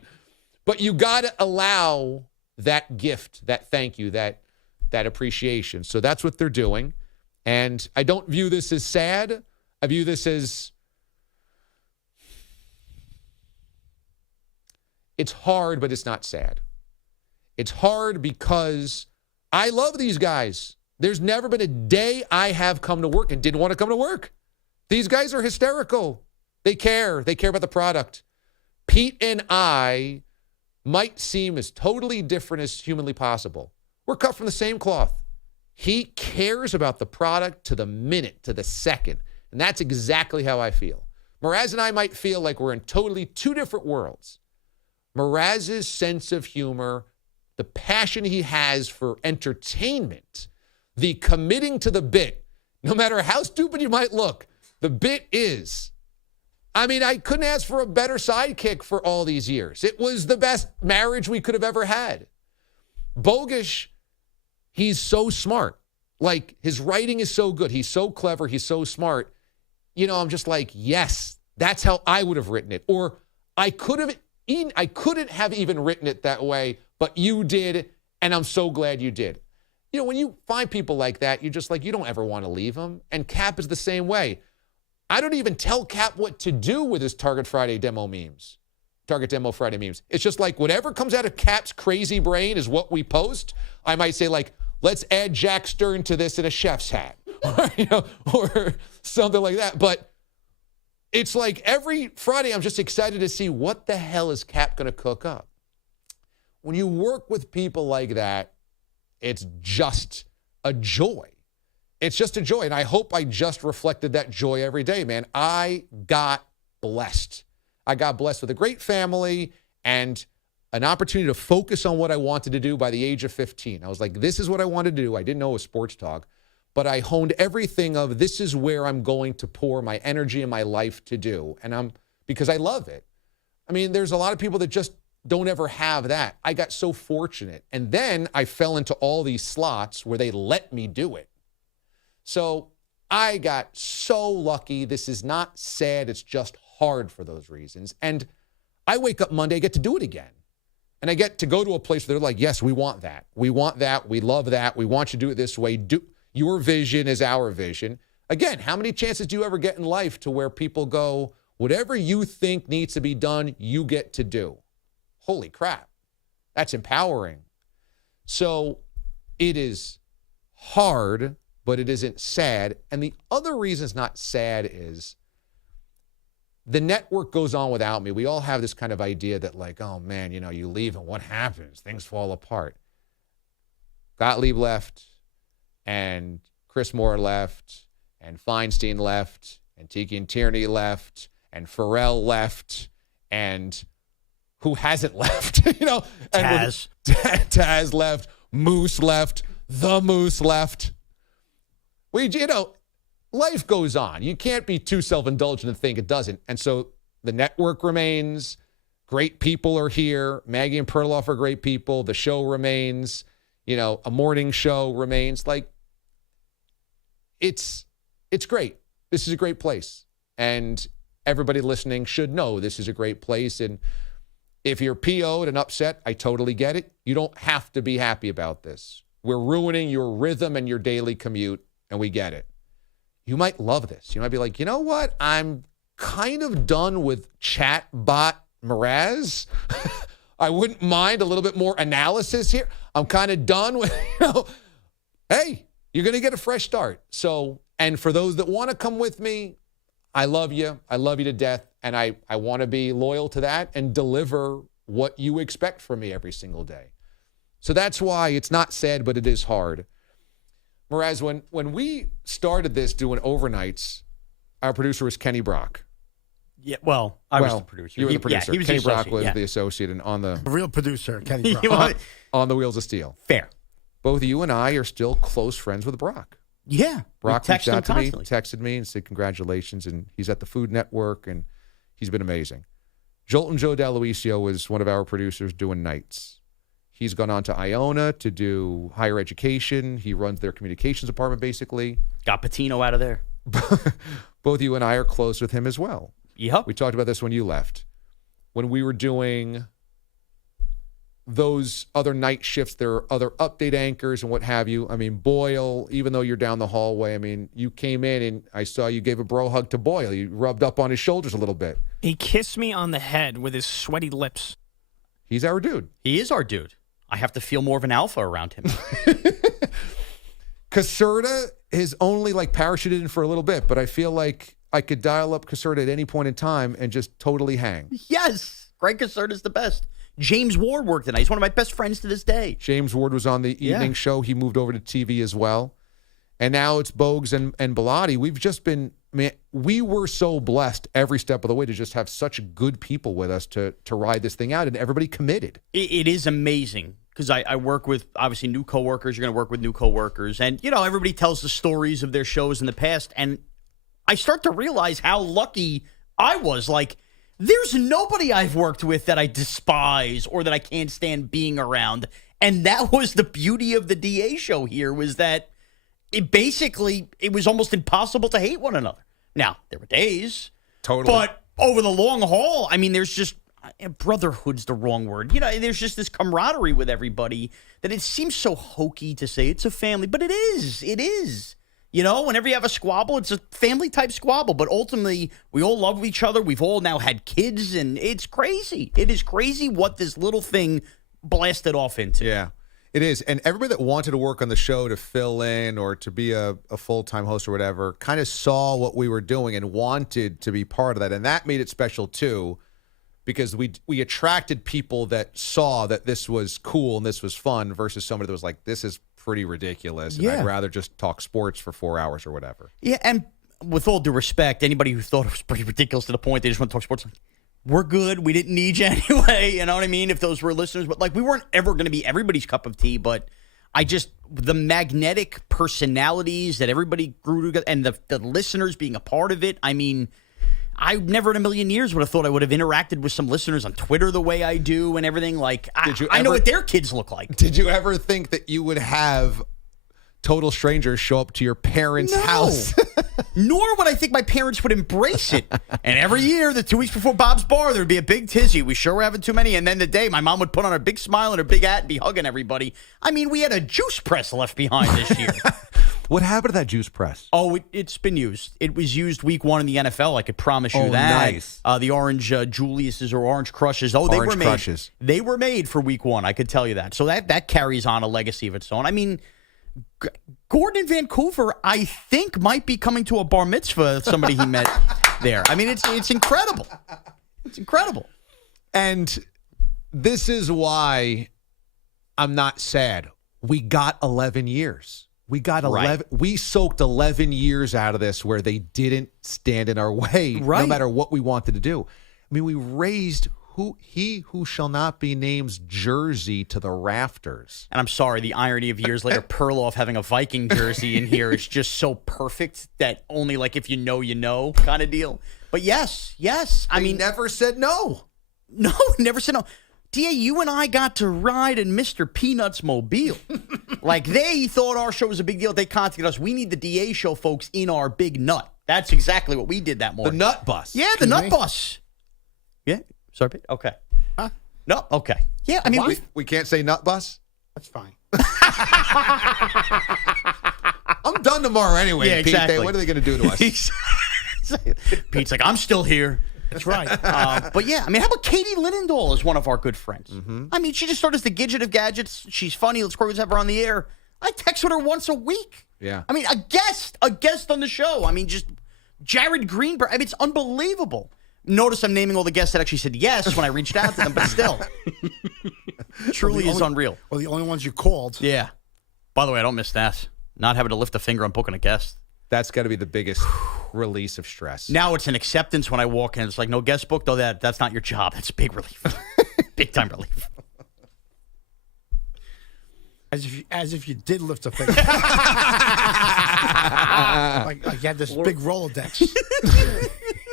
But you got to allow that gift, that thank you, that appreciation. So that's what they're doing. And I don't view this as sad. I view this as it's hard, but it's not sad. It's hard because I love these guys. There's never been a day I have come to work and didn't want to come to work. These guys are hysterical. They care. They care about the product. Pete and I might seem as totally different as humanly possible. We're cut from the same cloth. He cares about the product to the minute, to the second. And that's exactly how I feel. Mraz and I might feel like we're in totally two different worlds. Mraz's sense of humor, the passion he has for entertainment, the committing to the bit, no matter how stupid you might look, the bit is. I mean, I couldn't ask for a better sidekick for all these years. It was the best marriage we could have ever had. Bogish, he's so smart. Like, his writing is so good. He's so clever. He's so smart. I'm just like, yes, that's how I would have written it. Or I couldn't have even written it that way, but you did, and I'm so glad you did. When you find people like that, you're just like, you don't ever want to leave them. And Cap is the same way. I don't even tell Cap what to do with his Target Demo Friday memes. It's just like whatever comes out of Cap's crazy brain is what we post. I might say like, let's add Jack Stern to this in a chef's hat, or something like that. But it's like every Friday, I'm just excited to see what the hell is Cap going to cook up. When you work with people like that, it's just a joy. It's just a joy. And I hope I just reflected that joy every day, man. I got blessed. I got blessed with a great family and an opportunity to focus on what I wanted to do by the age of 15. I was like, this is what I wanted to do. I didn't know it was sports talk, but I honed everything of this is where I'm going to pour my energy and my life to do. And because I love it. I mean, there's a lot of people that just don't ever have that. I got so fortunate. And then I fell into all these slots where they let me do it. So I got so lucky. This is not sad. It's just hard for those reasons. And I wake up Monday, I get to do it again. And I get to go to a place where they're like, yes, we want that. We want that. We love that. We want you to do it this way. Your vision is our vision. Again, how many chances do you ever get in life to where people go, whatever you think needs to be done, you get to do? Holy crap. That's empowering. So it is hard, but it isn't sad. And the other reason it's not sad is the network goes on without me. We all have this kind of idea that like, oh man, you leave and what happens? Things fall apart. Gottlieb left, and Chris Moore left, and Feinstein left, and Tiki and Tierney left, and Pharrell left, and who hasn't left? Taz. Taz left, Moose left, the Moose left. Life goes on. You can't be too self-indulgent and think it doesn't. And so the network remains. Great people are here. Maggie and Perloff are great people. The show remains. A morning show remains. Like, it's great. This is a great place. And everybody listening should know this is a great place. And if you're PO'd and upset, I totally get it. You don't have to be happy about this. We're ruining your rhythm and your daily commute, and we get it. You might love this. You might be like, you know what? I'm kind of done with chatbot Mraz. I wouldn't mind a little bit more analysis here. I'm kind of done with, hey, you're going to get a fresh start. So, and for those that want to come with me, I love you. I love you to death. And I want to be loyal to that and deliver what you expect from me every single day. So that's why it's not sad, but it is hard. Whereas when we started this doing overnights, our producer was Kenny Brock. Yeah, well, I was the producer. You were the producer. He was Kenny the Brock associate, was the associate and on the real producer, Kenny Brock. on the Wheels of Steel. Fair. Both you and I are still close friends with Brock. Yeah. Brock reached out to me, constantly. texted me, and said congratulations. And he's at the Food Network, and he's been amazing. Jolton Joe D'Aloisio was one of our producers doing nights. He's gone on to Iona to do higher education. He runs their communications department, basically. Got Patino out of there. Both you and I are close with him as well. Yep. We talked about this when you left. When we were doing those other night shifts, there are other update anchors and what have you. I mean, Boyle, even though you're down the hallway, I mean, you came in and I saw you gave a bro hug to Boyle. You rubbed up on his shoulders a little bit. He kissed me on the head with his sweaty lips. He's our dude. He is our dude. I have to feel more of an alpha around him. Caserta is only like parachuted in for a little bit, but I feel like I could dial up Caserta at any point in time and just totally hang. Yes. Greg Caserta's the best. James Ward worked tonight. He's one of my best friends to this day. James Ward was on the evening show. He moved over to TV as well. And now it's Bogues and Bellotti. We've just been, man, we were so blessed every step of the way to just have such good people with us to ride this thing out, and everybody committed. It is amazing because I work with, obviously, new coworkers. You're going to work with new coworkers. And, everybody tells the stories of their shows in the past. And I start to realize how lucky I was. Like, there's nobody I've worked with that I despise or that I can't stand being around. And that was the beauty of the DA show here, was that it was almost impossible to hate one another. Now, there were days. Totally. But over the long haul, I mean, there's just, brotherhood's the wrong word. There's just this camaraderie with everybody that it seems so hokey to say it's a family, but it is. It is. Whenever you have a squabble, it's a family-type squabble. But ultimately, we all love each other. We've all now had kids, and it's crazy. It is crazy what this little thing blasted off into. Yeah, it is. And everybody that wanted to work on the show to fill in or to be a full-time host or whatever kind of saw what we were doing and wanted to be part of that. And that made it special, too, because we attracted people that saw that this was cool and this was fun versus somebody that was like, this is pretty ridiculous, and I'd rather just talk sports for 4 hours or whatever. Yeah, and with all due respect, anybody who thought it was pretty ridiculous to the point they just want to talk sports, we're good. We didn't need you anyway. You know what I mean? If those were listeners. But, like, we weren't ever going to be everybody's cup of tea. But the magnetic personalities that everybody grew together and the listeners being a part of it. I mean, I never in a million years would have thought I would have interacted with some listeners on Twitter the way I do and everything. Like, I know what their kids look like. Did you ever think that you would have total strangers show up to your parents' house? Nor would I think my parents would embrace it. And every year, the 2 weeks before Bob's Bar, there'd be a big tizzy. We sure were having too many. And then the day, my mom would put on her big smile and her big hat and be hugging everybody. I mean, we had a juice press left behind this year. What happened to that juice press? Oh, it's been used. It was used week 1 in the NFL. I could promise you that. Nice. The orange Julius's or orange crushes. Oh, they Orange were made. Crushes. They were made for week 1. I could tell you that. So that carries on a legacy of its own. I mean, Gordon in Vancouver, I think, might be coming to a bar mitzvah. Somebody he met there. I mean, it's incredible. It's incredible. And this is why I'm not sad. We got 11 years. We got 11. Right. We soaked 11 years out of this where they didn't stand in our way, no Right. matter what we wanted to do. I mean, we raised he who shall not be named's jersey to the rafters. And I'm sorry, the irony of years later, Perloff having a Viking jersey in here is just so perfect that only like if you know kind of deal. But yes. I mean, never said no. No, never said no. DA, you and I got to ride in Mr. Peanut's mobile. Like, they thought our show was a big deal. They contacted us. We need the DA show folks in our big nut. That's exactly what we did that morning. The nut bus. Yeah, the nut bus. Yeah. Sorry, Pete? Okay. Huh? No, okay. Yeah, I mean, we can't say nut bus? That's fine. I'm done tomorrow anyway, Yeah, Pete. exactly. What are they going to do to us? Pete's like, I'm still here. That's right. But yeah, I mean, how about Katie Linendahl is one of our good friends? Mm-hmm. I mean, she just started as the Gidget of Gadgets. She's funny. Let's always have her on the air. I text with her once a week. Yeah. I mean, a guest on the show. I mean, just Jared Greenberg. I mean, it's unbelievable. Notice I'm naming all the guests that actually said yes when I reached out to them, but still. Truly is unreal. Well, the only ones you called. Yeah. By the way, I don't miss that. Not having to lift a finger on booking a guest. That's got to be the biggest release of stress. Now it's an acceptance when I walk in. It's like, no guest book, though. That's not your job. That's big relief. Big time relief. As if you did lift a finger. like you had this big Rolodex.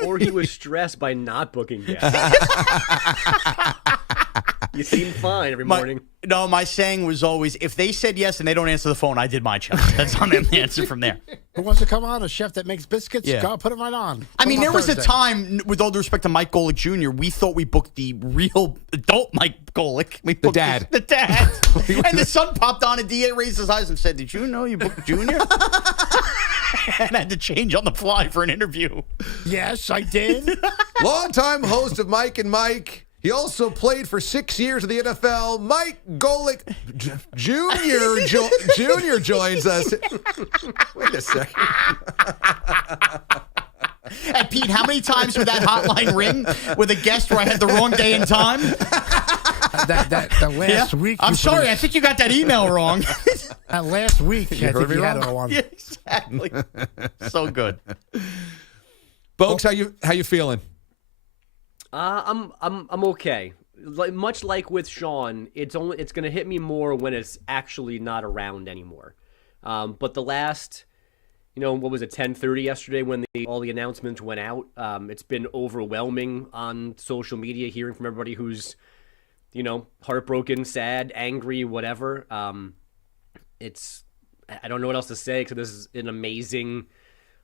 Or he was stressed by not booking guests. You seem fine every morning. My saying was always, if they said yes and they don't answer the phone, I did my job. That's on them to answer from there. Who wants to come on? A chef that makes biscuits? Yeah. Go put him right on. I mean, Put him there on was a Thursday. time, with all due respect to Mike Golick Jr., we thought we booked the real adult Mike Golick. We booked dad. The dad. And the son popped on and DA raised his eyes and said, did you know you booked Junior? And had to change on the fly for an interview. Yes, I did. Longtime host of Mike and Mike. He also played for 6 years in the NFL. Mike Golick Jr. joins us. Wait a second. And Pete, how many times would that hotline ring with a guest where I had the wrong day and time? The last week. I'm sorry, I think you got that email wrong. That last week, I think you had it on. Yeah, exactly. So good. Folks, how you feeling? I'm okay. Much like with Sean, it's going to hit me more when it's actually not around anymore. But the last, what was it, 10:30 yesterday when all the announcements went out? It's been overwhelming on social media, hearing from everybody who's, heartbroken, sad, angry, whatever. I don't know what else to say because this is an amazing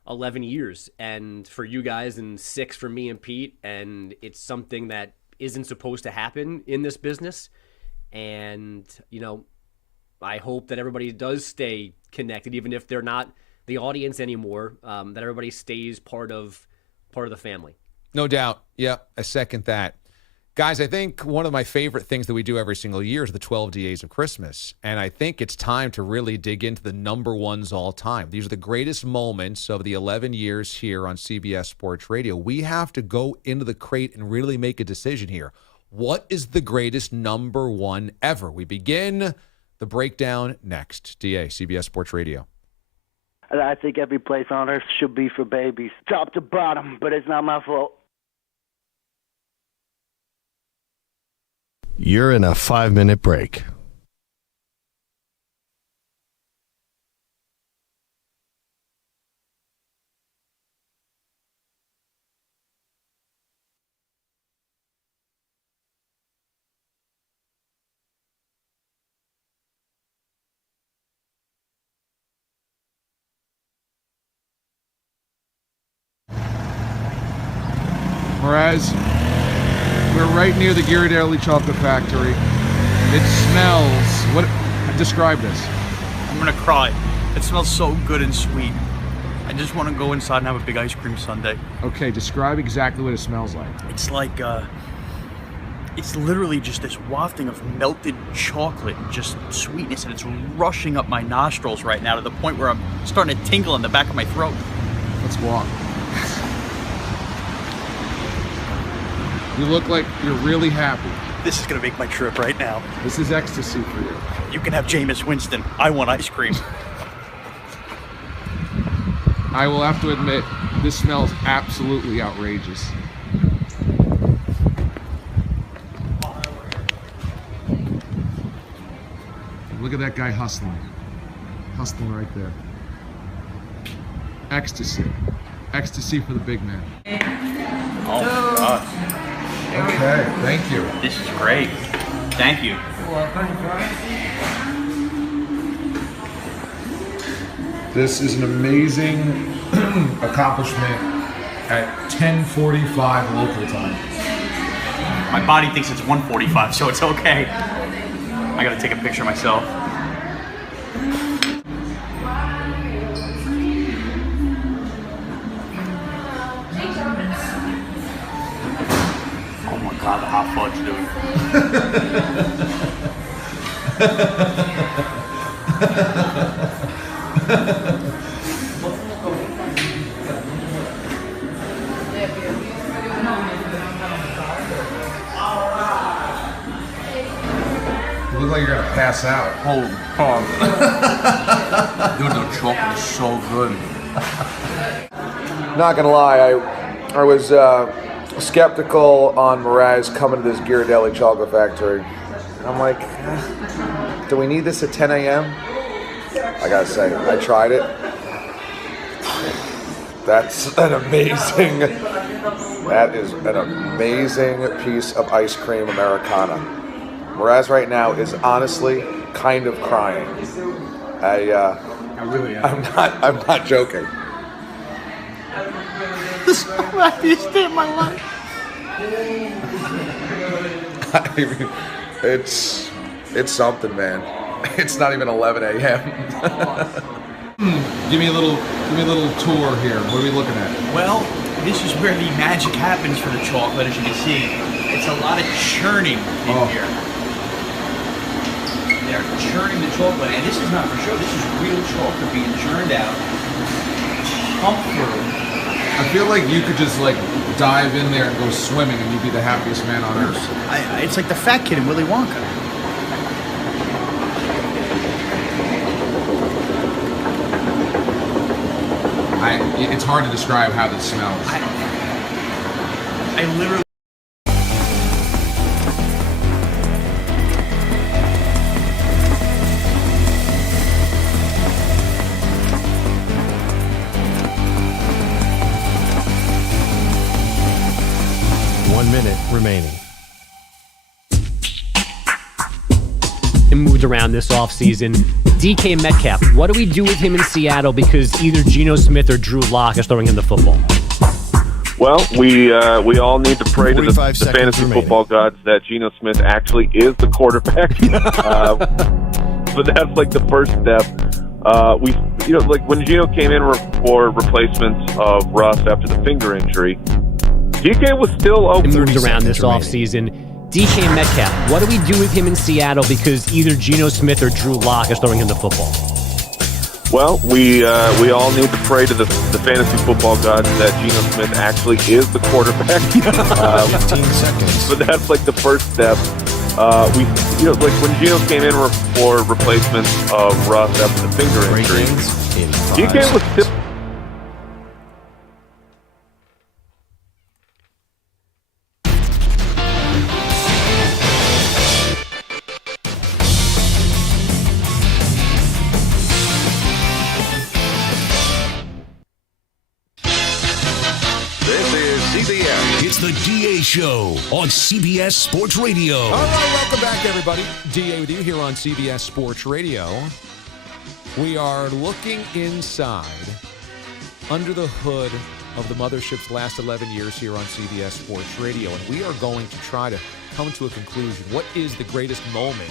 11 years, and for you guys, and 6 for me and Pete, and it's something that isn't supposed to happen in this business. And I hope that everybody does stay connected, even if they're not the audience anymore, that everybody stays part of the family. No doubt. Yeah, I second that. Guys, I think one of my favorite things that we do every single year is the 12 DAs of Christmas. And I think it's time to really dig into the number ones all time. These are the greatest moments of the 11 years here on CBS Sports Radio. We have to go into the crate and really make a decision here. What is the greatest number one ever? We begin the breakdown next. DA, CBS Sports Radio. I think every place on earth should be for babies, top to bottom, but it's not my fault. You're in a 5-minute break. Whereas we're right near the Ghirardelli Chocolate Factory. It smells. What? Describe this. I'm gonna cry. It smells so good and sweet. I just want to go inside and have a big ice cream sundae. Okay, describe exactly what it smells like. It's like, it's literally just this wafting of melted chocolate and just sweetness, and it's rushing up my nostrils right now to the point where I'm starting to tingle in the back of my throat. Let's walk. You look like you're really happy. This is gonna make my trip right now. This is ecstasy for you. You can have Jameis Winston. I want ice cream. I will have to admit, this smells absolutely outrageous. Look at that guy hustling. Hustling right there. Ecstasy. Ecstasy for the big man. Oh my God. Okay, thank you. This is great. Thank you. This is an amazing accomplishment at 10:45 local time. My body thinks it's 1:45, so it's okay. I gotta take a picture myself. Oh my God, the hot fudge, dude. You look like you're gonna pass out. Holy fuck. Dude, the chocolate is so good. Not gonna lie, I was skeptical on Mraz coming to this Ghirardelli Chocolate Factory. I'm like, do we need this at 10 a.m.? I gotta say, I tried it. That's an amazing, that is an amazing piece of ice cream Americana. Mraz right now is honestly kind of crying. I really am. I'm not joking. This is the happiest day of my life. I mean, it's something, man. It's not even 11 a.m. Give me a little tour here. What are we looking at? Well, this is where the magic happens for the chocolate, as you can see. It's a lot of churning in here. They're churning the chocolate, and this is not for show. This is real chocolate being churned out, pumped through. I feel like you could just like dive in there and go swimming and you'd be the happiest man on earth. It's like the fat kid in Willy Wonka. It's hard to describe how this smells. I literally... Minute remaining. And moved around this offseason. DK Metcalf, what do we do with him in Seattle? Because either Geno Smith or Drew Lock is throwing him the football. Well, we all need to pray to the fantasy football gods that Geno Smith actually is the quarterback. But that's like the first step. Like when Geno came in for replacements of Russ after the finger injury, DK was still open. And moved around this offseason. DK Metcalf, what do we do with him in Seattle? Because either Geno Smith or Drew Lock is throwing him the football. Well, we all need to pray to the fantasy football gods that Geno Smith actually is the quarterback. 15 seconds. But that's like the first step. Like when Geno came in for replacements of Russ after the finger injury, DK was still. CBS. It's the DA Show on CBS Sports Radio. All right, welcome back, everybody. DA with you here on CBS Sports Radio. We are looking inside, under the hood of the mothership's last 11 years here on CBS Sports Radio, and we are going to try to come to a conclusion. What is the greatest moment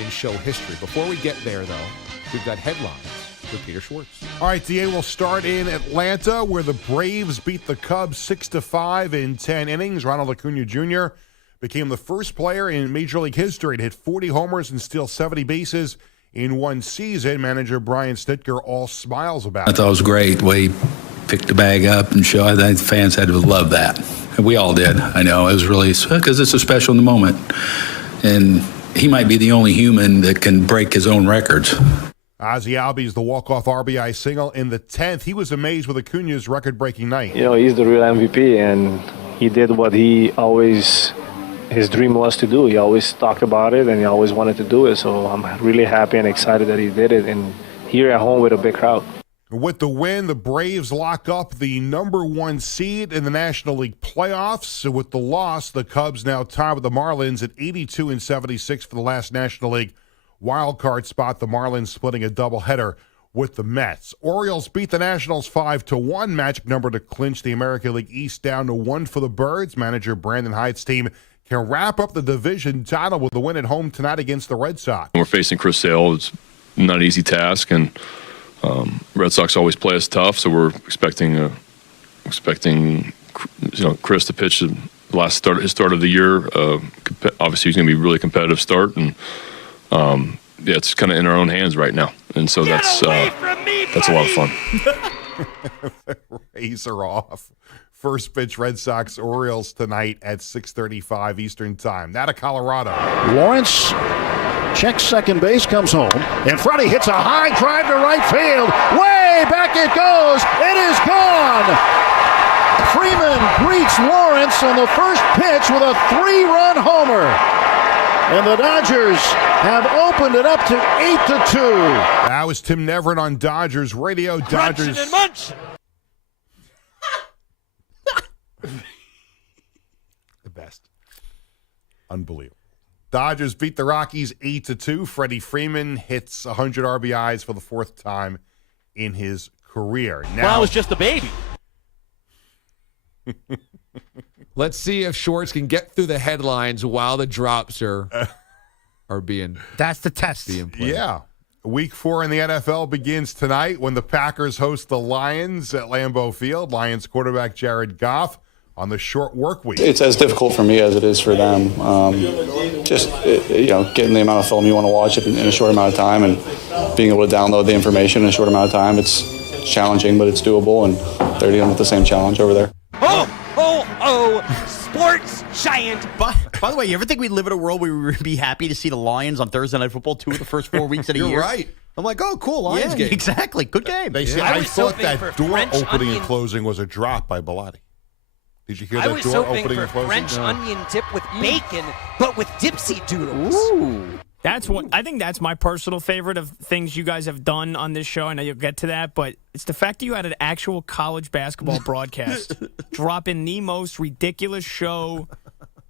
in show history? Before we get there, though, we've got headlines with Peter Schwartz. All right, DA, will start in Atlanta, where the Braves beat the Cubs 6-5 in 10 innings. Ronald Acuna Jr. became the first player in Major League history to hit 40 homers and steal 70 bases in one season. Manager Brian Snitker all smiles about it. I thought it was great the way he picked the bag up and show. I think the fans had to love that. And we all did. I know it was really, because it's a special in the moment. And he might be the only human that can break his own records. Ozzie Albies, the walk-off RBI single in the 10th. He was amazed with Acuna's record-breaking night. You know, he's the real MVP, and he did what he always, his dream was to do. He always talked about it, and he always wanted to do it. So I'm really happy and excited that he did it, and here at home with a big crowd. With the win, the Braves lock up the number 1 seed in the National League playoffs. With the loss, the Cubs now tie with the Marlins at 82-76 for the last National League wild card spot. The Marlins splitting a doubleheader with the Mets. Orioles beat the Nationals 5-1, magic number to clinch the American League East down to 1 for the Birds. Manager Brandon Hyde's team can wrap up the division title with the win at home tonight against the Red Sox. We're facing Chris Sale. It's not an easy task, and Red Sox always play us tough, so we're expecting Chris to pitch the his start of the year. Obviously, he's going to be a really competitive start, and it's kind of in our own hands right now, and so that's a lot of fun. Rays are off. First pitch, Red Sox Orioles tonight at 6:35 Eastern Time. That of Colorado. Lawrence checks second base, comes home. In front, he hits a high drive to right field. Way back it goes. It is gone. Freeman greets Lawrence on the first pitch with a 3-run homer. And the Dodgers have opened it up to 8-2. That was Tim Neverett on Dodgers Radio. Dodgers. Crunching and munching. The best. Unbelievable. Dodgers beat the Rockies 8-2. Freddie Freeman hits 100 RBIs for the 4th time in his career. Now I was just a baby. Let's see if Schwartz can get through the headlines while the drops are being. That's the test. Being played. Yeah. Week 4 in the NFL begins tonight when the Packers host the Lions at Lambeau Field. Lions quarterback Jared Goff on the short work week. It's as difficult for me as it is for them. Getting the amount of film you want to watch in a short amount of time and being able to download the information in a short amount of time. It's challenging, but it's doable, and they're dealing with the same challenge over there. Sports giant. By the way, you ever think we'd live in a world where we would be happy to see the Lions on Thursday Night Football 2 of the first 4 weeks of the year? You're right. I'm like, oh, cool, Lions game. Exactly. Good game. They say, I thought that door opening and closing was a drop by Bellotti. Did you hear that door opening and closing? French onion dip with bacon, but with dipsy doodles. Ooh. I think that's my personal favorite of things you guys have done on this show. I know you'll get to that, but it's the fact that you had an actual college basketball broadcast drop in the most ridiculous show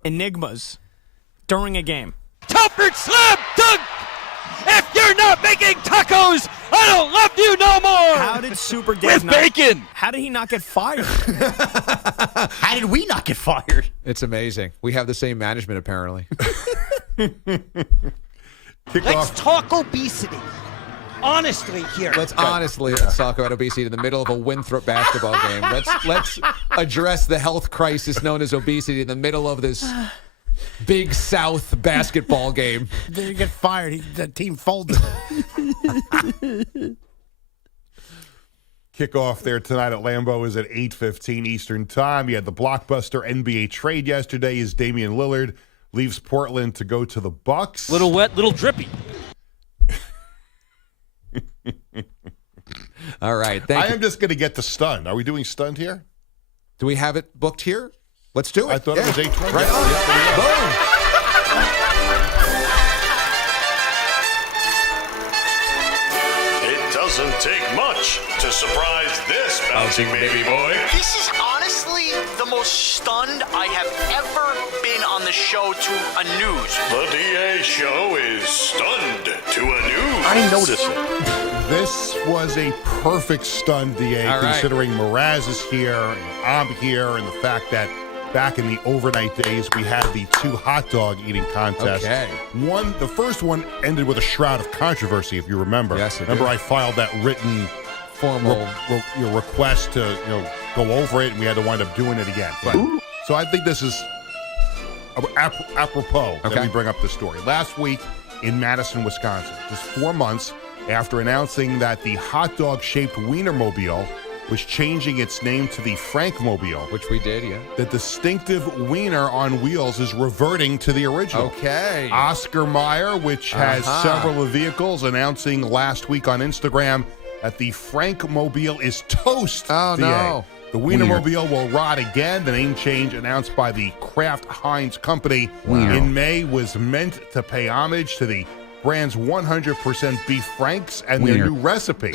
enigmas during a game. Telford slam dunk! If you're not making tacos, I don't love you no more! How did Super Dave with bacon? How did he not get fired? How did we not get fired? It's amazing. We have the same management, apparently. Let's talk obesity. Honestly here. Let's talk about obesity in the middle of a Winthrop basketball game. Let's address the health crisis known as obesity in the middle of this Big South basketball game. Then you get fired. The team folded. Kickoff there tonight at Lambeau is at 8:15 Eastern Time. You had the blockbuster NBA trade yesterday as Damian Lillard leaves Portland to go to the Bucks. Little wet, little drippy. All right. I am just going to get to stunned. Are we doing stunned here? Do we have it booked here? Let's do it. I thought it was 8:20. Right on. Boom. It doesn't take much to surprise this bouncing baby boy. This is honestly the the show to a news. The DA show is stunned to a news. I notice it. This was a perfect stun, DA, All right. considering Mraz is here, and I'm here, and the fact that back in the overnight days, we had the 2 hot dog eating contests. Okay. The first one ended with a shroud of controversy, if you remember. Yes, it Remember, did. I filed that written Formal. request to go over it, and we had to wind up doing it again. But, so I think this is apropos that we bring up this story. Last week in Madison, Wisconsin, just 4 months after announcing that the hot dog-shaped Wienermobile was changing its name to the Frankmobile. Which we did, yeah. The distinctive wiener on wheels is reverting to the original. Okay. Oscar Mayer, which has several vehicles, announcing last week on Instagram that the Frankmobile is toast. Oh, DA. no. The Wienermobile will rot again. The name change announced by the Kraft Heinz company in May was meant to pay homage to the brand's 100% beef Franks and their new recipe.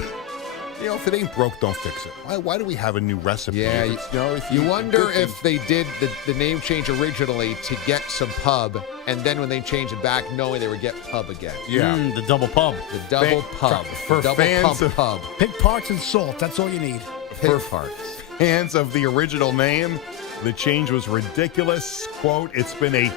If it ain't broke, don't fix it. Why do we have a new recipe? Yeah, If you wonder if they did the name change originally to get some pub, and then when they changed it back, knowing they would get pub again. Yeah. The double pub. The double pub. For double fans of pub. Pig parts and salt. That's all you need. Pig parts. Fans of the original name, the change was ridiculous. Quote, "It's been a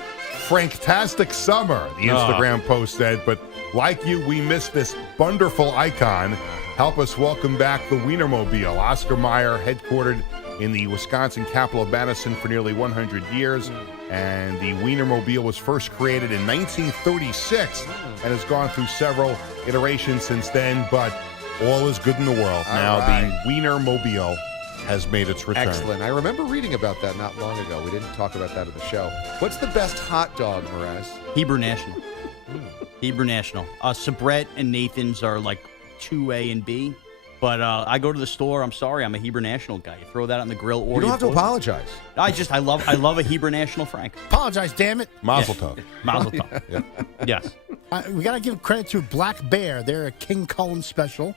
franktastic summer," the Instagram post said, but like you, we miss this wonderful icon. Help us welcome back the Wienermobile. Oscar Mayer, headquartered in the Wisconsin capital of Madison for nearly 100 years. And the Wienermobile was first created in 1936 and has gone through several iterations since then, but all is good in the world. Now the Wienermobile has made its return. Excellent. I remember reading about that not long ago. We didn't talk about that at the show. What's the best hot dog, Mraz? Hebrew National. Hebrew National. Sabrett and Nathan's are like 2A and B. But I go to the store. I'm sorry, I'm a Hebrew National guy. You throw that on the grill, or You don't have to apologize. I love a Hebrew National Frank. Apologize, damn it. Mazel tov. Mazel tov. Yes. We got to give credit to Black Bear. They're a King Cullen special.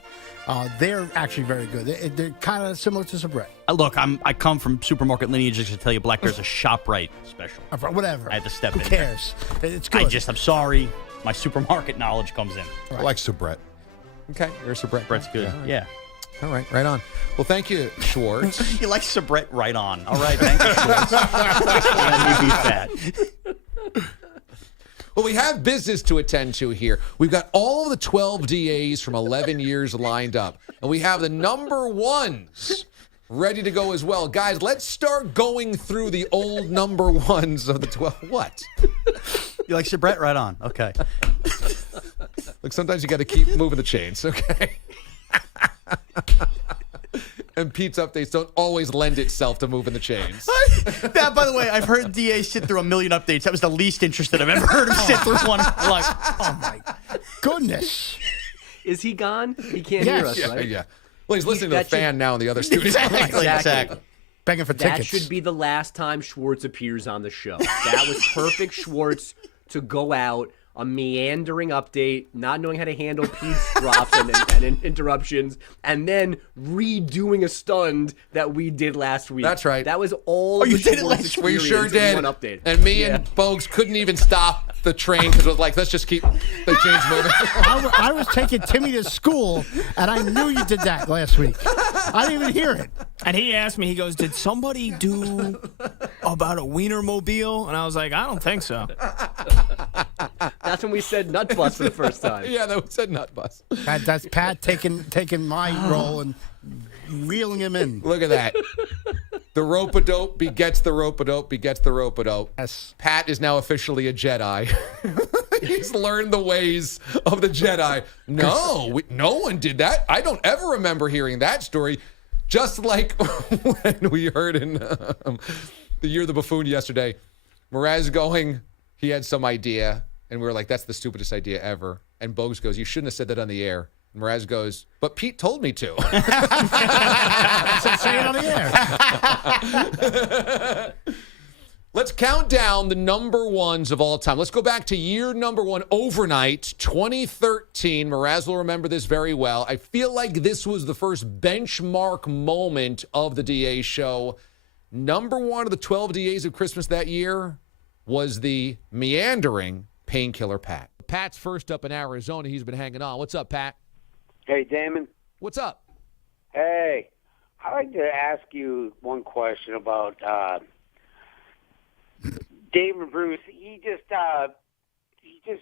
They're actually very good. They're kind of similar to Sabrett. Look, I come from supermarket lineages to tell you Black Bear's a ShopRite special. Whatever. I had to step Who in. cares? It's good. I'm sorry. My supermarket knowledge comes in. I like Sabrett. Okay, you're a Sabrett. Brett's good. Yeah. All right, right on. Well, thank you, Schwartz. You like Sabrett right on. All right, thank you, Schwartz. Let me be fat. Well, we have business to attend to here. We've got all of the 12 DAs from 11 years lined up, and we have the number ones ready to go as well. Guys, let's start going through the old number ones of the 12. What? You like Sabrett right on. Okay. Look, sometimes you got to keep moving the chains, okay? And Pete's updates don't always lend itself to moving the chains. That, by the way, I've heard DA sit through a million updates. That was the least interested I've ever heard him sit through one. Like, oh my goodness. Is he gone? He can't hear us, right? Yeah. Well, he's listening to the fan now in the other studio. Exactly. Begging for That tickets. should be the last time Schwartz appears on the show. That was perfect Schwartz to go out, a meandering update, not knowing how to handle Pete's drops and interruptions, and then redoing a stunned that we did last week. That's right. That was all you the did it Schwartz last week? We sure experience in did. one update. And me and Bogues couldn't even stop the train because it was like, let's just keep the chains moving. I was taking Timmy to school, and I knew you did that last week. I didn't even hear it. And he asked me, he goes, did somebody do about a Wienermobile? And I was like, I don't think so. That's when we said nut bus for the first time. Yeah, that was said nut bus. That's Pat taking my role and reeling him in. Look at that. The rope-a-dope begets the rope-a-dope begets the rope-a-dope. Yes. Pat is now officially a Jedi. He's learned the ways of the Jedi. No, no one did that. I don't ever remember hearing that story. Just like when we heard in the Year of the Buffoon yesterday, Mraz going, he had some idea, and we were like, that's the stupidest idea ever. And Bogues goes, you shouldn't have said that on the air. And Mraz goes, but Pete told me to. Say it on the air. Let's count down the number ones of all time. Let's go back to year number one, overnight, 2013. Mraz will remember this very well. I feel like this was the first benchmark moment of the DA show. Number one of the 12 DAs of Christmas that year was the meandering Painkiller Pat. Pat's first up in Arizona. He's been hanging on. What's up, Pat? Hey, Damon. What's up? Hey, I'd like to ask you one question about David Bruce. He just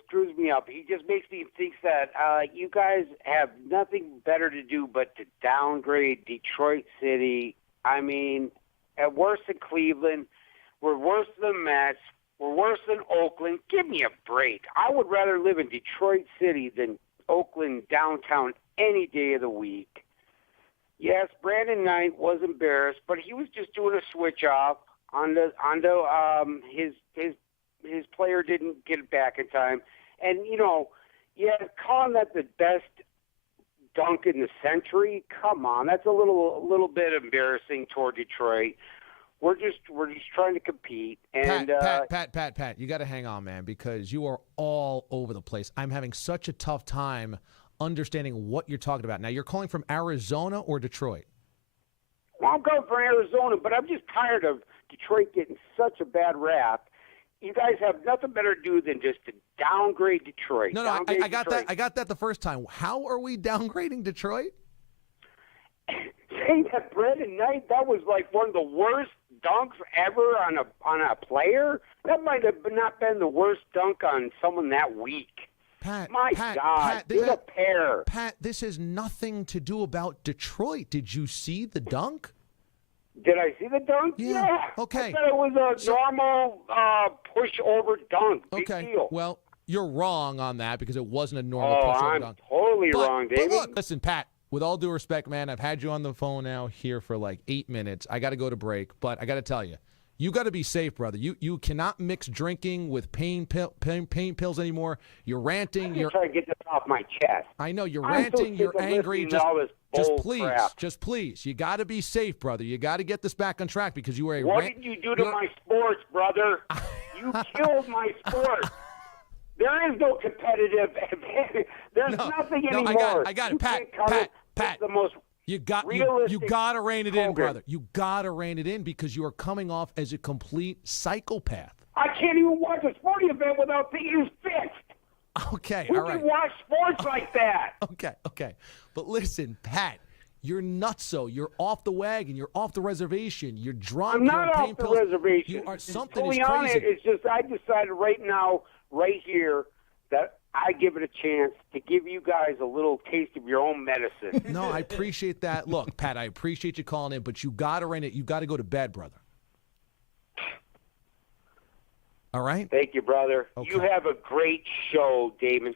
screws me up. He just makes me think that you guys have nothing better to do but to downgrade Detroit City. I mean, at worse than Cleveland, we're worse than Mets. We're worse than Oakland. Give me a break. I would rather live in Detroit City than Oakland downtown any day of the week. Yes, Brandon Knight was embarrassed, but he was just doing a switch off on his player didn't get it back in time. And, calling that the best dunk in the century, come on, that's a little bit embarrassing toward Detroit. We're just trying to compete. And Pat, you got to hang on, man, because you are all over the place. I'm having such a tough time understanding what you're talking about. Now, you're calling from Arizona or Detroit? Well, I'm going from Arizona, but I'm just tired of Detroit getting such a bad rap. You guys have nothing better to do than just to downgrade Detroit. No, I got that. I got that the first time. How are we downgrading Detroit? Saying that Brandon Knight, that was like one of the worst dunks ever on a player. That might have not been the worst dunk on someone that week. Pat, God, get a pair. Pat, this has nothing to do about Detroit. Did you see the dunk? Did I see the dunk? Yeah. Okay. I thought it was a normal push-over dunk. Big deal. Well, you're wrong on that because it wasn't a normal push-over dunk. Totally wrong, David. But look, listen, Pat, with all due respect, man, I've had you on the phone now here for like 8 minutes. I got to go to break, but I got to tell you, you got to be safe, brother. You cannot mix drinking with pain pills anymore. You're ranting. I'm just trying to get this off my chest. I know you're ranting. You're angry. Just please. You got to be safe, brother. You got to get this back on track because you are a. What did you do to my sports, brother? You killed my sport. There is no competitive. There's nothing anymore. I got it, Pat. The most. You got to rein it in, brother. You got to rein it in because you are coming off as a complete psychopath. I can't even watch a sporting event without being fixed. Okay, Who all right. can watch sports like that? Okay. But listen, Pat, you're nutso. You're off the wagon. You're off the reservation. You're drunk. I'm not off the reservation. You are something is crazy. On it. It's just I decided right now, right here, that I give it a chance to give you guys a little taste of your own medicine. No, I appreciate that. Look, Pat, I appreciate you calling in, but you got to rein it. You got to go to bed, brother. All right? Thank you, brother. Okay. You have a great show, Damon.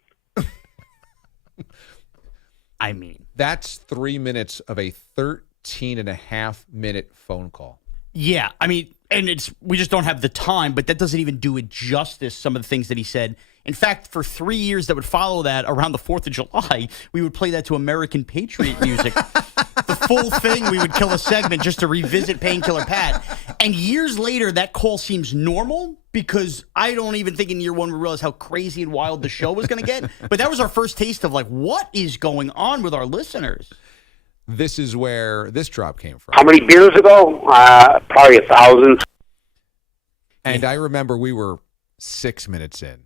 I mean, that's 3 minutes of a 13.5-minute phone call. Yeah, I mean, and we just don't have the time, but that doesn't even do it justice, some of the things that he said. In fact, for 3 years that would follow that, around the 4th of July, we would play that to American Patriot music. The full thing, we would kill a segment just to revisit Painkiller Pat. And years later, that call seems normal because I don't even think in year one we realized how crazy and wild the show was going to get. But that was our first taste of, like, what is going on with our listeners? This is where this drop came from. How many beers ago? Probably 1,000. And I remember we were 6 minutes in.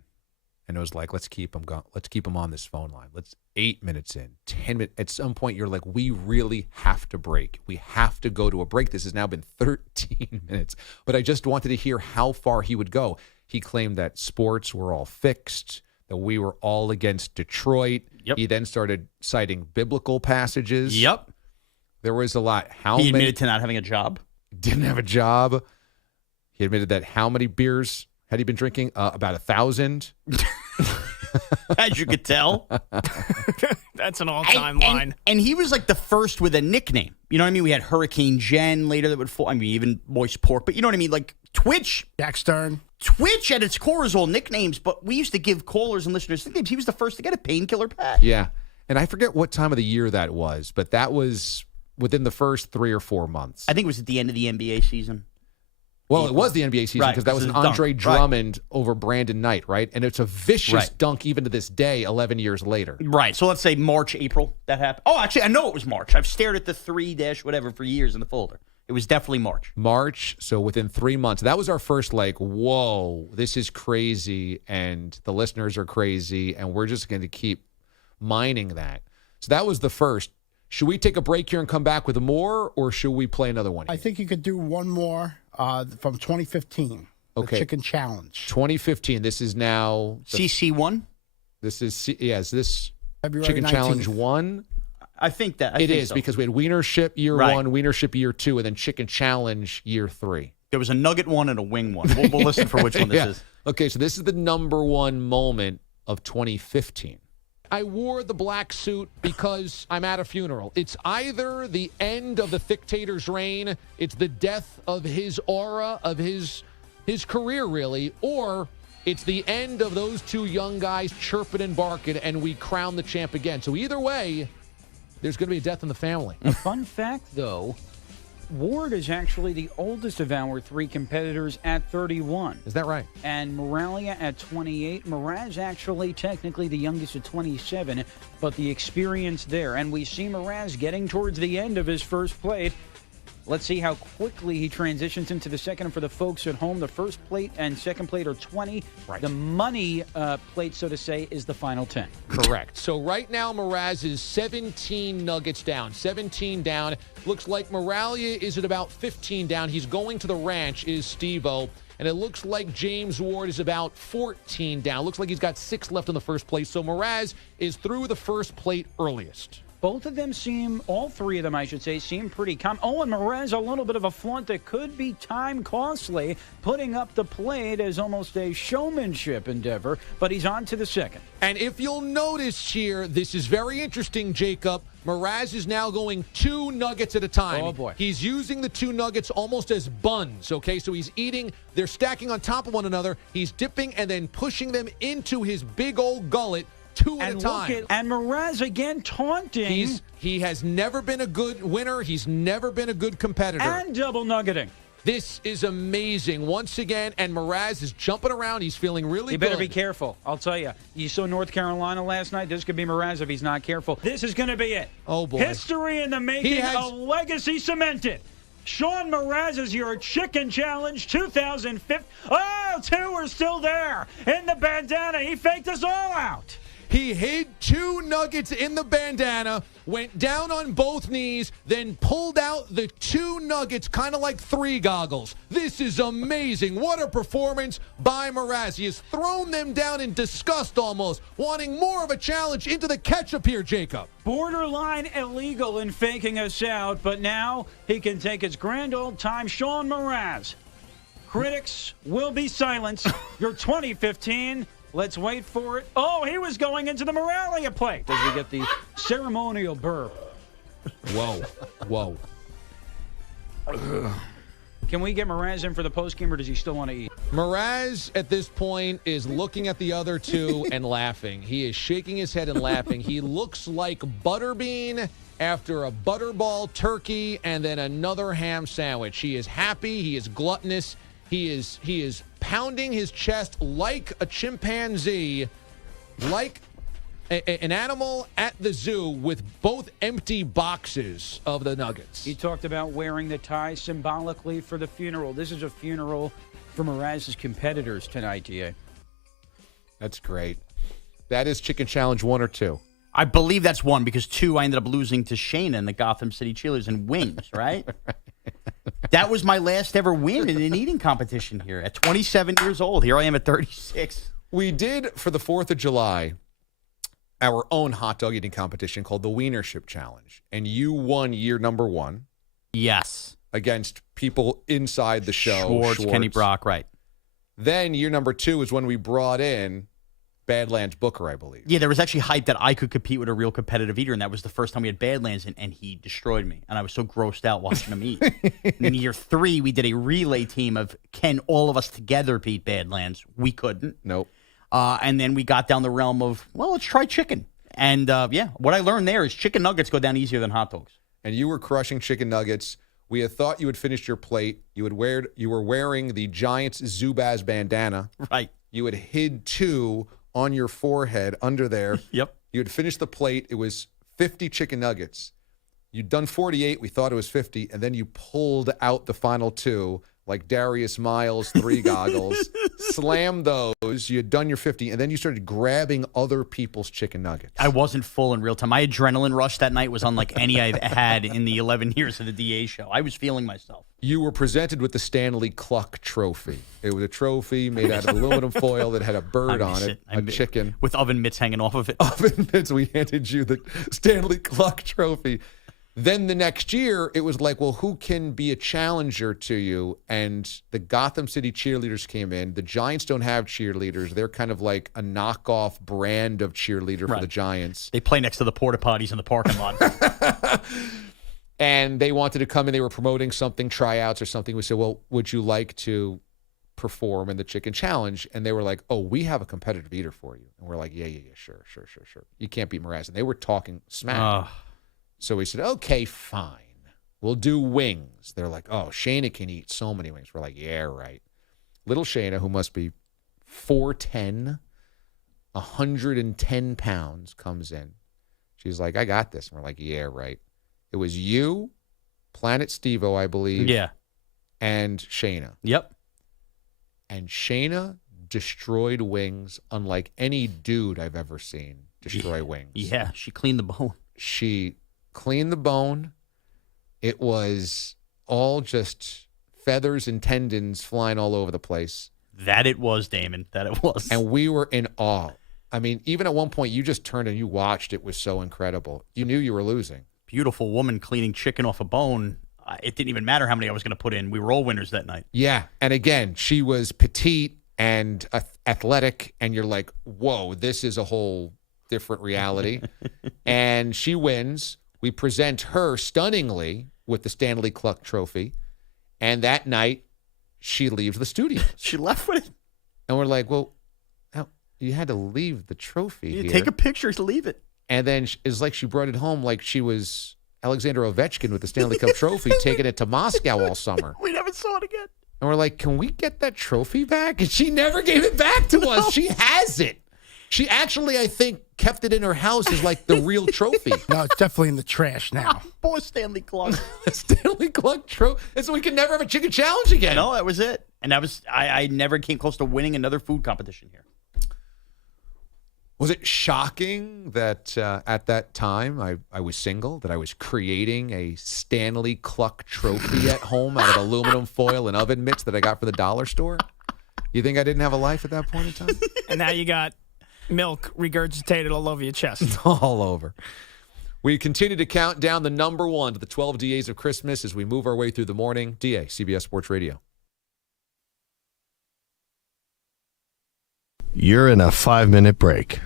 And it was like, let's keep them on this phone line. 8 minutes in, 10 minutes. At some point, you're like, we really have to break. We have to go to a break. This has now been 13 minutes. But I just wanted to hear how far he would go. He claimed that sports were all fixed, that we were all against Detroit. Yep. He then started citing biblical passages. Yep. There was a lot. He admitted to not having a job. Didn't have a job. He admitted that how many beers had he been drinking? About 1,000. As you could tell. That's an all-time line. And he was like the first with a nickname. You know what I mean? We had Hurricane Jen later that would fall. I mean, even Moist Pork. But you know what I mean? Like Twitch. Jack Stern. Twitch at its core is all nicknames, but we used to give callers and listeners nicknames. He was the first to get a Painkiller Pat. Yeah. And I forget what time of the year that was, but that was within the first 3 or 4 months. I think it was at the end of the NBA season. Well, it was the NBA season because that was an Andre Drummond over Brandon Knight, right? And it's a vicious dunk even to this day, 11 years later. Right. So let's say March, April, that happened. Oh, actually, I know it was March. I've stared at the 3- whatever for years in the folder. It was definitely March. March, so within 3 months. That was our first, whoa, this is crazy, and the listeners are crazy, and we're just going to keep mining that. So that was the first. Should we take a break here and come back with more, or should we play another one? I think you could do one more from 2015, the Chicken Challenge. 2015, this is now... CC1? This is, is this February Chicken 19th. Challenge 1? I think that. It is, so. because we had Wienership year Right. 1, Wienership year 2, and then Chicken Challenge year 3. There was a nugget one and a wing one. We'll listen for which one this is. Okay, so this is the number one moment of 2015. I wore the black suit because I'm at a funeral. It's either the end of the dictator's reign, it's the death of his aura, of his career, really, or it's the end of those two young guys chirping and barking, and we crown the champ again. So either way, there's going to be a death in the family. A fun fact, though, Ward is actually the oldest of our three competitors at 31. Is that right? And Moralia at 28. Mraz actually technically the youngest at 27, but the experience there. And we see Mraz getting towards the end of his first plate. Let's see how quickly he transitions into the second. And for the folks at home, the first plate and second plate are 20. Right. The money plate, so to say, is the final 10. Correct. So right now, Mraz is 17 nuggets down. 17 down. Looks like Moralia is at about 15 down. He's going to the ranch, is Steve-O. And it looks like James Ward is about 14 down. Looks like he's got 6 left in the first place. So Mraz is through the first plate earliest. Both of them seem, all three of them, I should say, seem pretty calm. Oh, and Mraz, a little bit of a flaunt that could be time costly, putting up the plate as almost a showmanship endeavor, but he's on to the second. And if you'll notice here, this is very interesting, Jacob. Mraz is now going 2 nuggets at a time. Oh, boy. He's using the 2 nuggets almost as buns, okay? So he's eating, they're stacking on top of one another. He's dipping and then pushing them into his big old gullet. 2 at a time. And Mraz again taunting. He has never been a good winner. He's never been a good competitor. And double nuggeting. This is amazing once again. And Mraz is jumping around. He's feeling really You good. better be careful. I'll tell you. You saw North Carolina last night. This could be Mraz if he's not careful. This is going to be it. Oh, boy. History in the making. A legacy cemented. Sean Mraz is your Chicken Challenge 2015. Oh, 2 are still there in the bandana. He faked us all out. He hid 2 nuggets in the bandana, went down on both knees, then pulled out the 2 nuggets, kind of like 3 goggles. This is amazing. What a performance by Mraz. He has thrown them down in disgust almost, wanting more of a challenge into the ketchup here, Jacob. Borderline illegal in faking us out, but now he can take his grand old time. Sean Mraz. Critics will be silenced. Your 2015... Let's wait for it. Oh, he was going into the Moralia plate as we get the ceremonial burp. Whoa. Whoa. Can we get Mraz in for the postgame, or does he still want to eat? Mraz, at this point, is looking at the other 2 and laughing. He is shaking his head and laughing. He looks like Butterbean after a butterball turkey and then another ham sandwich. He is happy. He is gluttonous. He is pounding his chest like a chimpanzee, like an animal at the zoo with both empty boxes of the nuggets. He talked about wearing the tie symbolically for the funeral. This is a funeral for Mraz's competitors tonight, DA. That's great. That is Chicken Challenge 1 or 2? I believe that's 1 because 2 I ended up losing to Shayna in the Gotham City Cheerleaders and wings, right? That was my last ever win in an eating competition here at 27 years old. Here I am at 36. We did, for the 4th of July, our own hot dog eating competition called the Wienership Challenge. And you won year number 1. Yes. Against people inside the show. Schwartz. Kenny Brock, right. Then year number 2 is when we brought in Badlands Booker, I believe. Yeah, there was actually hype that I could compete with a real competitive eater, and that was the first time we had Badlands, and he destroyed me. And I was so grossed out watching him eat. And in year 3, we did a relay team of, can all of us together beat Badlands? We couldn't. Nope. And then we got down the realm of, well, let's try chicken. And, what I learned there is chicken nuggets go down easier than hot dogs. And you were crushing chicken nuggets. We had thought you had finished your plate. You were wearing the Giants Zubaz bandana. Right. You had hid 2 on your forehead under there. Yep. You had finished the plate. It was 50 chicken nuggets. You'd done 48. We thought it was 50. And then you pulled out the final 2, like Darius Miles, 3 goggles, slammed those. You had done your 50. And then you started grabbing other people's chicken nuggets. I wasn't full in real time. My adrenaline rush that night was unlike any I've had in the 11 years of the DA show. I was feeling myself. You were presented with the Stanley Cluck Trophy. It was a trophy made out of aluminum foil that had a bird on it, a chicken. With oven mitts hanging off of it. Oven mitts. We handed you the Stanley Cluck Trophy. Then the next year, it was like, well, who can be a challenger to you? And the Gotham City cheerleaders came in. The Giants don't have cheerleaders. They're kind of like a knockoff brand of cheerleader for the Giants. They play next to the porta potties in the parking lot. And they wanted to come in. They were promoting something, tryouts or something. We said, well, would you like to perform in the Chicken Challenge? And they were like, oh, we have a competitive eater for you. And we're like, yeah, sure. You can't beat Mraz. And they were talking smack. So we said, okay, fine. We'll do wings. They're like, oh, Shayna can eat so many wings. We're like, yeah, right. Little Shayna, who must be 4'10", 110 pounds, comes in. She's like, I got this. And we're like, yeah, right. It was you, Planet Steve-O, I believe. Yeah. And Shayna. Yep. And Shayna destroyed wings unlike any dude I've ever seen destroy wings. Yeah, she cleaned the bone. She cleaned the bone. It was all just feathers and tendons flying all over the place. That it was, Damon. That it was. And we were in awe. I mean, even at one point, you just turned and you watched. It was so incredible. You knew you were losing. Beautiful woman cleaning chicken off a bone. It didn't even matter how many I was going to put in. We were all winners that night. Yeah. And again, she was petite and athletic. And you're like, whoa, this is a whole different reality. And she wins. We present her stunningly with the Stanley Cluck Trophy. And that night, she leaves the studio. She left with it. And we're like, well, you had to leave the trophy here. Take a picture to leave it. And then it's like she brought it home like she was Alexander Ovechkin with the Stanley Cup Trophy, taking it to Moscow all summer. We never saw it again. And we're like, can we get that trophy back? And she never gave it back to us. She has it. She actually, I think, kept it in her house as like the real trophy. No, it's definitely in the trash now. Poor Stanley Cluck. Stanley Cluck Trophy. And so we could never have a chicken challenge again. No, that was it. And that was I never came close to winning another food competition here. Was it shocking that at that time I was single, that I was creating a Stanley Cluck Trophy at home out of aluminum foil and oven mitts that I got for the dollar store? You think I didn't have a life at that point in time? And now you got milk regurgitated all over your chest. All over. We continue to count down the number 1 to the 12 DAs of Christmas as we move our way through the morning. DA, CBS Sports Radio. You're in a 5-minute break.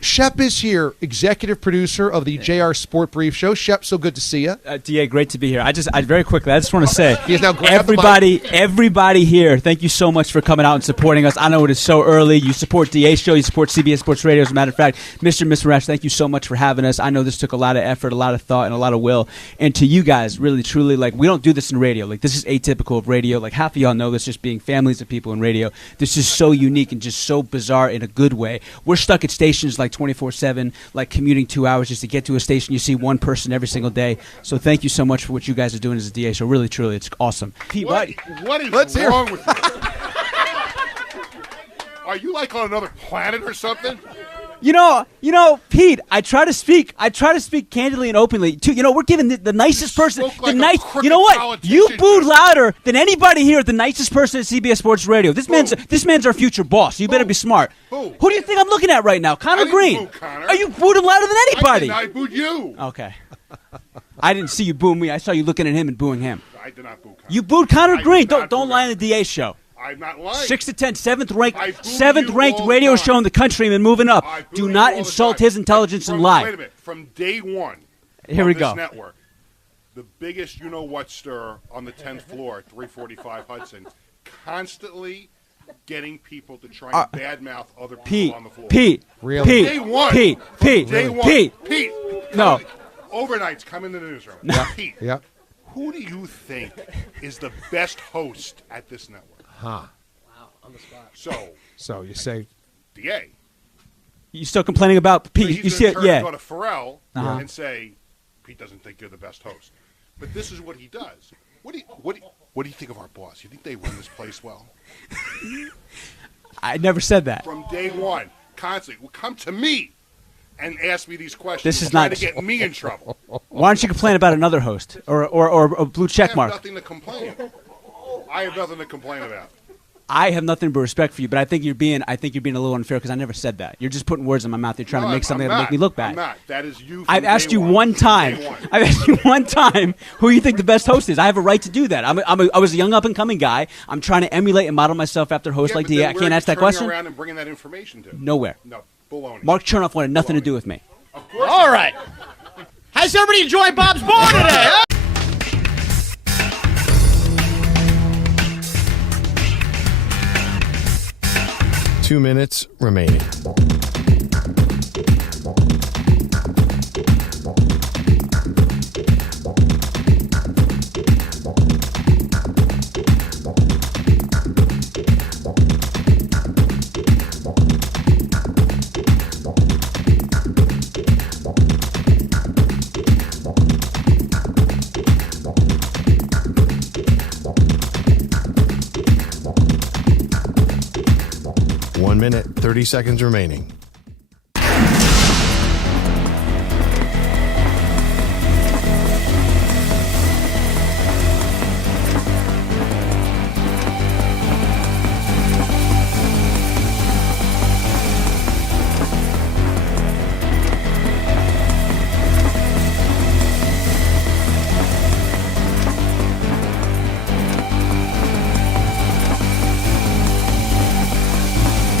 Shep is here, executive producer of the JR Sport Brief Show. Shep, so good to see you. DA, great to be here. I very quickly, I just want to say, he is now everybody here, thank you so much for coming out and supporting us. I know it is so early. You support DA Show, you support CBS Sports Radio. As a matter of fact, Mr. and Ms. Rash, thank you so much for having us. I know this took a lot of effort, a lot of thought, and a lot of will. And to you guys, really, truly, like, we don't do this in radio. Like, this is atypical of radio. Like, half of y'all know this, just being families of people in radio. This is so unique and just so bizarre in a good way. We're stuck at stations like 24/7, like commuting 2 hours just to get to a station. You see one person every single day. So thank you so much for what you guys are doing as a DA show. Really, truly, it's awesome. Pete, what is wrong with you? Are you like on another planet or something? You know, Pete, I try to speak candidly and openly. We're giving the nicest person, you know what? You booed louder than anybody here, the nicest person at CBS Sports Radio. This man's our future boss. You better be smart. Who do you think I'm looking at right now? Connor Green. Are you booed him louder than anybody? I booed you. Okay. I didn't see you boo me. I saw you looking at him and booing him. I did not boo Connor. You booed Connor Green. Don't lie on the DA show. I'm not lying. 6 to 10, seventh ranked radio show in the country and moving up. Do not insult his intelligence and lie. Wait a minute. From day one, here we this go. Network, the biggest you-know-what stir on the 10th floor at 345 Hudson, constantly getting people to try and badmouth other people on the floor. Pete. Day one. Pete. No. Overnights, come in the newsroom. No. Pete. Yeah. Who do you think is the best host at this network? Huh. Wow, on the spot. So you say DA. You still complaining about Pete? So you he's see going it? to Yeah. go to Pharrell Uh-huh. and say, Pete doesn't think you're the best host. But this is what he does. What do you think of our boss? You think they run this place well? I never said that. From day one, constantly, come to me and ask me these questions. This is trying not- to get me in trouble. Why don't you complain about another host or a blue check I mark? have nothing to complain. I have nothing to complain about. I have nothing but respect for you, but I think you're being a little unfair because I never said that. You're just putting words in my mouth. You're trying to make something that make me look bad. I'm not. That is you. I've asked you one time. Day one. I've asked you one time who you think the best host is. I have a right to do that. I was a young up and coming guy. I'm trying to emulate and model myself after hosts Yeah, like but DA. then I where can't are ask you that question. turning around and bringing that information to? Nowhere. No, baloney. Mark Chernoff wanted nothing to do with me. All right. How's everybody enjoying Bob's Bar today? Huh? 2 minutes remaining. One minute, 30 seconds remaining.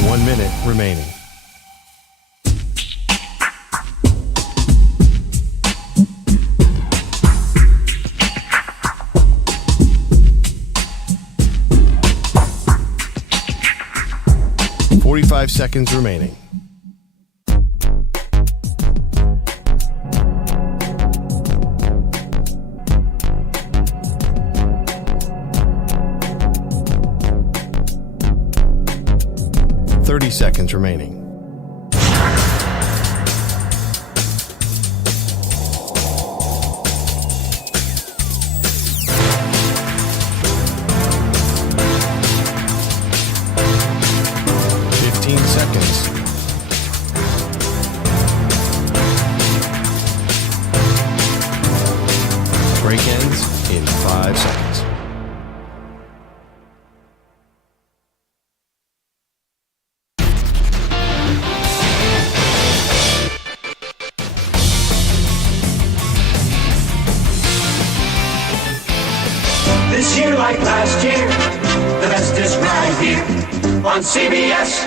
One minute remaining. Forty-five seconds remaining. Seconds remaining. Seconds. Break ends in 5 seconds. This year like last year, the best is right here on CBS.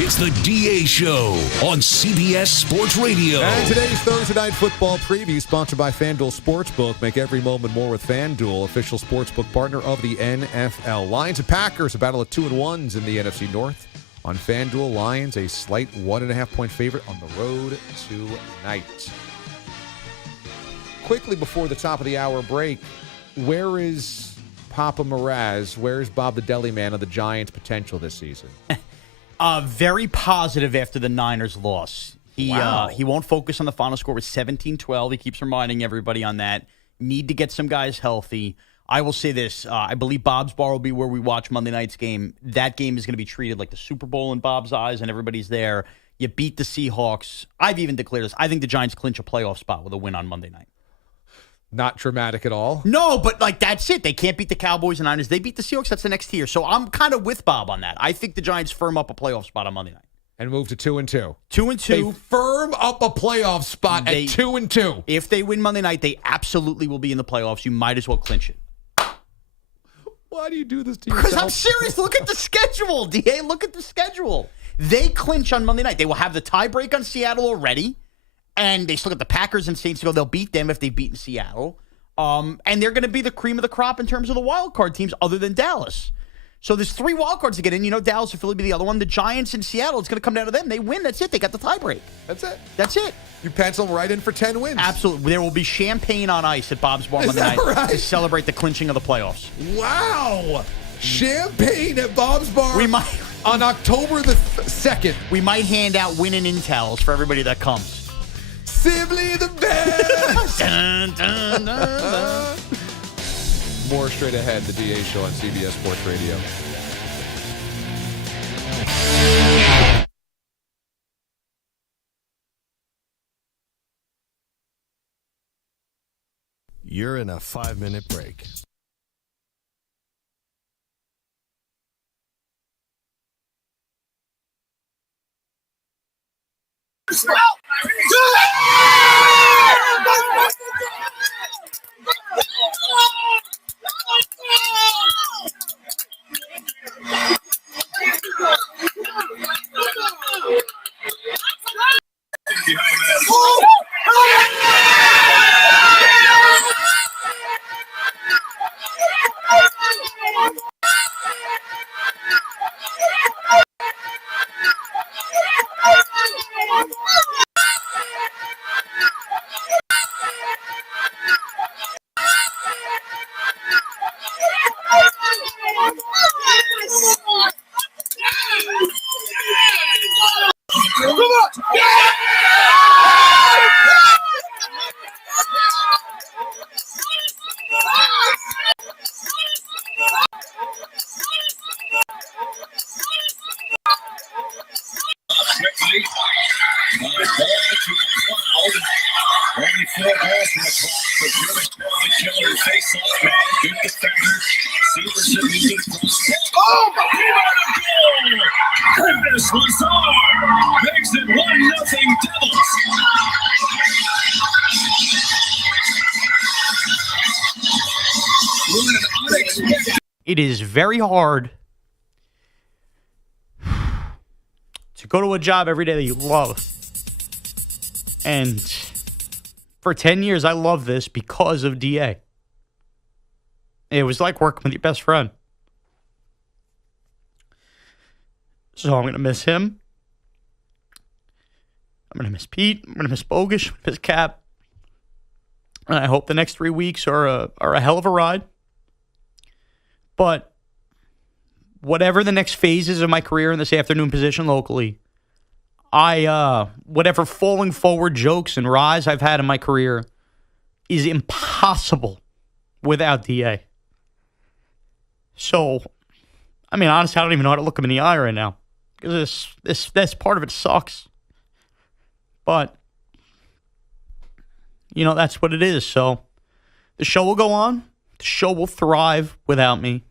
It's the DA Show on CBS Sports Radio. And today's Thursday Night Football preview sponsored by FanDuel Sportsbook. Make every moment more with FanDuel, official sportsbook partner of the NFL. Lions and Packers, a battle of 2-1s in the NFC North. On FanDuel, Lions a slight 1.5-point favorite on the road tonight. Quickly before the top of the hour break, where is Papa Mraz? Where is Bob the Deli Man of the Giants' potential this season? Very positive after the Niners loss. He won't focus on the final score with 17-12. He keeps reminding everybody on that. Need to get some guys healthy. I will say this. I believe Bob's Bar will be where we watch Monday night's game. That game is going to be treated like the Super Bowl in Bob's eyes, and everybody's there. You beat the Seahawks. I've even declared this. I think the Giants clinch a playoff spot with a win on Monday night. Not dramatic at all. No, but that's it. They can't beat the Cowboys and Niners. They beat the Seahawks. That's the next tier. So I'm kind of with Bob on that. I think the Giants firm up a playoff spot on Monday night. And move to 2-2. 2-2. They firm up a playoff spot at 2-2. If they win Monday night, they absolutely will be in the playoffs. You might as well clinch it. Why do you do this to yourself? Because I'm serious. Look at the schedule, DA. Look at the schedule. They clinch on Monday night. They will have the tiebreak on Seattle already. And they still got the Packers and Saints to go. They'll beat them if they've beaten Seattle. And they're going to be the cream of the crop in terms of the wild card teams other than Dallas. So there's 3 wild cards to get in. Dallas or Philly be the other one. The Giants and Seattle, it's going to come down to them. They win. That's it. They got the tiebreak. That's it. That's it. You pencil them right in for 10 wins. Absolutely. There will be champagne on ice at Bob's Bar Monday night to celebrate the clinching of the playoffs. Wow. Champagne at Bob's Bar. We might on October the 2nd. We might hand out winning intels for everybody that comes. Sibley the best. Dun, dun, dun, dun. More straight ahead, the DA Show on CBS Sports Radio. You're in a 5-minute break. Oh my God! This was hard. Makes it 1-0 Devils. It is very hard to go to a job every day that you love. And for 10 years, I love this because of DA. It was like working with your best friend. So I'm going to miss him. I'm going to miss Pete. I'm going to miss Bogish. I'm going to miss Cap. And I hope the next 3 weeks are a hell of a ride. But whatever the next phases of my career in this afternoon position locally, whatever falling forward jokes and rise I've had in my career is impossible without DA. So, I mean, honestly, I don't even know how to look him in the eye right now. Because this part of it sucks. But, you know, that's what it is. So, the show will go on. The show will thrive without me.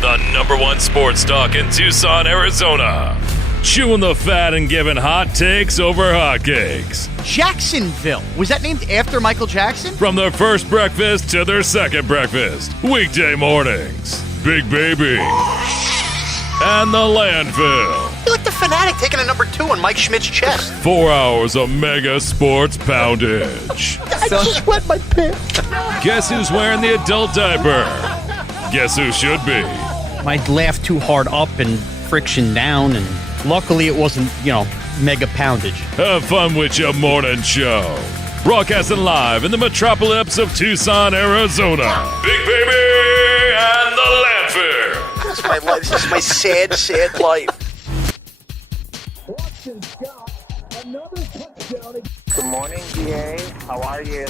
The number one sports talk in Tucson, Arizona. Chewing the fat and giving hot takes over hotcakes. Jacksonville. Was that named after Michael Jackson? From their first breakfast to their second breakfast. Weekday mornings. Big Baby. And the Landfill. You're like the fanatic taking a number 2 on Mike Schmidt's chest. 4 hours of mega sports poundage. I just wet my pants. Guess who's wearing the adult diaper? Guess who should be? I laughed too hard up and friction down, and luckily it wasn't, mega poundage. Have fun with your morning show. Broadcasting live in the metropolis of Tucson, Arizona. Big Baby and the Landfill. This is my life. This is my sad, sad life. Good morning, DA. How are you?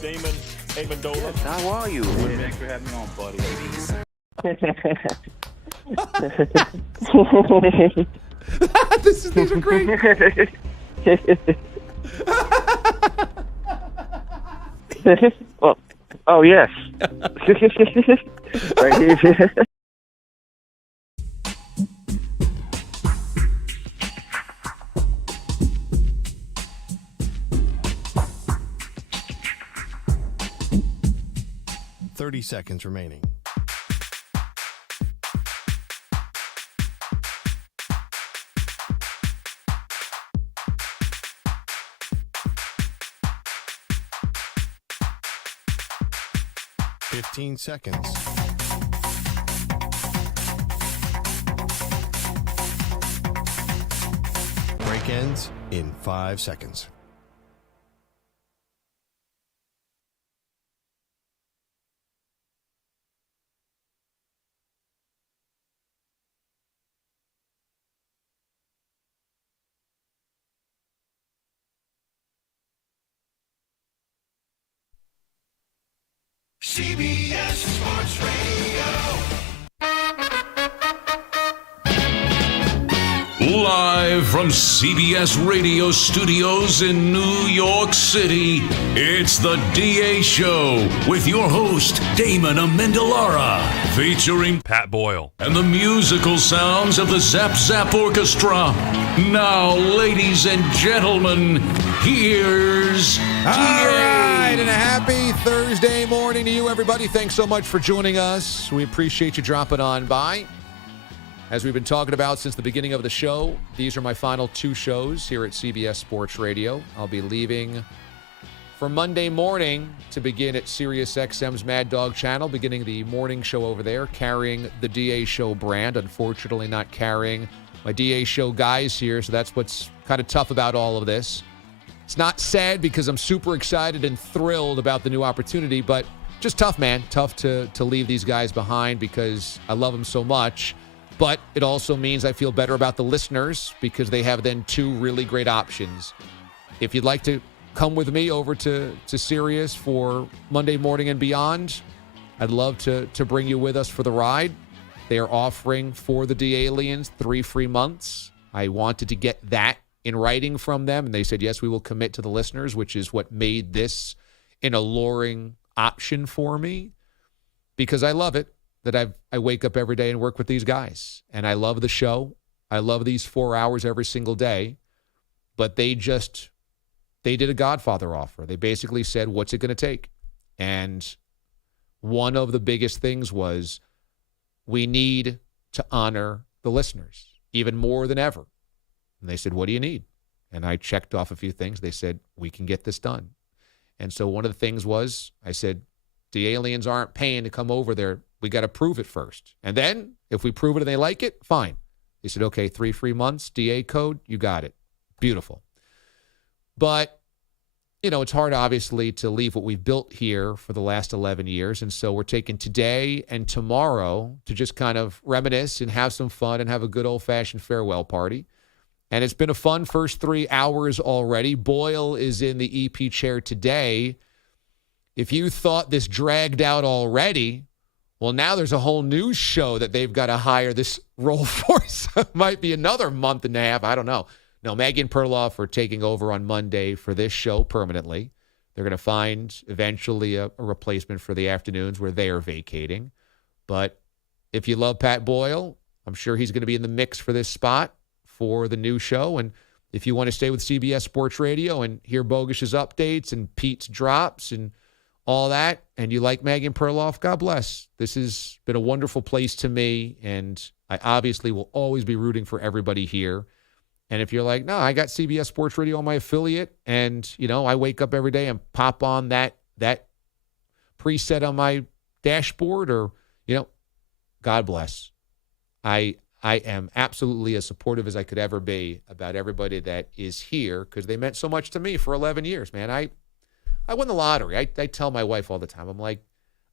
Damon Amendolara. How are you? Thanks for having me on, buddy. These are great. Oh yes. Right here. 30 seconds remaining. $15 seconds. Break ends in 5 seconds. CBS Sports Radio. Live from CBS Radio Studios in New York City, it's the DA Show with your host, Damon Amendolara, featuring Pat Boyle and the musical sounds of the Zap Zap Orchestra. Now, ladies and gentlemen, here's All right, and a happy Thursday morning to you, everybody. Thanks so much for joining us. We appreciate you dropping on by. As we've been talking about since the beginning of the show, these are my final 2 shows here at CBS Sports Radio. I'll be leaving for Monday morning to begin at Sirius XM's Mad Dog channel, beginning the morning show over there, carrying the DA Show brand. Unfortunately, not carrying my DA Show guys here, so that's what's kind of tough about all of this. It's not sad because I'm super excited and thrilled about the new opportunity, but just tough, man. Tough to leave these guys behind because I love them so much. But it also means I feel better about the listeners because they have then 2 really great options. If you'd like to come with me over to Sirius for Monday morning and beyond, I'd love to bring you with us for the ride. They are offering for the D-Aliens 3 free months. I wanted to get that in writing from them, and they said, yes, we will commit to the listeners, which is what made this an alluring option for me because I love it. That I wake up every day and work with these guys. And I love the show. I love these 4 hours every single day. But they did a Godfather offer. They basically said, what's it going to take? And one of the biggest things was we need to honor the listeners, even more than ever. And they said, what do you need? And I checked off a few things. They said, we can get this done. And so one of the things was, I said, the aliens aren't paying to come over there. We got to prove it first. And then if we prove it and they like it, fine. They said, okay, 3 free months, DA code, you got it. Beautiful. But, it's hard, obviously, to leave what we've built here for the last 11 years. And so we're taking today and tomorrow to just kind of reminisce and have some fun and have a good old-fashioned farewell party. And it's been a fun first 3 hours already. Boyle is in the EP chair today. If you thought this dragged out already, well, now there's a whole news show that they've got to hire this role for. So it might be another month and a half. I don't know. No, Maggie and Perloff are taking over on Monday for this show permanently. They're going to find eventually a replacement for the afternoons where they are vacating. But if you love Pat Boyle, I'm sure he's going to be in the mix for this spot for the new show. And if you want to stay with CBS Sports Radio and hear Bogish's updates and Pete's drops and all that, and you like Maggie and Perloff, God bless. This has been a wonderful place to me, and I obviously will always be rooting for everybody here. And if you're like, no, I got CBS Sports Radio on my affiliate, and, I wake up every day and pop on that preset on my dashboard or, God bless. I am absolutely as supportive as I could ever be about everybody that is here because they meant so much to me for 11 years, man. I won the lottery. I tell my wife all the time, I'm like,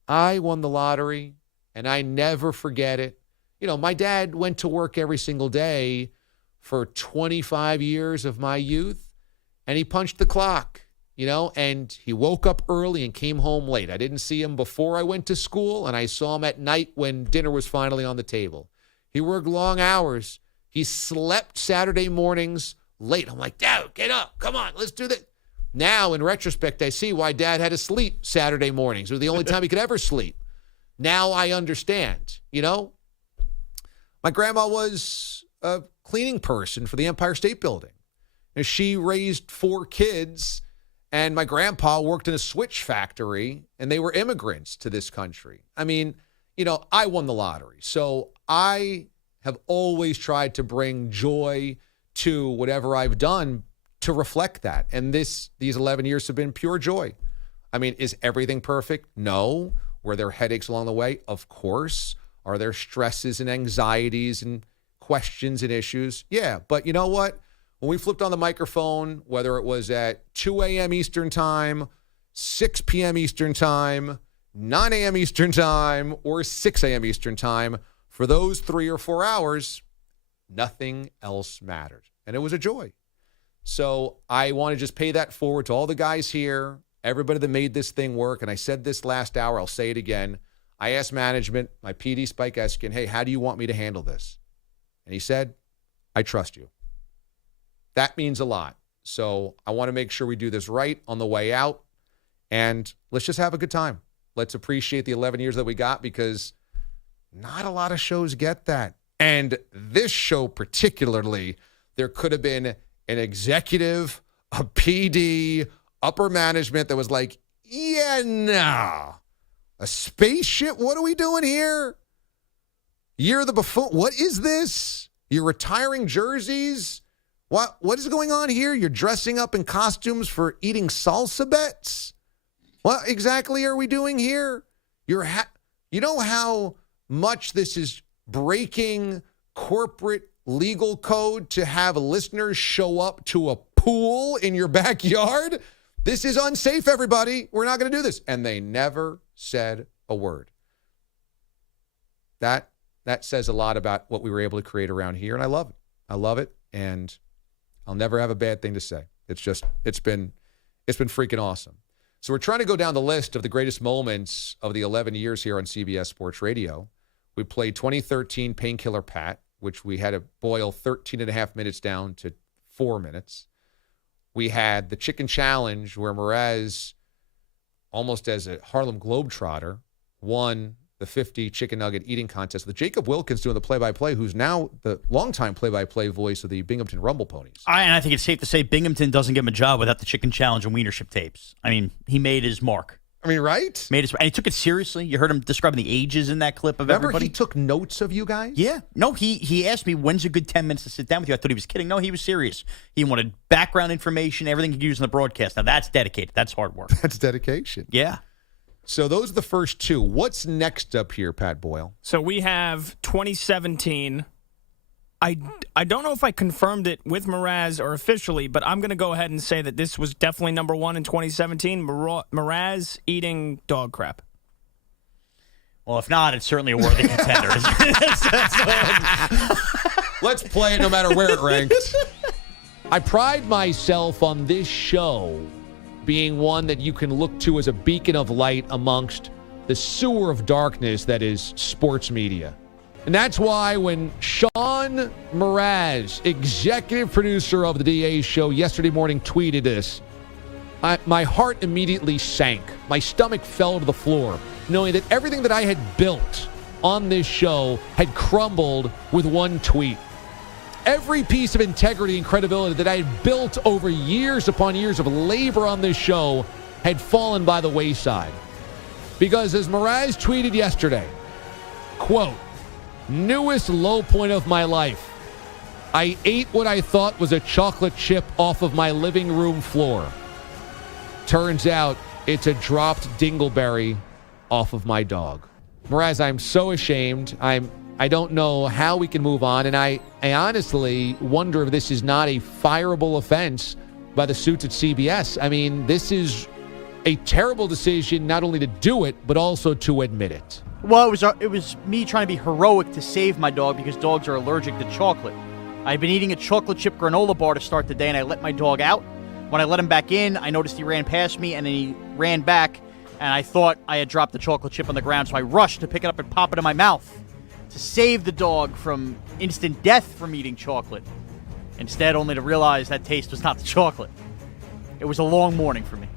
I won the lottery, and I never forget it. My dad went to work every single day for 25 years of my youth, and he punched the clock, and he woke up early and came home late. I didn't see him before I went to school, and I saw him at night when dinner was finally on the table. He worked long hours. He slept Saturday mornings late. I'm like, Dad, get up. Come on, let's do this. Now, in retrospect, I see why Dad had to sleep Saturday mornings. It was the only time he could ever sleep. Now I understand, My grandma was a cleaning person for the Empire State Building. And she raised 4 kids, And my grandpa worked in a switch factory, and they were immigrants to this country. I mean, I won the lottery. So I have always tried to bring joy to whatever I've done to reflect that. And these 11 years have been pure joy. I mean, is everything perfect? No. Were there headaches along the way? Of course. Are there stresses and anxieties and questions and issues? Yeah. But you know what? When we flipped on the microphone, whether it was at 2 a.m. Eastern Time, 6 p.m. Eastern Time, 9 a.m. Eastern Time, or 6 a.m. Eastern Time, for those 3 or 4 hours, nothing else mattered. And it was a joy. So I want to just pay that forward to all the guys here, everybody that made this thing work. And I said this last hour, I'll say it again. I asked management, my PD, Spike Eskin, hey, how do you want me to handle this? And he said, I trust you. That means a lot. So I want to make sure we do this right on the way out. And let's just have a good time. Let's appreciate the 11 years that we got, because not a lot of shows get that. And this show particularly, there could have been an executive, a PD, upper management that was like, yeah, no. A spaceship? What are we doing here? Year of the Buffoon? What is this? You're retiring jerseys? What is going on here? You're dressing up in costumes for eating salsa bets? What exactly are we doing here? You know how much this is breaking corporate legal code to have listeners show up to a pool in your backyard? This is unsafe, everybody. We're not going to do this. And they never said a word. That says a lot about what we were able to create around here, and I love it. I love it, and I'll never have a bad thing to say. It's been freaking awesome. So we're trying to go down the list of the greatest moments of the 11 years here on CBS Sports Radio. We played 2013 Painkiller Pat, which we had to boil 13 and a half minutes down to 4 minutes. We had the Chicken Challenge, where Mraz, almost as a Harlem Globetrotter, won the 50 chicken nugget eating contest with Jacob Wilkins doing the play-by-play, who's now the longtime play-by-play voice of the Binghamton Rumble Ponies. And I think it's safe to say Binghamton doesn't give him a job without the Chicken Challenge and Wienership tapes. I mean, he made his mark. I mean, right? And he took it seriously. You heard him describing the ages in that clip of Remember everybody. He took notes of you guys? Yeah. No, he asked me, when's a good 10 minutes to sit down with you? I thought he was kidding. No, he was serious. He wanted background information, everything he could use in the broadcast. Now, that's dedicated. That's hard work. That's dedication. Yeah. So those are the first two. What's next up here, Pat Boyle? So we have 2017. I don't know if I confirmed it with Mraz or officially, but I'm going to go ahead and say that this was definitely number one in 2017. Mraz eating dog crap. Well, if not, it's certainly a worthy contender. Let's play it no matter where it ranked. I pride myself on this show being one that you can look to as a beacon of light amongst the sewer of darkness that is sports media. And that's why when Sean Mraz, executive producer of the DA show, yesterday morning tweeted this, my heart immediately sank. My stomach fell to the floor, knowing that everything that I had built on this show had crumbled with one tweet. Every piece of integrity and credibility that I had built over years upon years of labor on this show had fallen by the wayside. Because as Mraz tweeted yesterday, quote, newest low point of my life. I ate what I thought was a chocolate chip off of my living room floor. Turns out it's a dropped dingleberry off of my dog. Mraz, I'm so ashamed. I don't know how we can move on, and I honestly wonder if this is not a fireable offense by the suits at CBS. I mean, this is a terrible decision not only to do it, but also to admit it. Well, it was me trying to be heroic to save my dog because dogs are allergic to chocolate. I'd been eating a chocolate chip granola bar to start the day, and I let my dog out. When I let him back in, I noticed he ran past me, and then he ran back, and I thought I had dropped the chocolate chip on the ground, so I rushed to pick it up and pop it in my mouth to save the dog from instant death from eating chocolate. Instead, only to realize that taste was not the chocolate. It was a long morning for me.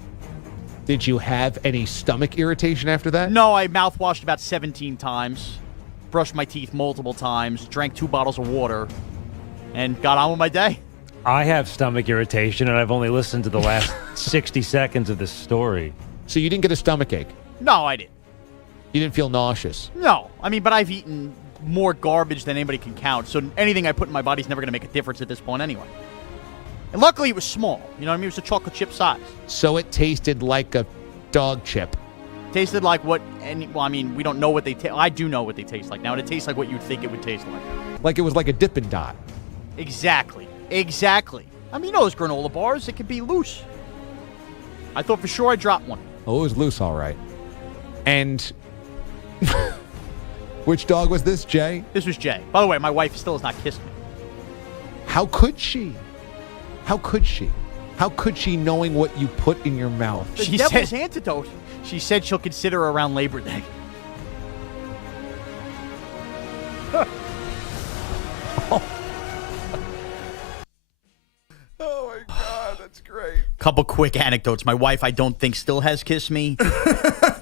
Did you have any stomach irritation after that? No, I mouthwashed about 17 times, brushed my teeth multiple times, drank 2 bottles of water, and got on with my day. I have stomach irritation, and I've only listened to the last 60 seconds of this story. So you didn't get a stomach ache? No, I didn't. You didn't feel nauseous? No. I mean, but I've eaten more garbage than anybody can count, so anything I put in my body's never going to make a difference at this point anyway. And luckily it was small. You know what I mean? It was a chocolate chip size. So it tasted like a dog chip. Tasted like what, well, I mean, we don't know what they taste. I do know what they taste like now, and it tastes like what you'd think it would taste like. Like it was like a Dippin' Dot. Exactly. I mean, you know those granola bars, it could be loose. I thought for sure I dropped one. Oh, it was loose, all right. And which dog was this, Jay? This was Jay. By the way, my wife still has not kissed me. How could she? How could she? How could she knowing what you put in your mouth? The devil's antidote. She said she'll consider around Labor Day. Oh my God, that's great. Couple quick anecdotes. My wife, I don't think, still has kissed me,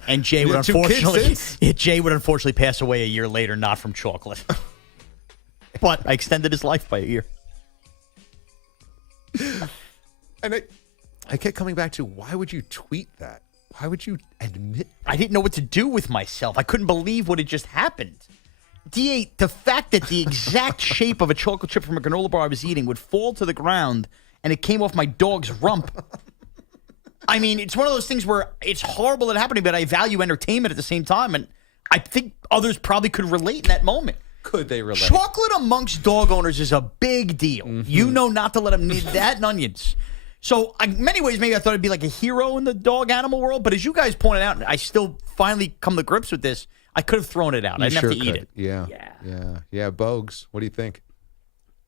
and Jay would unfortunately pass away a year later, not from chocolate. But I extended his life by a year. And I kept coming back to, why would you tweet that? Why would you admit that? I didn't know what to do with myself. I couldn't believe what had just happened. D8, the fact that the exact shape of a chocolate chip from a granola bar I was eating would fall to the ground and it came off my dog's rump. I mean, it's one of those things where it's horrible that happening, but I value entertainment at the same time, and I think others probably could relate in that moment. Could they relate? Chocolate amongst dog owners is a big deal. Mm-hmm. You know not to let them need that and onions. So, in many ways, maybe I thought I'd be like a hero in the dog animal world, but as you guys pointed out, I still finally come to grips with this. I could have thrown it out. I didn't have to eat it. Yeah. Bogues, what do you think?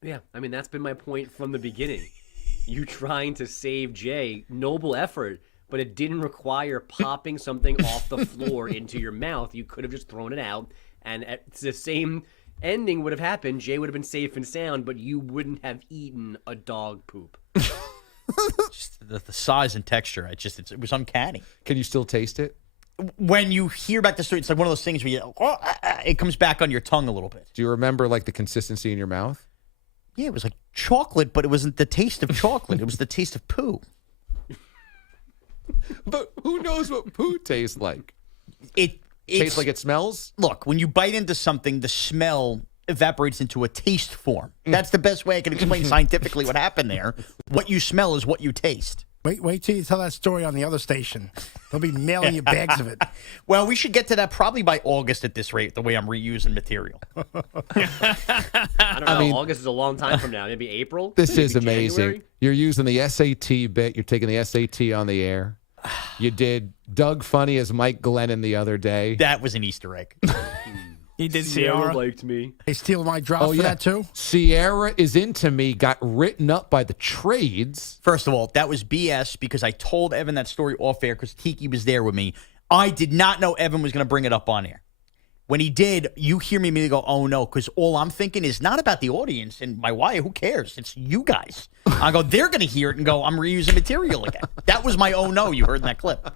Yeah, I mean, that's been my point from the beginning. You trying to save Jay, noble effort, but it didn't require popping something off the floor into your mouth. You could have just thrown it out, and it's the same ending would have happened. Jay would have been safe and sound, but you wouldn't have eaten a dog poop. Just the size and texture, it was uncanny. Can you still taste it? When you hear back the story, it's like one of those things where it comes back on your tongue a little bit. Do you remember like the consistency in your mouth? Yeah, it was like chocolate, but it wasn't the taste of chocolate. It was the taste of poo. But who knows what poo tastes like? It tastes like it smells? Look, when you bite into something, the smell evaporates into a taste form. That's the best way I can explain scientifically what happened there. What you smell is what you taste. Wait till you tell that story on the other station. They'll be mailing you bags of it. Well, we should get to that probably by August at this rate, the way I'm reusing material. I don't know. August is a long time from now. Maybe April? This is Maybe amazing. January? You're using the SAT bit. You're taking the SAT on the air. You did Doug Funny as Mike Glennon the other day. That was an Easter egg. He did Sierra liked me. They steal my drops for that too? Sierra is into me got written up by the trades. First of all, that was BS because I told Evan that story off air because Tiki was there with me. I did not know Evan was going to bring it up on air. When he did, you hear me immediately go, oh no, because all I'm thinking is not about the audience and my wife. Who cares? It's you guys. I go, they're going to hear it and go, I'm reusing material again. That was my oh no you heard in that clip.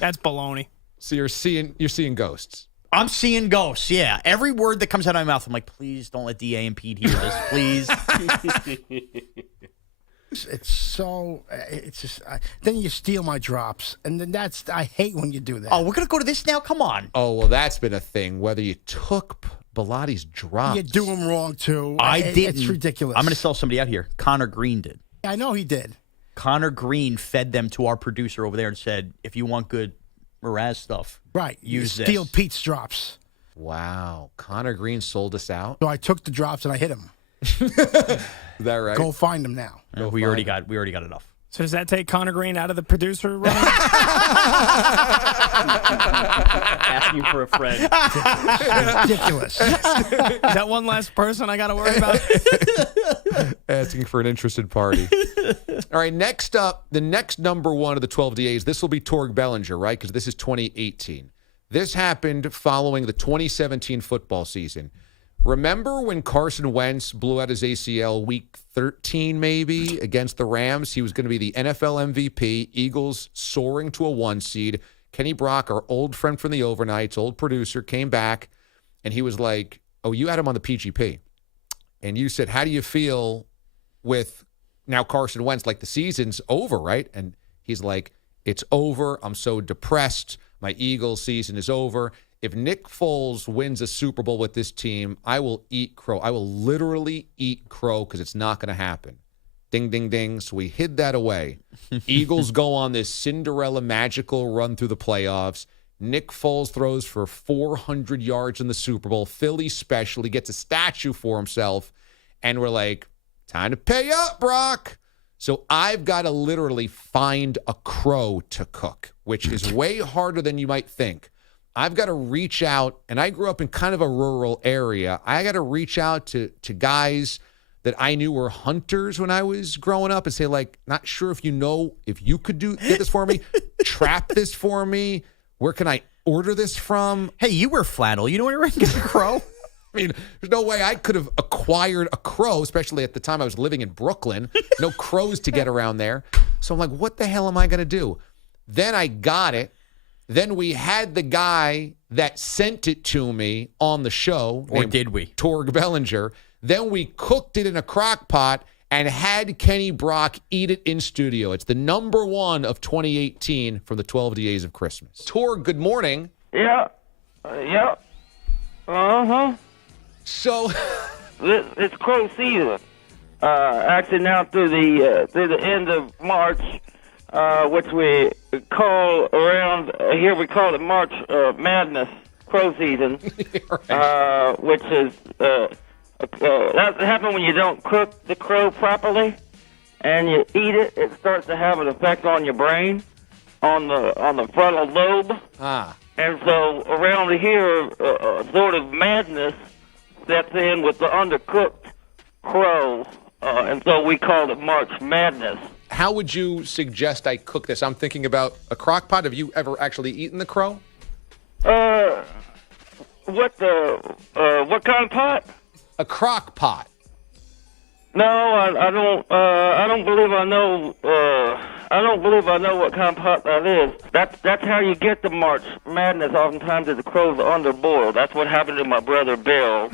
That's baloney. So you're seeing ghosts. I'm seeing ghosts, yeah. Every word that comes out of my mouth, I'm like, please don't let DA and Pete hear this, please. It's just, then you steal my drops. And then I hate when you do that. Oh, we're going to go to this now? Come on. Oh, well, that's been a thing. Whether you took Bilatti's drops. You do them wrong, too. I didn't. It's ridiculous. I'm going to sell somebody out here. Connor Green did. I know he did. Connor Green fed them to our producer over there and said, if you want good Mraz stuff, right, use you steal this. Pete's drops. Wow. Connor Green sold us out? So I took the drops and I hit him. Is that right? Go find them now. We already got enough. So does that take Connor Green out of the producer run? Asking for a friend. Ridiculous. Is that one less person I got to worry about? Asking for an interested party. All right, next up, the next number one of the 12 DAs, this will be Torg Bellinger, right? Because this is 2018. This happened following the 2017 football season. Remember when Carson Wentz blew out his ACL week 13 maybe against the Rams? He was going to be the NFL MVP. Eagles soaring to a 1 seed. Kenny Brock, our old friend from the overnights, old producer, came back, and he was like, oh, you had him on the PGP. And you said, how do you feel with now Carson Wentz, like the season's over, right? And he's like, it's over. I'm so depressed. My Eagles season is over. If Nick Foles wins a Super Bowl with this team, I will eat crow. I will literally eat crow because it's not going to happen. Ding, ding, ding. So we hid that away. Eagles go on this Cinderella magical run through the playoffs. Nick Foles throws for 400 yards in the Super Bowl. Philly special. He gets a statue for himself. And we're like, time to pay up, Brock. So I've got to literally find a crow to cook, which is way harder than you might think. I've got to reach out, and I grew up in kind of a rural area. I got to reach out to guys that I knew were hunters when I was growing up and say, like, not sure if you could get this for me, trap this for me. Where can I order this from? Hey, you wear flannel. You know where to get a crow? I mean, there's no way I could have acquired a crow, especially at the time I was living in Brooklyn. No crows to get around there. So I'm like, what the hell am I going to do? Then I got it. Then we had the guy that sent it to me on the show. Or did we? Torg Bellinger. Then we cooked it in a crock pot and had Kenny Brock eat it in studio. It's the number one of 2018 from the 12 Days of Christmas. Torg, good morning. Yeah. Yeah. Uh-huh. So it's crow season. Actually, now through the end of March, which we call around here, we call it March Madness, crow season, which is that happens when you don't cook the crow properly and you eat it. It starts to have an effect on your brain, on the frontal lobe. And so around here, sort of madness sets in with the undercooked crow, and so we call it March Madness. How would you suggest I cook this? I'm thinking about a crock pot. Have you ever actually eaten the crow? What kind of pot? A crock pot. No, I don't believe I know. I don't believe I know what kind of pot that is. That's how you get the March Madness. Oftentimes, is the crow's underboiled. That's what happened to my brother Bill,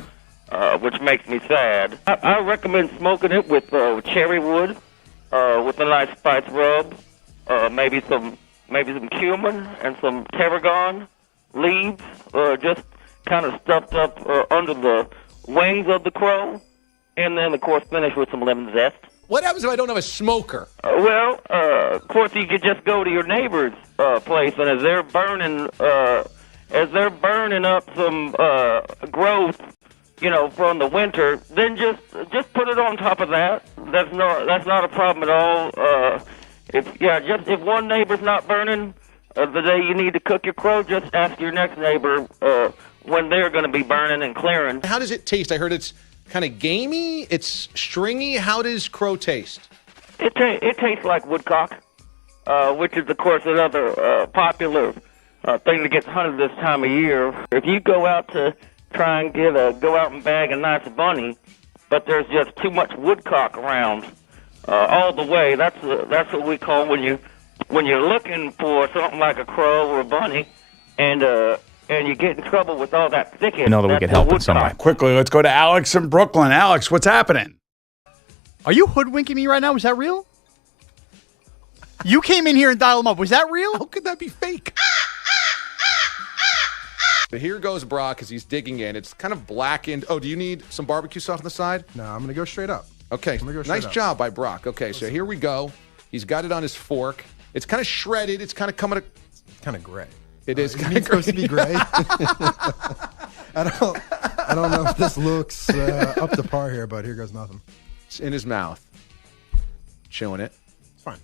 which makes me sad. I recommend smoking it with cherry wood, with a nice spice rub, maybe some cumin and some tarragon leaves, just kind of stuffed up under the wings of the crow, and then of course finish with some lemon zest. What happens if I don't have a smoker? Of course you could just go to your neighbor's place, and as they're burning up some growth, from the winter, then just put it on top of that. That's not a problem at all. If one neighbor's not burning the day you need to cook your crow, just ask your next neighbor when they're going to be burning and clearing. How does it taste? I heard it's kind of gamey. It's stringy. How does crow taste? It tastes like woodcock, which is, of course, another popular thing that gets hunted this time of year. If you go out to try and go out and bag a nice bunny, but there's just too much woodcock around all the way. That's what we call when you're looking for something like a crow or a bunny, and you get in trouble with all that thicket. I know that we could help in some way. Quickly, let's go to Alex in Brooklyn. Alex, what's happening? Are you hoodwinking me right now? Was that real? You came in here and dialed them up. Was that real? How could that be fake? Here goes Brock as he's digging in. It's kind of blackened. Oh, do you need some barbecue sauce on the side? No, I'm going to go straight up. Okay, nice up. job by Brock. Okay, so here we go. He's got it on his fork. It's kind of shredded. It's kind of coming. It's kind of gray. It is kind of supposed to be gray. I don't know if this looks up to par here, but here goes nothing. It's in his mouth. Chewing it. It's fine.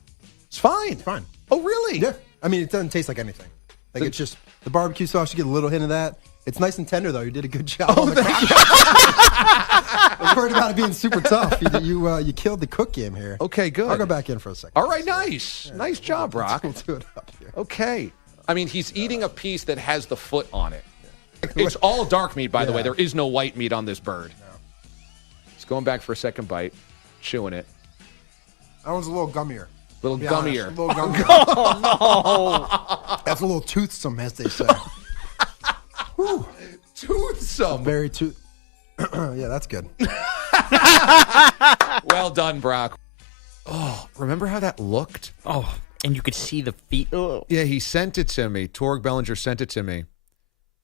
It's fine. It's fine. Oh, really? Yeah. I mean, it doesn't taste like anything. Like, it's just the barbecue sauce. You get a little hint of that. It's nice and tender, though. You did a good job. Oh, thank you. I was worried about it being super tough. You killed the cook game here. Okay, good. I'll go back in for a second. All right, nice. Yeah, nice job, Brock. We'll do it up here. Okay. I mean, he's eating a piece that has the foot on it. It's all dark meat, by the way. There is no white meat on this bird. No. He's going back for a second bite, chewing it. That one's a little gummier. Little gummier. A little gummier. Oh, no. That's a little toothsome, as they say. Toothsome. Very tooth. Yeah, that's good. Well done, Brock. Oh, remember how that looked? Oh, and you could see the feet. Oh. Yeah, he sent it to me. Torg Bellinger sent it to me.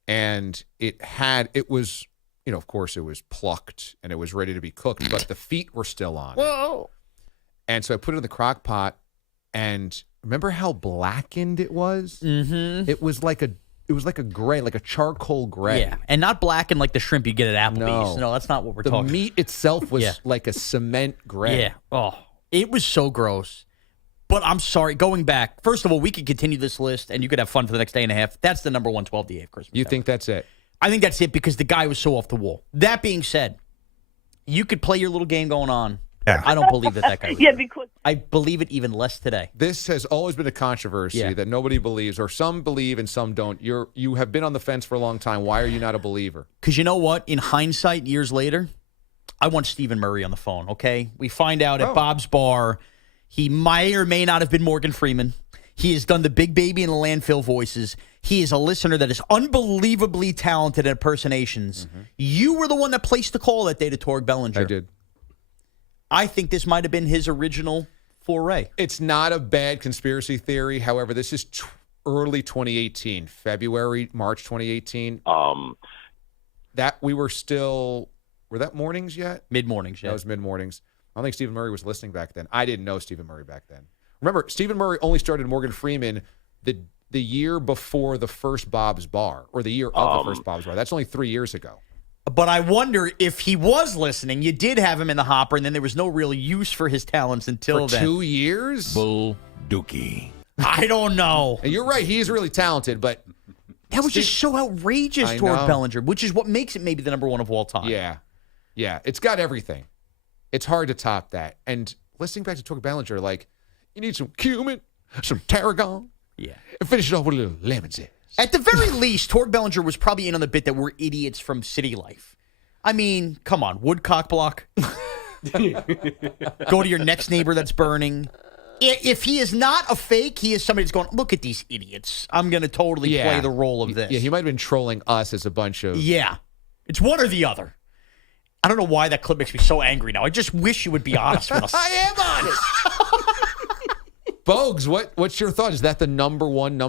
And it was, of course, it was plucked and it was ready to be cooked, but the feet were still on. Whoa. And so I put it in the crock pot, and remember how blackened it was? Mm-hmm. It was like a gray, like a charcoal gray. Yeah, and not blackened like the shrimp you get at Applebee's. No, that's not what we're talking about. The meat itself was like a cement gray. Yeah. Oh, it was so gross. But I'm sorry, going back, first of all, we could continue this list, and you could have fun for the next day and a half. That's the number 112 DA of Christmas. You think that's it? I think that's it because the guy was so off the wall. That being said, you could play your little game going on. Yeah. I don't believe that guy was there. Because I believe it even less today. This has always been a controversy that nobody believes, or some believe and some don't. You have been on the fence for a long time. Why are you not a believer? Because you know what? In hindsight, years later, I want Stephen Murray on the phone, okay? We find out at Bob's Bar, he may or may not have been Morgan Freeman. He has done the Big Baby and the Landfill voices. He is a listener that is unbelievably talented at impersonations. Mm-hmm. You were the one that placed the call that day to Torg Bellinger. I did. I think this might have been his original foray. It's not a bad conspiracy theory. However, this is early 2018, March 2018. That we were still, were that mornings yet? Mid-mornings, yeah. That was mid-mornings. I don't think Stephen Murray was listening back then. I didn't know Stephen Murray back then. Remember, Stephen Murray only started Morgan Freeman the year before the first Bob's Bar, or the year of the first Bob's Bar. That's only 3 years ago. But I wonder if he was listening, you did have him in the hopper, and then there was no real use for his talents until then. 2 years? Bull Dookie. I don't know. And you're right. He is really talented, but that was just so outrageous toward Bellinger, which is what makes it maybe the number one of all time. Yeah. Yeah. It's got everything. It's hard to top that. And listening back to Torg Bellinger, like, you need some cumin, some tarragon, and finish it off with a little lemon zest. At the very least, Torg Bellinger was probably in on the bit that we're idiots from city life. I mean, come on, woodcock block. Go to your next neighbor that's burning. If he is not a fake, he is somebody that's going, look at these idiots. I'm going to totally play the role of this. Yeah, he might have been trolling us as a bunch of... Yeah. It's one or the other. I don't know why that clip makes me so angry now. I just wish you would be honest with us. I am honest. Bogues, what's your thought? Is that the number one?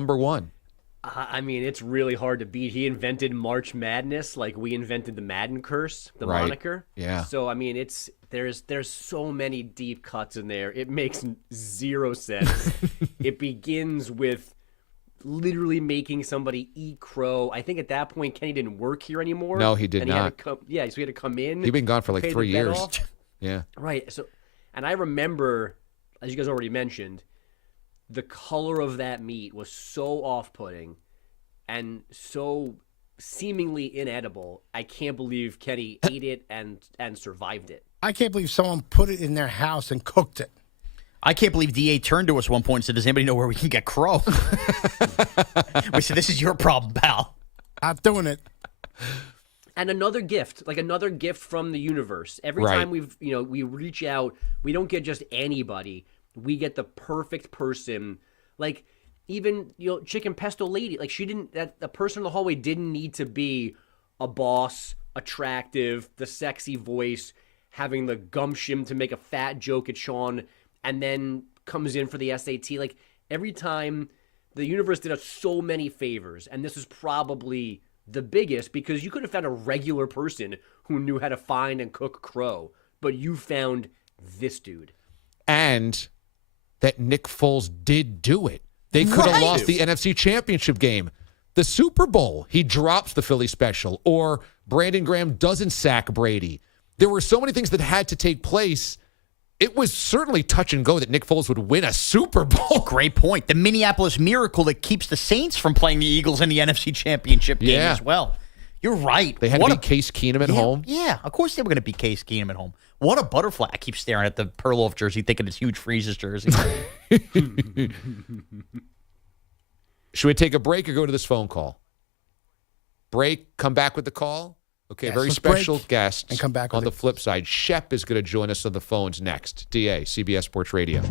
I mean, it's really hard to beat. He invented March Madness, like we invented the Madden curse, the moniker. Yeah. So I mean, there's so many deep cuts in there. It makes zero sense. It begins with literally making somebody eat crow. I think at that point Kenny didn't work here anymore. No, he did not. So he had to come in. He'd been gone for like 3 years. Yeah. Right. So, and I remember, as you guys already mentioned, the color of that meat was so off-putting and so seemingly inedible. I can't believe Kenny ate it and survived it. I can't believe someone put it in their house and cooked it. I can't believe DA turned to us one point and said, does anybody know where we can get crow? We said, this is your problem, pal. Not doing it. And another gift from the universe. Every time we reach out, we don't get just anybody. We get the perfect person. Like, even, Chicken Pesto Lady. Like, the person in the hallway didn't need to be a boss, attractive, the sexy voice, having the gumption to make a fat joke at Sean, and then comes in for the SAT. Like, every time, the universe did us so many favors, and this is probably the biggest, because you could have found a regular person who knew how to find and cook crow, but you found this dude. And that Nick Foles did do it. They could have lost the NFC Championship game. The Super Bowl, he drops the Philly special, or Brandon Graham doesn't sack Brady. There were so many things that had to take place. It was certainly touch and go that Nick Foles would win a Super Bowl. Great point. The Minneapolis Miracle that keeps the Saints from playing the Eagles in the NFC Championship game as well. You're right. They had to beat Case Keenum at home. Yeah, of course they were going to beat Case Keenum at home. What a butterfly. I keep staring at the Perloff jersey thinking it's Hugh Freeze's jersey. Should we take a break or go to this phone call? Break, come back with the call? Okay, very special guest. And come back on the flip side. Shep is going to join us on the phones next. DA, CBS Sports Radio.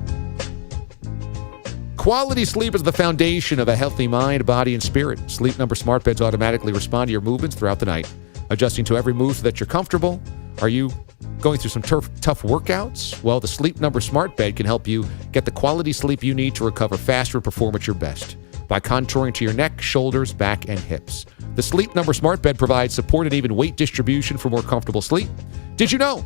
Quality sleep is the foundation of a healthy mind, body, and spirit. Sleep Number smart beds automatically respond to your movements throughout the night, adjusting to every move so that you're comfortable. Are you Going through some tough workouts? Well, the Sleep Number Smart Bed can help you get the quality sleep you need to recover faster and perform at your best by contouring to your neck, shoulders, back, and hips. The Sleep Number Smart Bed provides support and even weight distribution for more comfortable sleep. Did you know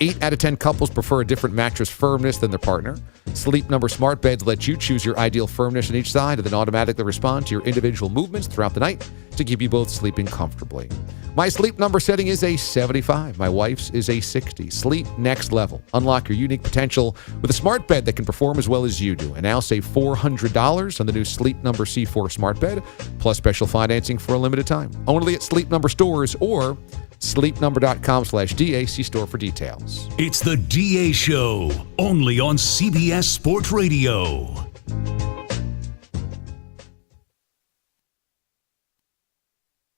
8 out of 10 couples prefer a different mattress firmness than their partner? Sleep Number Smart Beds let you choose your ideal firmness on each side and then automatically respond to your individual movements throughout the night to keep you both sleeping comfortably. My sleep number setting is a 75. My wife's is a 60. Sleep next level. Unlock your unique potential with a smart bed that can perform as well as you do. And now save $400 on the new Sleep Number C4 smart bed, plus special financing for a limited time. Only at Sleep Number stores or sleepnumber.com/DA. See store for details. It's the DA Show, only on CBS Sports Radio.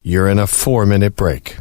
You're in a 4-minute break.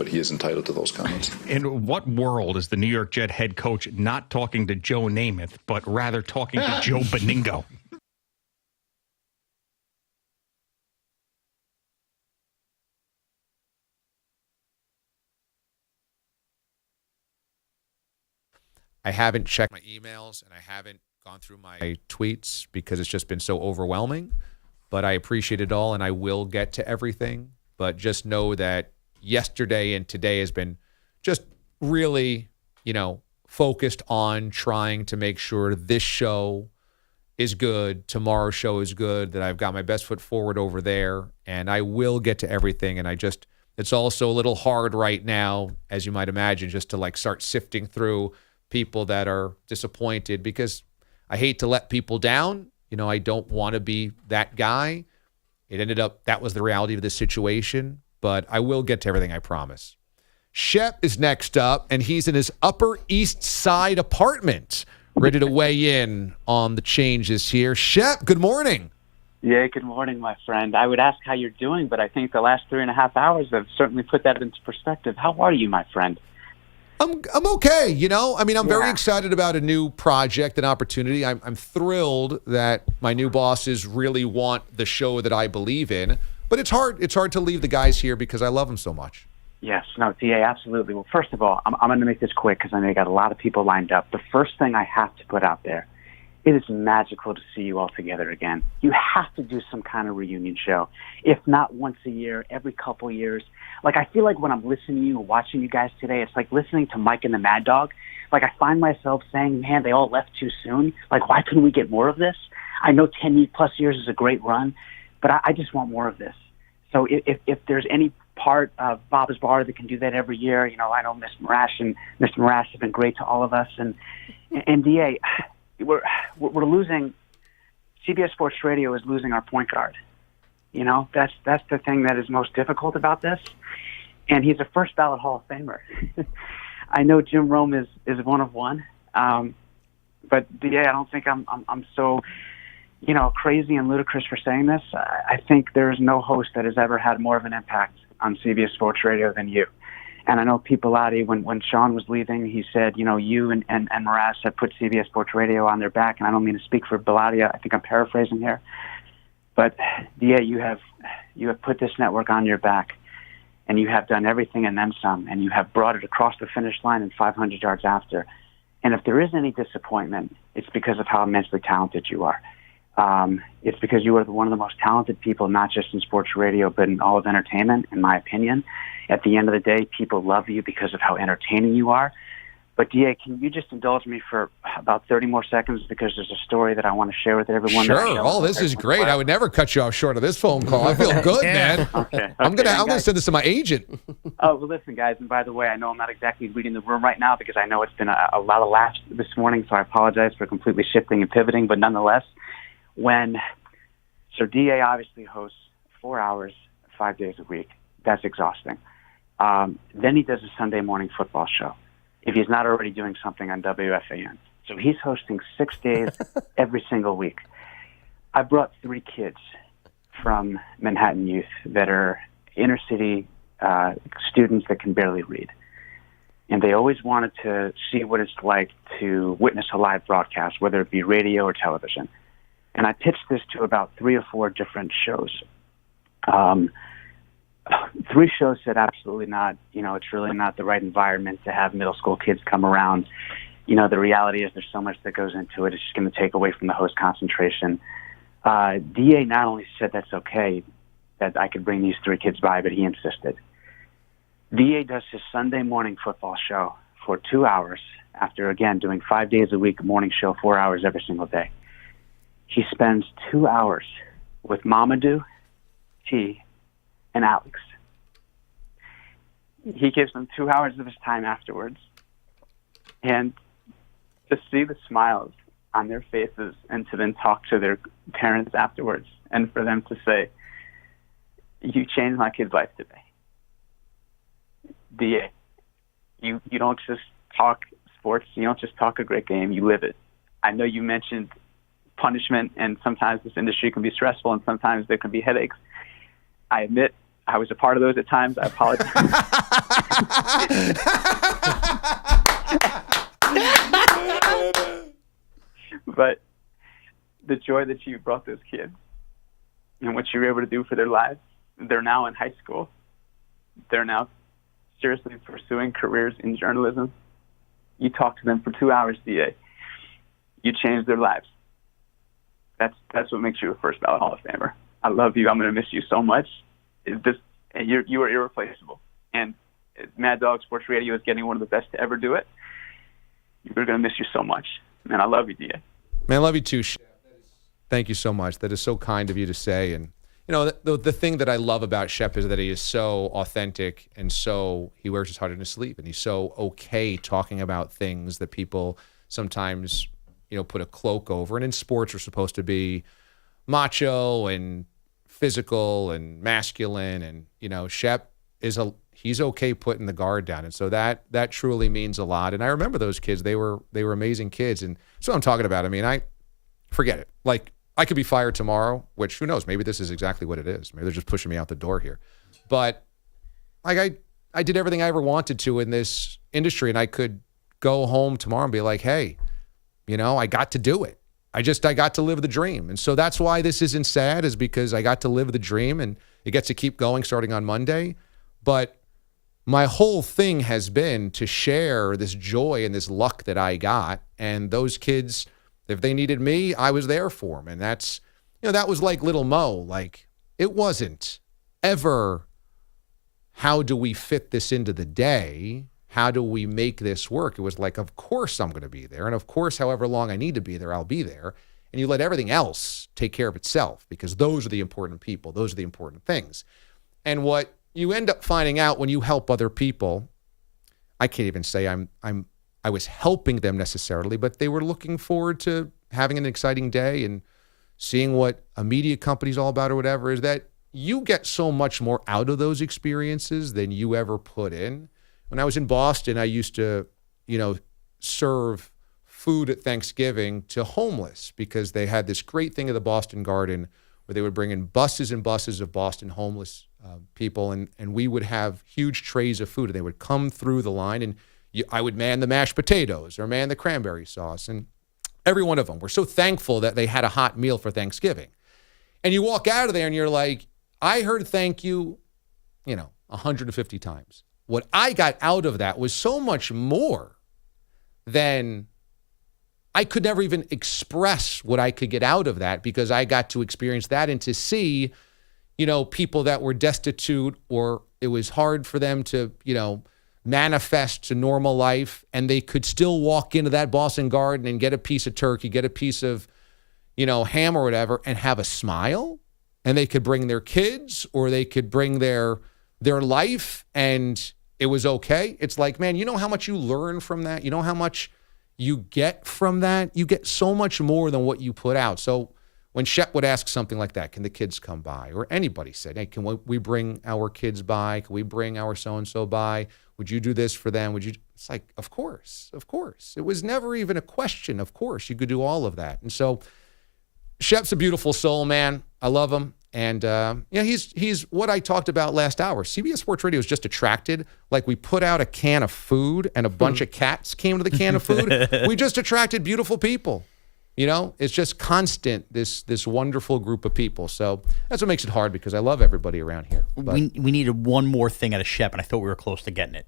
but he is entitled to those comments. In what world is the New York Jet head coach not talking to Joe Namath, but rather talking to Joe Beningo? I haven't checked my emails and I haven't gone through my tweets because it's just been so overwhelming. But I appreciate it all and I will get to everything. But just know that yesterday and today has been just really, focused on trying to make sure this show is good, tomorrow's show is good, that I've got my best foot forward over there, and I will get to everything. And it's also a little hard right now, as you might imagine, just to start sifting through people that are disappointed because I hate to let people down. I don't want to be that guy. It ended up, that was the reality of this situation, but I will get to everything, I promise. Shep is next up, and he's in his Upper East Side apartment, ready to weigh in on the changes here. Shep, good morning. Yeah, good morning, my friend. I would ask how you're doing, but I think the last 3.5 hours have certainly put that into perspective. How are you, my friend? I'm okay, I'm very excited about a new project and opportunity. I'm thrilled that my new bosses really want the show that I believe in, but it's hard to leave the guys here because I love them so much. Yes, no, DA, absolutely. Well, first of all, I'm going to make this quick because I know you got a lot of people lined up. The first thing I have to put out there, it is magical to see you all together again. You have to do some kind of reunion show, if not once a year, every couple years. I feel like when I'm listening to you and watching you guys today, it's like listening to Mike and the Mad Dog. I find myself saying, man, they all left too soon. Why couldn't we get more of this? I know 10+ years is a great run, but I just want more of this. So if there's any part of Bob's Bar that can do that every year, I know Mr. Marash have been great to all of us. And DA, we're losing. CBS Sports Radio is losing our point guard. That's the thing that is most difficult about this. And he's a first ballot Hall of Famer. I know Jim Rome is one of one. But DA, I don't think I'm so crazy and ludicrous for saying this. I think there is no host that has ever had more of an impact on CBS Sports Radio than you. And I know Pete Bellotti, when Sean was leaving, he said, you and Mraz have put CBS Sports Radio on their back. And I don't mean to speak for Bellotti. I think I'm paraphrasing here. But, DA, you have put this network on your back, and you have done everything and then some, and you have brought it across the finish line and 500 yards after. And if there is any disappointment, it's because of how immensely talented you are. It's because you are one of the most talented people, not just in sports radio, but in all of entertainment, in my opinion. At the end of the day, people love you because of how entertaining you are. But, DA, can you just indulge me for about 30 more seconds because there's a story that I want to share with everyone. Sure. This is great. I would never cut you off short of this phone call. I feel good, man. Okay. I'm gonna send this to my agent. Oh, well, listen, guys, and by the way, I know I'm not exactly reading the room right now because I know it's been a lot of laughs this morning, so I apologize for completely shifting and pivoting, but nonetheless, so DA obviously hosts 4 hours, 5 days a week. That's exhausting. Then he does a Sunday morning football show, if he's not already doing something on WFAN. So he's hosting 6 days every single week. I brought 3 kids from Manhattan Youth that are inner city students that can barely read. And they always wanted to see what it's like to witness a live broadcast, whether it be radio or television. And I pitched this to about 3 or 4 different shows. 3 shows said absolutely not. It's really not the right environment to have middle school kids come around. The reality is there's so much that goes into it. It's just going to take away from the host concentration. DA not only said that's okay, that I could bring these 3 kids by, but he insisted. DA does his Sunday morning football show for 2 hours after, again, doing 5 days a week, a morning show, 4 hours every single day. He spends 2 hours with Mamadou, T, and Alex. He gives them 2 hours of his time afterwards. And to see the smiles on their faces and to then talk to their parents afterwards and for them to say, you changed my kid's life today. DA, you don't just talk sports. You don't just talk a great game. You live it. I know you mentioned punishment, and sometimes this industry can be stressful, and sometimes there can be headaches. I admit I was a part of those at times. I apologize. But the joy that you brought those kids and what you were able to do for their lives, they're now in high school. They're now seriously pursuing careers in journalism. You talked to them for 2 hours, DA. You changed their lives. That's what makes you a first ballot Hall of Famer. I love you. I'm going to miss you so much. You are irreplaceable. And Mad Dog Sports Radio is getting one of the best to ever do it. We're going to miss you so much. Man, I love you, DA. Man, I love you too, Shep. Thank you so much. That is so kind of you to say. And, you know, the thing that I love about Shep is that he is so authentic and he wears his heart on his sleeve. And he's so okay talking about things that people sometimes, you know, put a cloak over. And in sports, we're supposed to be macho and physical and masculine. And, you know, Shep he's okay putting the guard down. And so that truly means a lot. And I remember those kids. They were amazing kids. And that's what I'm talking about. I mean, I forget it. Like, I could be fired tomorrow, which who knows? Maybe this is exactly what it is. Maybe they're just pushing me out the door here. But like I did everything I ever wanted to in this industry, and I could go home tomorrow and be like, hey, you know, I got to do it. I got to live the dream. And so that's why this isn't sad, is because I got to live the dream, and it gets to keep going starting on Monday. But my whole thing has been to share this joy and this luck that I got. And those kids, if they needed me, I was there for them. And that's, you know, that was like Little Mo. Like, it wasn't ever, how do we fit this into the day? How do we make this work? It was like, of course I'm going to be there. And of course, however long I need to be there, I'll be there. And you let everything else take care of itself, because those are the important people. Those are the important things. And what you end up finding out when you help other people, I can't even say I was helping them necessarily, but they were looking forward to having an exciting day and seeing what a media company's all about or whatever, is that you get so much more out of those experiences than you ever put in. When I was in Boston, I used to, you know, serve food at Thanksgiving to homeless, because they had this great thing at the Boston Garden where they would bring in buses and buses of Boston homeless people, and we would have huge trays of food, and they would come through the line, and I would man the mashed potatoes or man the cranberry sauce, and every one of them were so thankful that they had a hot meal for Thanksgiving. And you walk out of there and you're like, I heard thank you, 150 times. What I got out of that was so much more than I could never even express what I could get out of that, because I got to experience that and to see, people that were destitute, or it was hard for them to, manifest to normal life, and they could still walk into that Boston Garden and get a piece of turkey, get a piece of, ham or whatever, and have a smile, and they could bring their kids, or they could bring their life, and it was okay. It's like, man, you know how much you learn from that? You know how much you get from that? You get so much more than what you put out. So when Shep would ask something like that, can the kids come by? Or anybody said, hey, can we bring our kids by? Can we bring our so-and-so by? Would you do this for them? Would you? It's like, of course, of course. It was never even a question. Of course, you could do all of that. And so Shep's a beautiful soul, man. I love him. And, he's what I talked about last hour. CBS Sports Radio is just attracted, like we put out a can of food and a bunch of cats came to the can of food. We just attracted beautiful people. It's just constant, this wonderful group of people. So that's what makes it hard, because I love everybody around here. But we needed one more thing out of Shep, and I thought we were close to getting it.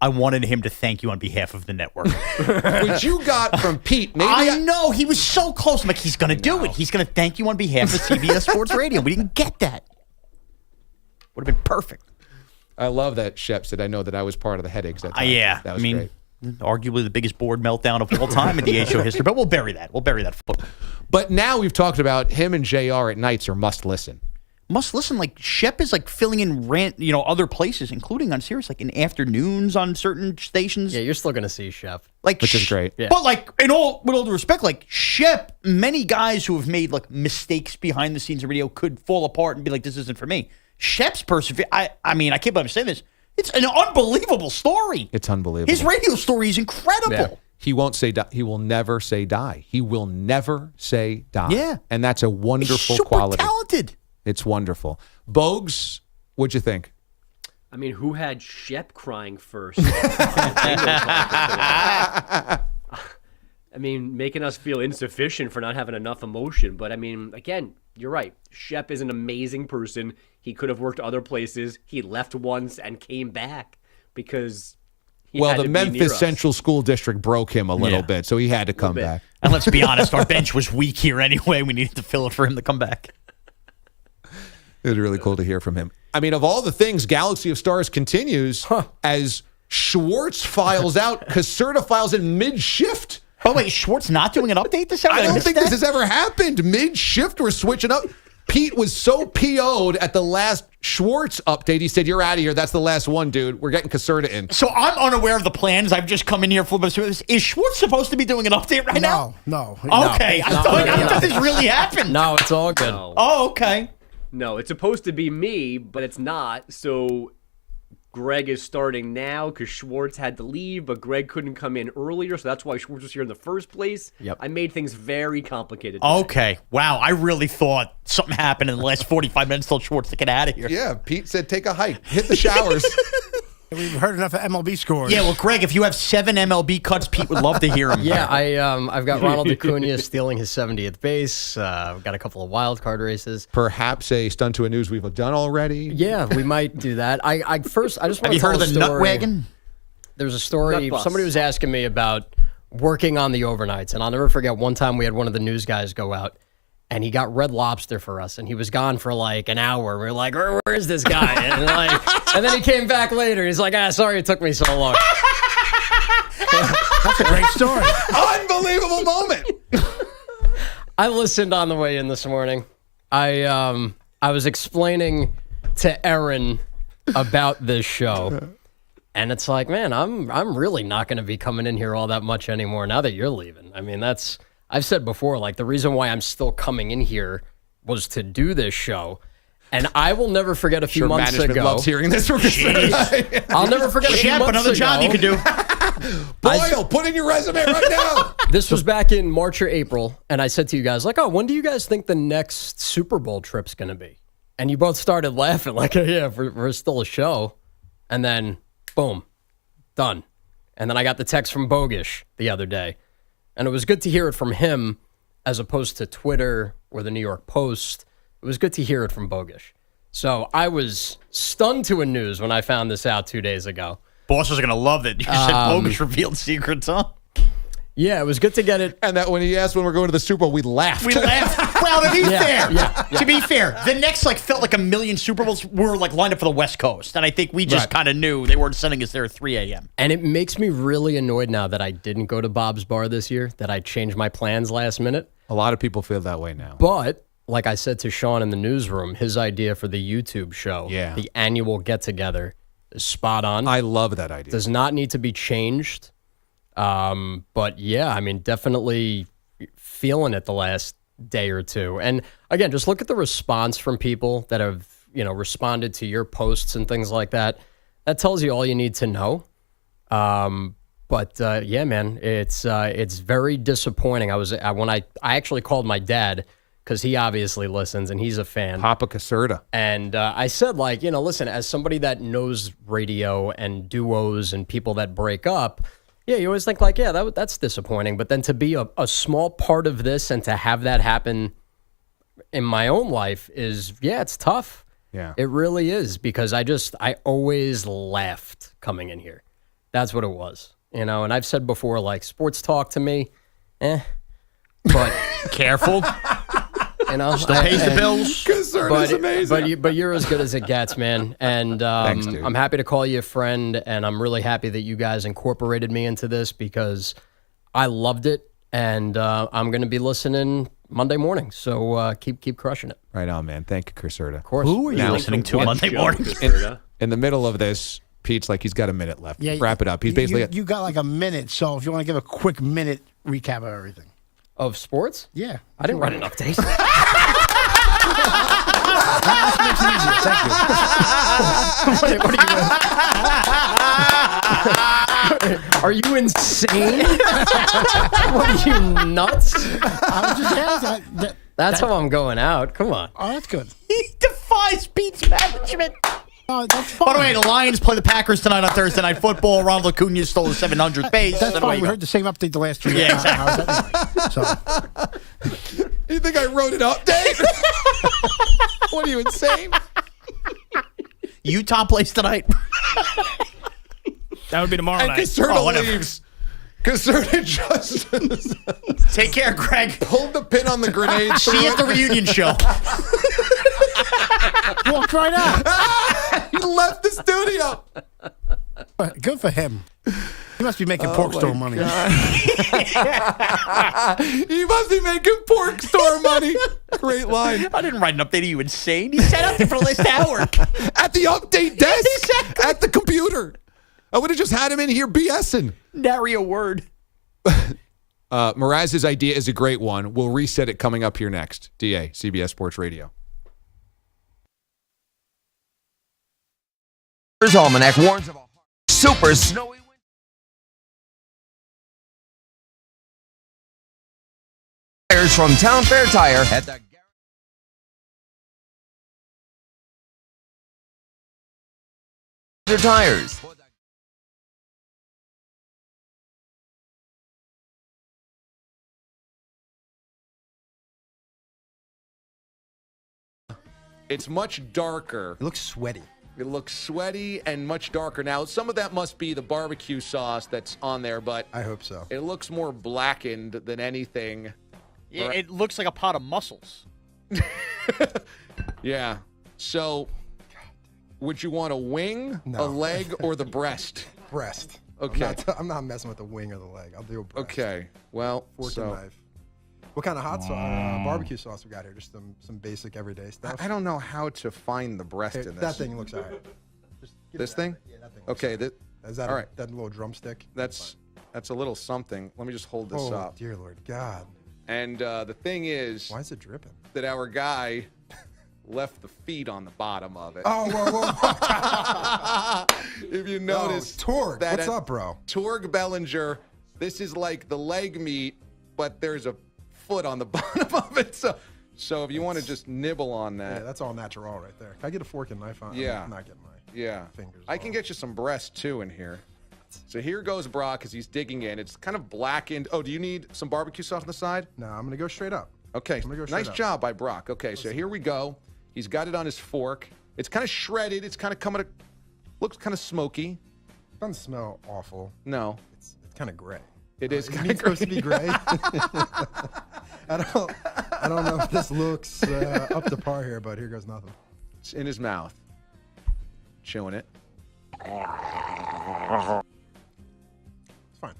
I wanted him to thank you on behalf of the network. Which you got from Pete. Maybe I know. He was so close. I'm like, he's going to do it. He's going to thank you on behalf of CBS Sports Radio. We didn't get that. Would have been perfect. I love that Shep said, I know that I was part of the headaches that time. Yeah. That was great. Arguably the biggest board meltdown of all time in DA show history, but we'll bury that. We'll bury that football. But now we've talked about him and JR at nights are must listen. Must listen. Like, Shep is like filling in other places, including on Sirius, like in afternoons on certain stations. Yeah, you're still going to see Shep. Which is great. Yeah. But with all due respect, like Shep, many guys who have made like mistakes behind the scenes of radio could fall apart and be like, this isn't for me. Shep's persevere. I mean, I can't believe I'm saying this. It's an unbelievable story. It's unbelievable. His radio story is incredible. Yeah. He won't say die. He will never say die. He will never say die. Yeah. And that's a wonderful He's super quality. Talented. It's wonderful. Bogues What'd you think? I mean, who had Shep crying first? I mean, making us feel insufficient for not having enough emotion. But, I mean, again, you're right. Shep is an amazing person. He could have worked other places. He left once and came back because he had the to be near Memphis us. Central School District broke him a little Yeah. bit, so he had to come back. And let's be honest, our bench was weak here anyway. We needed to fill it for him to come back. It was really cool to hear from him. I mean, of all the things, Galaxy of Stars continues as Schwartz files out. Caserta files in mid-shift. Oh, wait, Schwartz not doing an update this hour? I don't think this has ever happened. Mid-shift, we're switching up. Pete was so PO'd at the last Schwartz update. He said, "You're out of here. That's the last one, dude. We're getting Caserta in." So I'm unaware of the plans. I've just come in here for this. Is Schwartz supposed to be doing an update right now? No. Okay, I thought this really happened. No, it's all good. No. Oh, okay. No, it's supposed to be me, but it's not. So Greg is starting now because Schwartz had to leave, but Greg couldn't come in earlier, so that's why Schwartz was here in the first place. Yep. I made things very complicated today. Okay. Wow, I really thought something happened in the last 45 minutes till Schwartz to get out of here. Yeah, Pete said take a hike. Hit the showers. We've heard enough of MLB scores. Yeah, well, Greg, if you have 7 MLB cuts, Pete would love to hear them. Yeah, I've got Ronald Acuna stealing his 70th base. I've got a couple of wild card races. Perhaps a stunt to a news we've done already. Yeah, we might do that. I just want Have to you tell heard of a the Nut story. Wagon? There's a story. Nut bus. Somebody was asking me about working on the overnights, and I'll never forget one time we had one of the news guys go out, and he got Red Lobster for us, and he was gone for like an hour. We were like, where is this guy? And then he came back later. He's like, sorry it took me so long. That's a great story. Unbelievable moment. I listened on the way in this morning. I was explaining to Erin about this show, and it's like, man, I'm really not going to be coming in here all that much anymore now that you're leaving. I mean, I've said before, like the reason why I'm still coming in here was to do this show. And I will never forget a few months management ago. loves hearing this from Caserta. I'll never forget a few months another ago. job you could do. Boyle, put in your resume right now. This was back in March or April, and I said to you guys, like, when do you guys think the next Super Bowl trip's going to be? And you both started laughing, like, yeah, we're still a show. And then, boom, done. And then I got the text from Bogish the other day. And it was good to hear it from him as opposed to Twitter or the New York Post. It was good to hear it from Bogish. So I was stunned to a news when I found this out 2 days ago. Boss was going to love it. You said Bogus revealed secrets, huh? Yeah, it was good to get it. And that when he asked when we're going to the Super Bowl, we laughed. We laughed. Well, to be fair, yeah. to be fair, the next felt like a million Super Bowls were lined up for the West Coast, and I think we just kind of knew they weren't sending us there at 3 a.m. And it makes me really annoyed now that I didn't go to Bob's Bar this year, that I changed my plans last minute. A lot of people feel that way now. But like I said to Sean in the newsroom, his idea for the YouTube show, the annual get-together, is spot on. I love that idea. Does not need to be changed. But yeah, I mean, definitely feeling it the last day or two. And again, just look at the response from people that have, responded to your posts and things like that. That tells you all you need to know. But yeah, man, it's very disappointing. I actually called my dad because he obviously listens and he's a fan. Papa Caserta. And I said, listen, as somebody that knows radio and duos and people that break up, yeah, you always think that's disappointing. But then to be a small part of this and to have that happen in my own life is, it's tough. Yeah. It really is, because I always laughed coming in here. That's what it was, and I've said before, sports talk to me, but careful. Still pays the bills. Caserta's amazing. But you're as good as it gets, man. And Thanks, dude. I'm happy to call you a friend, and I'm really happy that you guys incorporated me into this because I loved it, and I'm going to be listening Monday morning. So keep crushing it. Right on, man. Thank you, Caserta. Of course. Who are you listening to Monday morning? In the middle of this, Pete's like he's got a minute left. Yeah, Wrap it up. He's basically you got like a minute, so if you want to give a quick minute recap of everything. Of sports? Yeah. I didn't write an update. That makes it easier. Thank you. Wait, what are you insane? What are you, nuts? I was just asking. That's how I'm going out. Come on. Oh, that's good. He defies Pete's management. That's fine. By the way, the Lions play the Packers tonight on Thursday Night Football. Ronald Acuna stole his 700th base. That's fine. We heard the same update the last 3 years. Yeah, exactly. So. You think I wrote an update? What are you, insane? Utah plays tonight. That would be tomorrow And night. Caserta leaves. Caserta just Take care, Greg. pulled the pin on the grenade. See you at the reunion show. Walked right out. He left the studio. Good for him. He must be making pork store money. He must be making pork store money. Great line. I didn't write an update. Are you insane? He sat out there for the last hour. At the update desk. At the computer. I would have just had him in here BSing. Nary a word. Mraz's idea is a great one. We'll reset it coming up here next. DA, CBS Sports Radio. Almanac warns of a super snowy winter. From Town Fair Tire at the Tires. It's much darker. It looks sweaty. It looks sweaty and much darker. Now, some of that must be the barbecue sauce that's on there, but I hope so. It looks more blackened than anything. Yeah, it looks like a pot of mussels. Yeah. So, would you want a wing, a leg, or the breast? Breast. Okay. I'm not messing with the wing or the leg. I'll do a breast. Okay. Well, Fork and knife. What kind of hot sauce, barbecue sauce we got here? Just some basic everyday stuff. I don't know how to find the breast in this. That thing looks all right. This thing? Yeah, that thing. Okay. Is that all right. That little drumstick? That's a little something. Let me just hold this up. Oh, dear Lord God. And the thing is, why is it dripping? That our guy left the feet on the bottom of it. Oh, whoa. If you notice, Torg, what's up, bro? Torg Bellinger. This is like the leg meat, but there's a foot on the bottom of it. So if you want to just nibble on that, yeah, that's all natural right there. Can I get a fork and knife on? Yeah, I'm not getting my fingers. I can get you some breast too in here. So here goes Brock as he's digging in. It's kind of blackened. Oh, do you need some barbecue sauce on the side? No, I'm gonna go straight up. Okay, nice up. job by Brock. Okay, so here we go. He's got it on his fork. It's kind of shredded. It's kind of looks kind of smoky. Doesn't smell awful. No, it's kind of gray. It is kind of supposed to be gray. I don't know if this looks up to par here, but here goes nothing. It's in his mouth, chewing it. It's fine.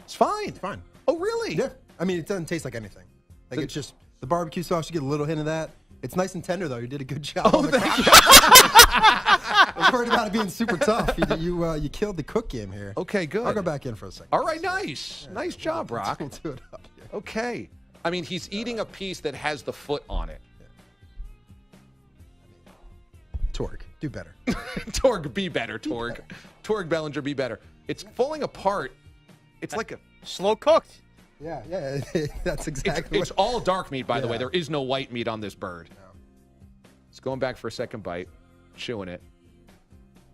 It's fine. It's fine. Oh, really? Yeah. I mean, it doesn't taste like anything. Like it's just the barbecue sauce. You get a little hint of that. It's nice and tender, though. You did a good job. Oh, thank you. I was worried about it being super tough. You killed the cook game here. Okay, good. I'll go back in for a second. All right, nice. Yeah, nice job, Brock. We'll do it up here. Okay. I mean, he's eating a piece that has the foot on it. Yeah. Torg, do better. Torg, be better, Torg. Torg Bellinger, be better. It's falling apart. It's like a slow cooked. Yeah, that's exactly. It's all dark meat, by the way. There is no white meat on this bird. No. It's going back for a second bite, chewing it.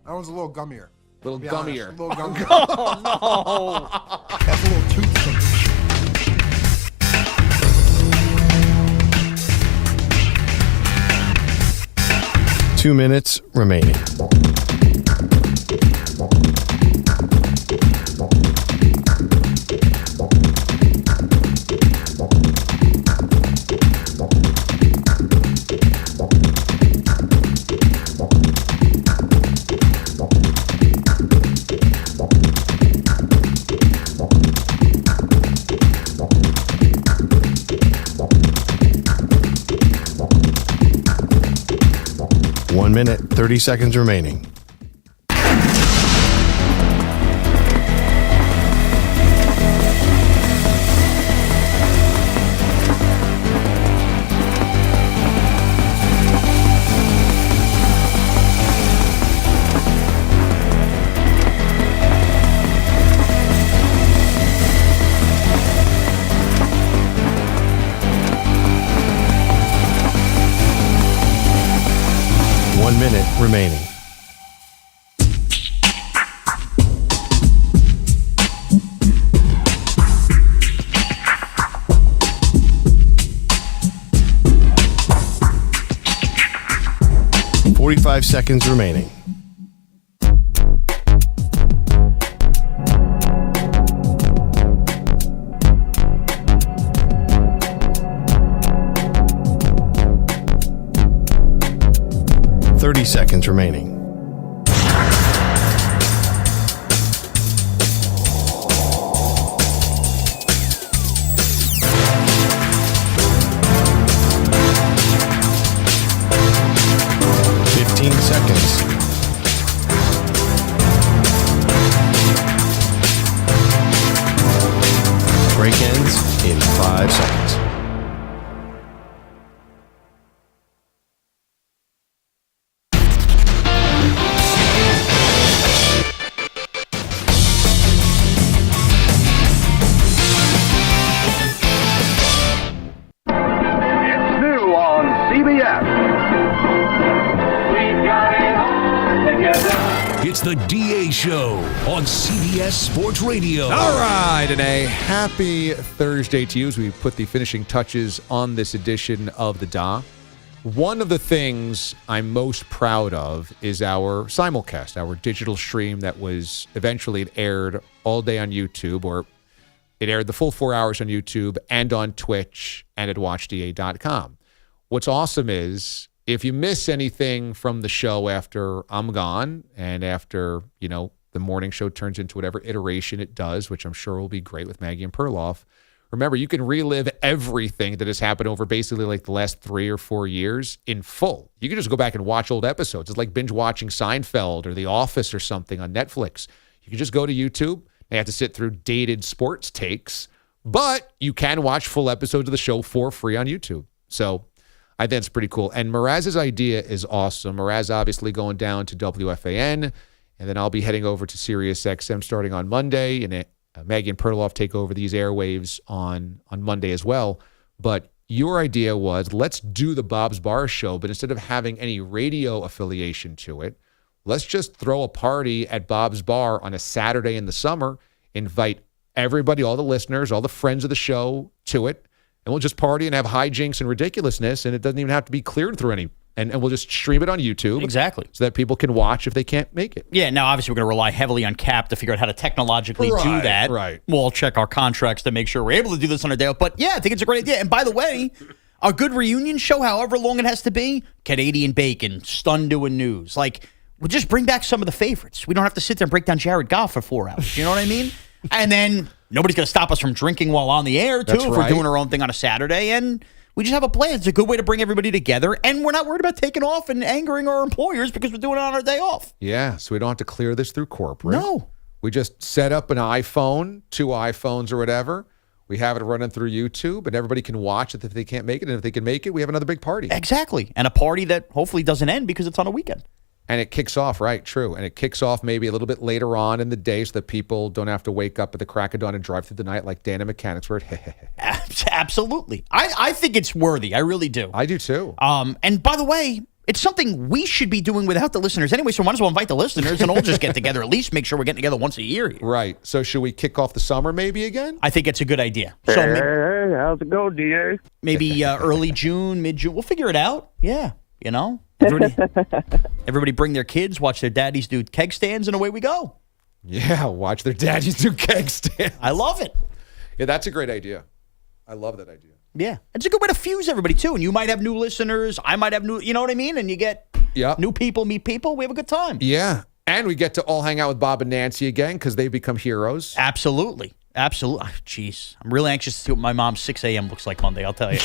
That one's a little gummier. Little gummier. A little gummier. Oh no! That's a little toothsome. 2 minutes remaining. One minute, 30 seconds remaining. Remaining. 45 seconds remaining. Seconds remaining. Break ends in 5 seconds. It's new on CBS. We've got it all together. It's the DA Show on CBS Sports Radio. All right, and a happy Thursday to you as we put the finishing touches on this edition of the DA. One of the things I'm most proud of is our simulcast, our digital stream that was eventually aired all day on YouTube, or it aired the full 4 hours on YouTube and on Twitch and at watchda.com. What's awesome is if you miss anything from the show after I'm gone and after, the morning show turns into whatever iteration it does, which I'm sure will be great with Maggie and Perloff, remember, you can relive everything that has happened over basically like the last 3 or 4 years in full. You can just go back and watch old episodes. It's like binge watching Seinfeld or The Office or something on Netflix. You can just go to YouTube. You have to sit through dated sports takes, but you can watch full episodes of the show for free on YouTube. So I think it's pretty cool. And Miraz's idea is awesome. Miraz obviously going down to WFAN, and then I'll be heading over to Sirius XM starting on Monday, and Maggie and Perloff take over these airwaves on Monday as well. But your idea was, let's do the Bob's Bar show, but instead of having any radio affiliation to it, let's just throw a party at Bob's Bar on a Saturday in the summer, invite everybody, all the listeners, all the friends of the show to it, and we'll just party and have hijinks and ridiculousness, and it doesn't even have to be cleared through any. And we'll just stream it on YouTube. Exactly. So that people can watch if they can't make it. Yeah, now obviously we're going to rely heavily on Cap to figure out how to technologically do that. Right. We'll check our contracts to make sure we're able to do this on a day off. But yeah, I think it's a great idea. And by the way, a good reunion show, however long it has to be, Canadian Bacon, Stun doing news. Like, we'll just bring back some of the favorites. We don't have to sit there and break down Jared Goff for 4 hours. You know what I mean? And then nobody's going to stop us from drinking while on the air, too, That's if right. we're doing our own thing on a Saturday. And we just have a plan. It's a good way to bring everybody together, and we're not worried about taking off and angering our employers because we're doing it on our day off. Yeah, so we don't have to clear this through corporate. No. We just set up an iPhone, 2 iPhones or whatever. We have it running through YouTube, and everybody can watch it if they can't make it. And if they can make it, we have another big party. Exactly. And a party that hopefully doesn't end because it's on a weekend. And it kicks off, right, true. And it kicks off maybe a little bit later on in the day so that people don't have to wake up at the crack of dawn and drive through the night like Dan and Mechanics were. Absolutely. I think it's worthy. I really do. I do too. And by the way, it's something we should be doing without the listeners anyway, so might as well invite the listeners and all just get together. At least make sure we're getting together once a year here. Right. So should we kick off the summer maybe again? I think it's a good idea. Hey, So how's it go, DA? maybe early June, mid-June. We'll figure it out. Yeah, Everybody bring their kids, watch their daddies do keg stands, and away we go. Yeah, watch their daddies do keg stands. I love it. Yeah, that's a great idea. I love that idea. Yeah. It's a good way to fuse everybody, too. And you might have new listeners. I might have new, you know what I mean? And you get new people, meet people. We have a good time. Yeah. And we get to all hang out with Bob and Nancy again because they've become heroes. Absolutely. Absolutely. Jeez. I'm really anxious to see what my mom's 6 a.m. looks like Monday, I'll tell you.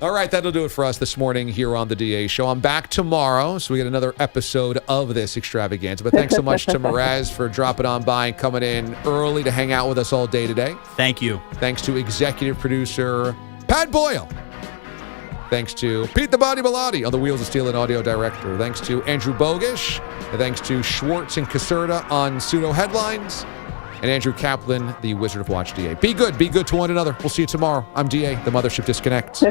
All right, that'll do it for us this morning here on the DA Show. I'm back tomorrow, so we get another episode of this extravaganza. But thanks so much to Miraz for dropping on by and coming in early to hang out with us all day today. Thank you. Thanks to executive producer Pat Boyle. Thanks to Pete the Body Bilotti on the Wheels of Steel and audio director. Thanks to Andrew Bogish. And thanks to Schwartz and Caserta on pseudo headlines. And Andrew Kaplan, the Wizard of Watch DA. Be good to one another. We'll see you tomorrow. I'm DA, the Mothership Disconnect.